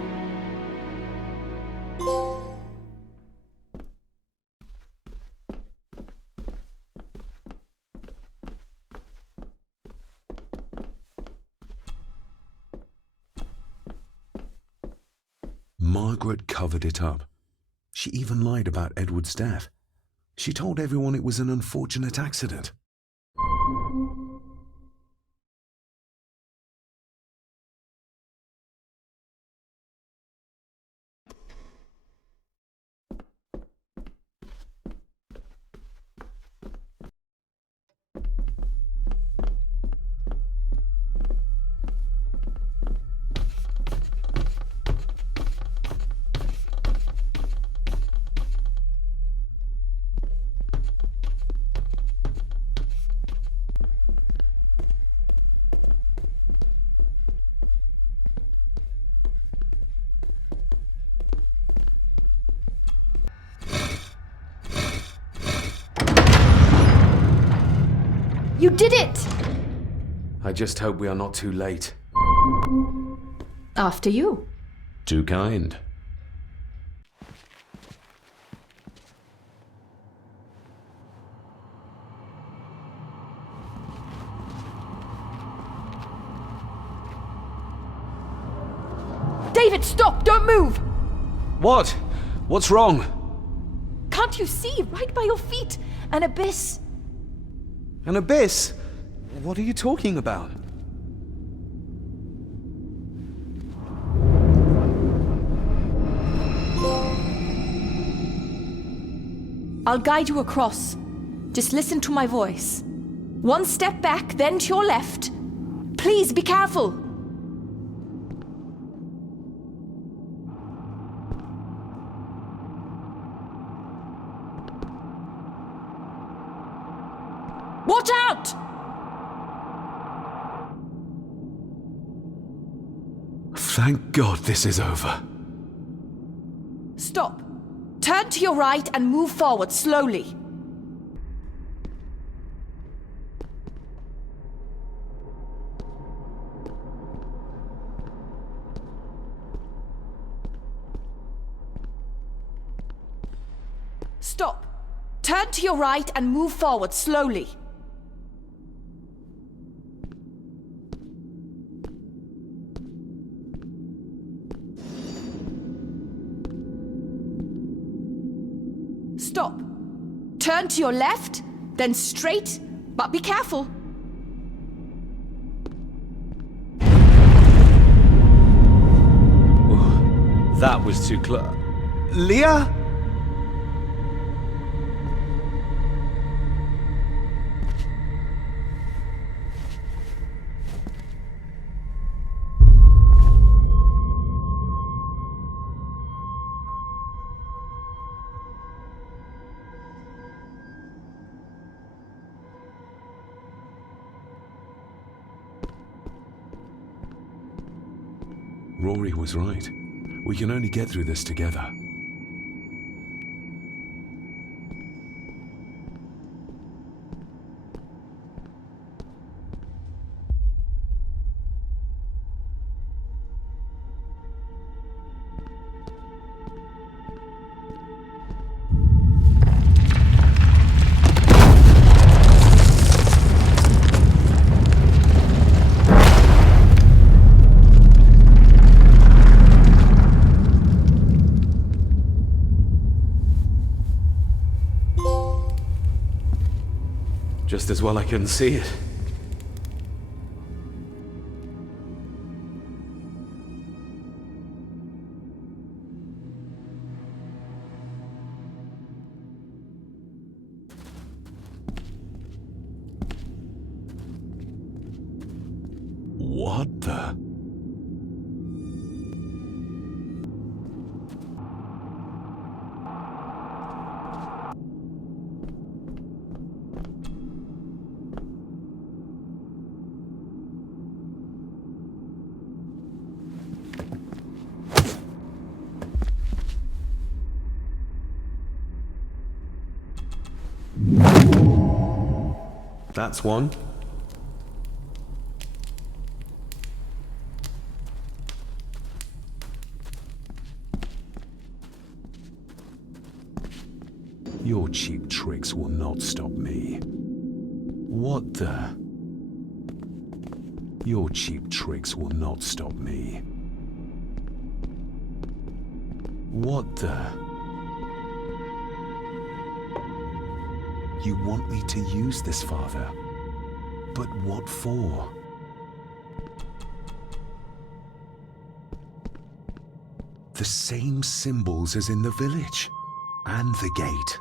Margaret covered it up. She even lied about Edward's death. She told everyone it was an unfortunate accident. did it! I just hope we are not too late. After you. Too kind. David, stop! Don't move! What? What's wrong? Can't you see? Right by your feet! An abyss! An abyss? What are you talking about? I'll guide you across. Just listen to my voice. One step back, then to your left. Please be careful! Watch out! Thank God this is over. Stop. Turn to your right and move forward slowly. Stop. Turn to your right and move forward slowly. Stop. Turn to your left, then straight, but be careful. That was too close. Leah? Rory was right. We can only get through this together. Just as well I couldn't see it. What the? That's one. Your cheap tricks will not stop me. What the? Your cheap tricks will not stop me. What the? You want me to use this, Father? But what for? The same symbols as in the village, and the gate.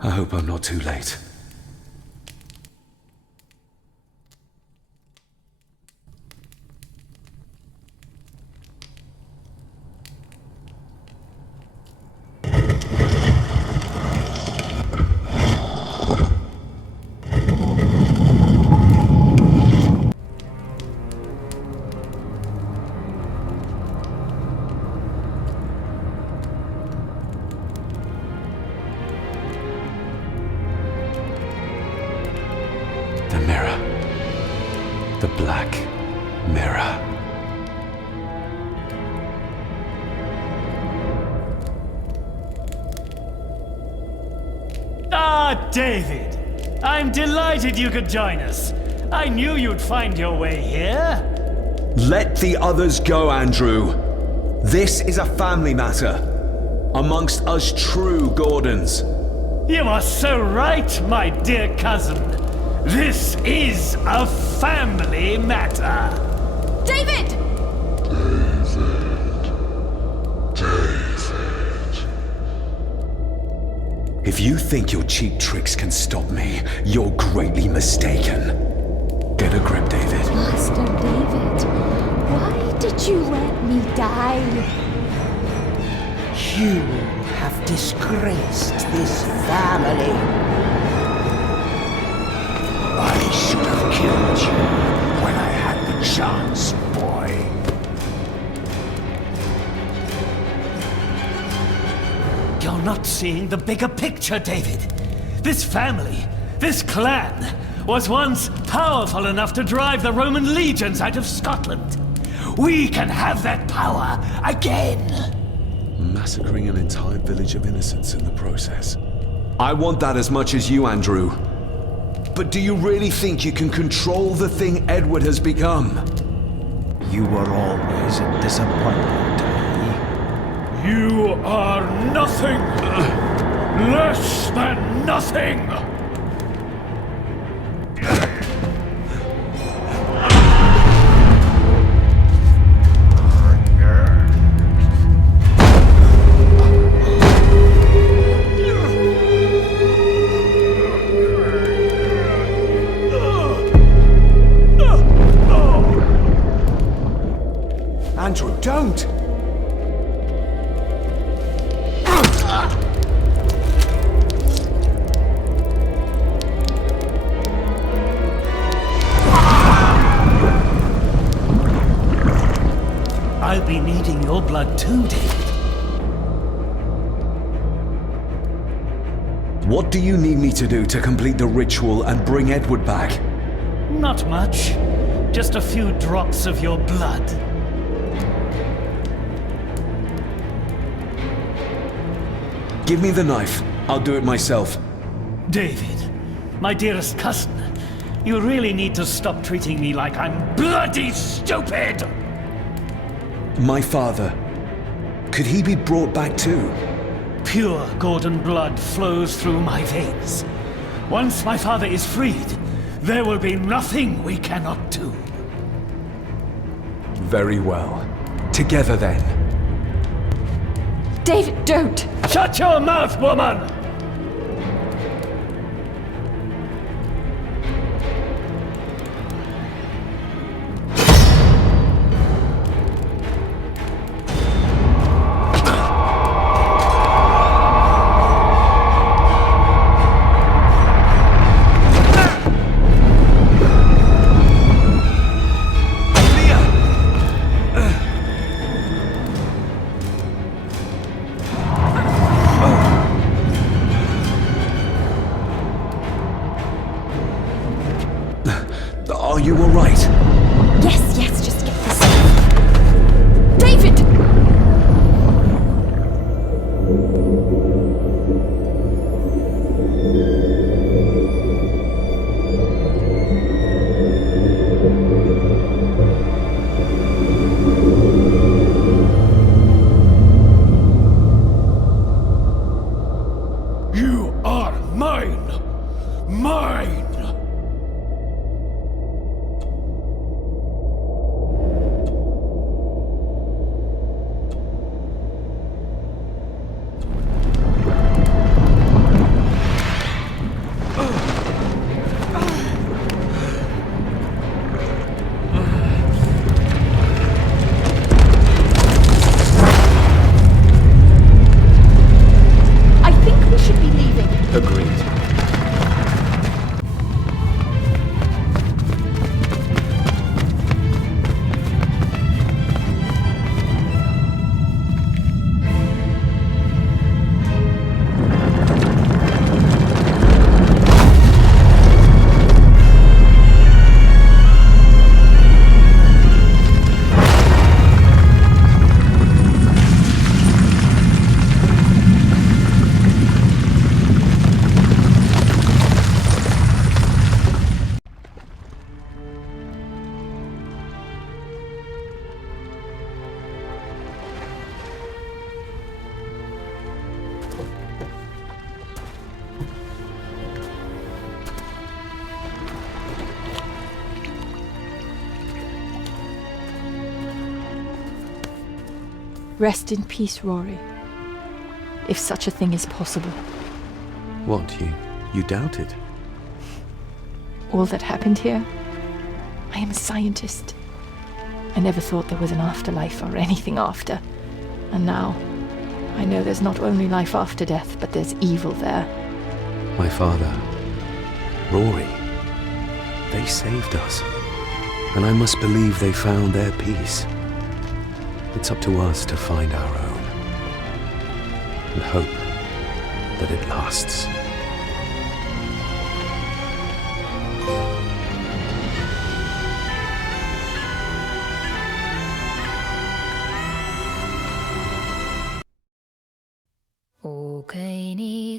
I hope I'm not too late. mirror. The Black Mirror. Ah, David! I'm delighted you could join us. I knew you'd find your way here. Let the others go, Andrew. This is a family matter. Amongst us true Gordons. You are so right, my dear cousin. This is a family matter. David! If you think your cheap tricks can stop me, you're greatly mistaken. Get a grip, David. Master David, why did you let me die? You have disgraced this family. I should have killed you when I had the chance, boy. You're not seeing the bigger picture, David. This family, this clan, was once powerful enough to drive the Roman legions out of Scotland. We can have that power again. Massacring an entire village of innocents in the process. I want that as much as you, Andrew. But do you really think you can control the thing Edward has become? You were always a disappointment to me. You are nothing! Less than nothing! Andrew, don't! I'll be needing your blood too, David. What do you need me to do to complete the ritual and bring Edward back? Not much. Just a few drops of your blood. Give me the knife. I'll do it myself. David, my dearest cousin, you really need to stop treating me like I'm bloody stupid! My father. Could he be brought back too? Pure Gordon blood flows through my veins. Once my father is freed, there will be nothing we cannot do. Very well. Together then. David, don't! Shut your mouth, woman! Are you all right? Yes, just get this. David! You are mine! Mine! I think we should be leaving. Agreed. Rest in peace, Rory. If such a thing is possible. What, you doubt it? All that happened here? I am a scientist. I never thought there was an afterlife or anything after. And now, I know there's not only life after death, but there's evil there. My father, Rory, they saved us. And I must believe they found their peace. It's up to us to find our own. And hope that it lasts. Okay, ni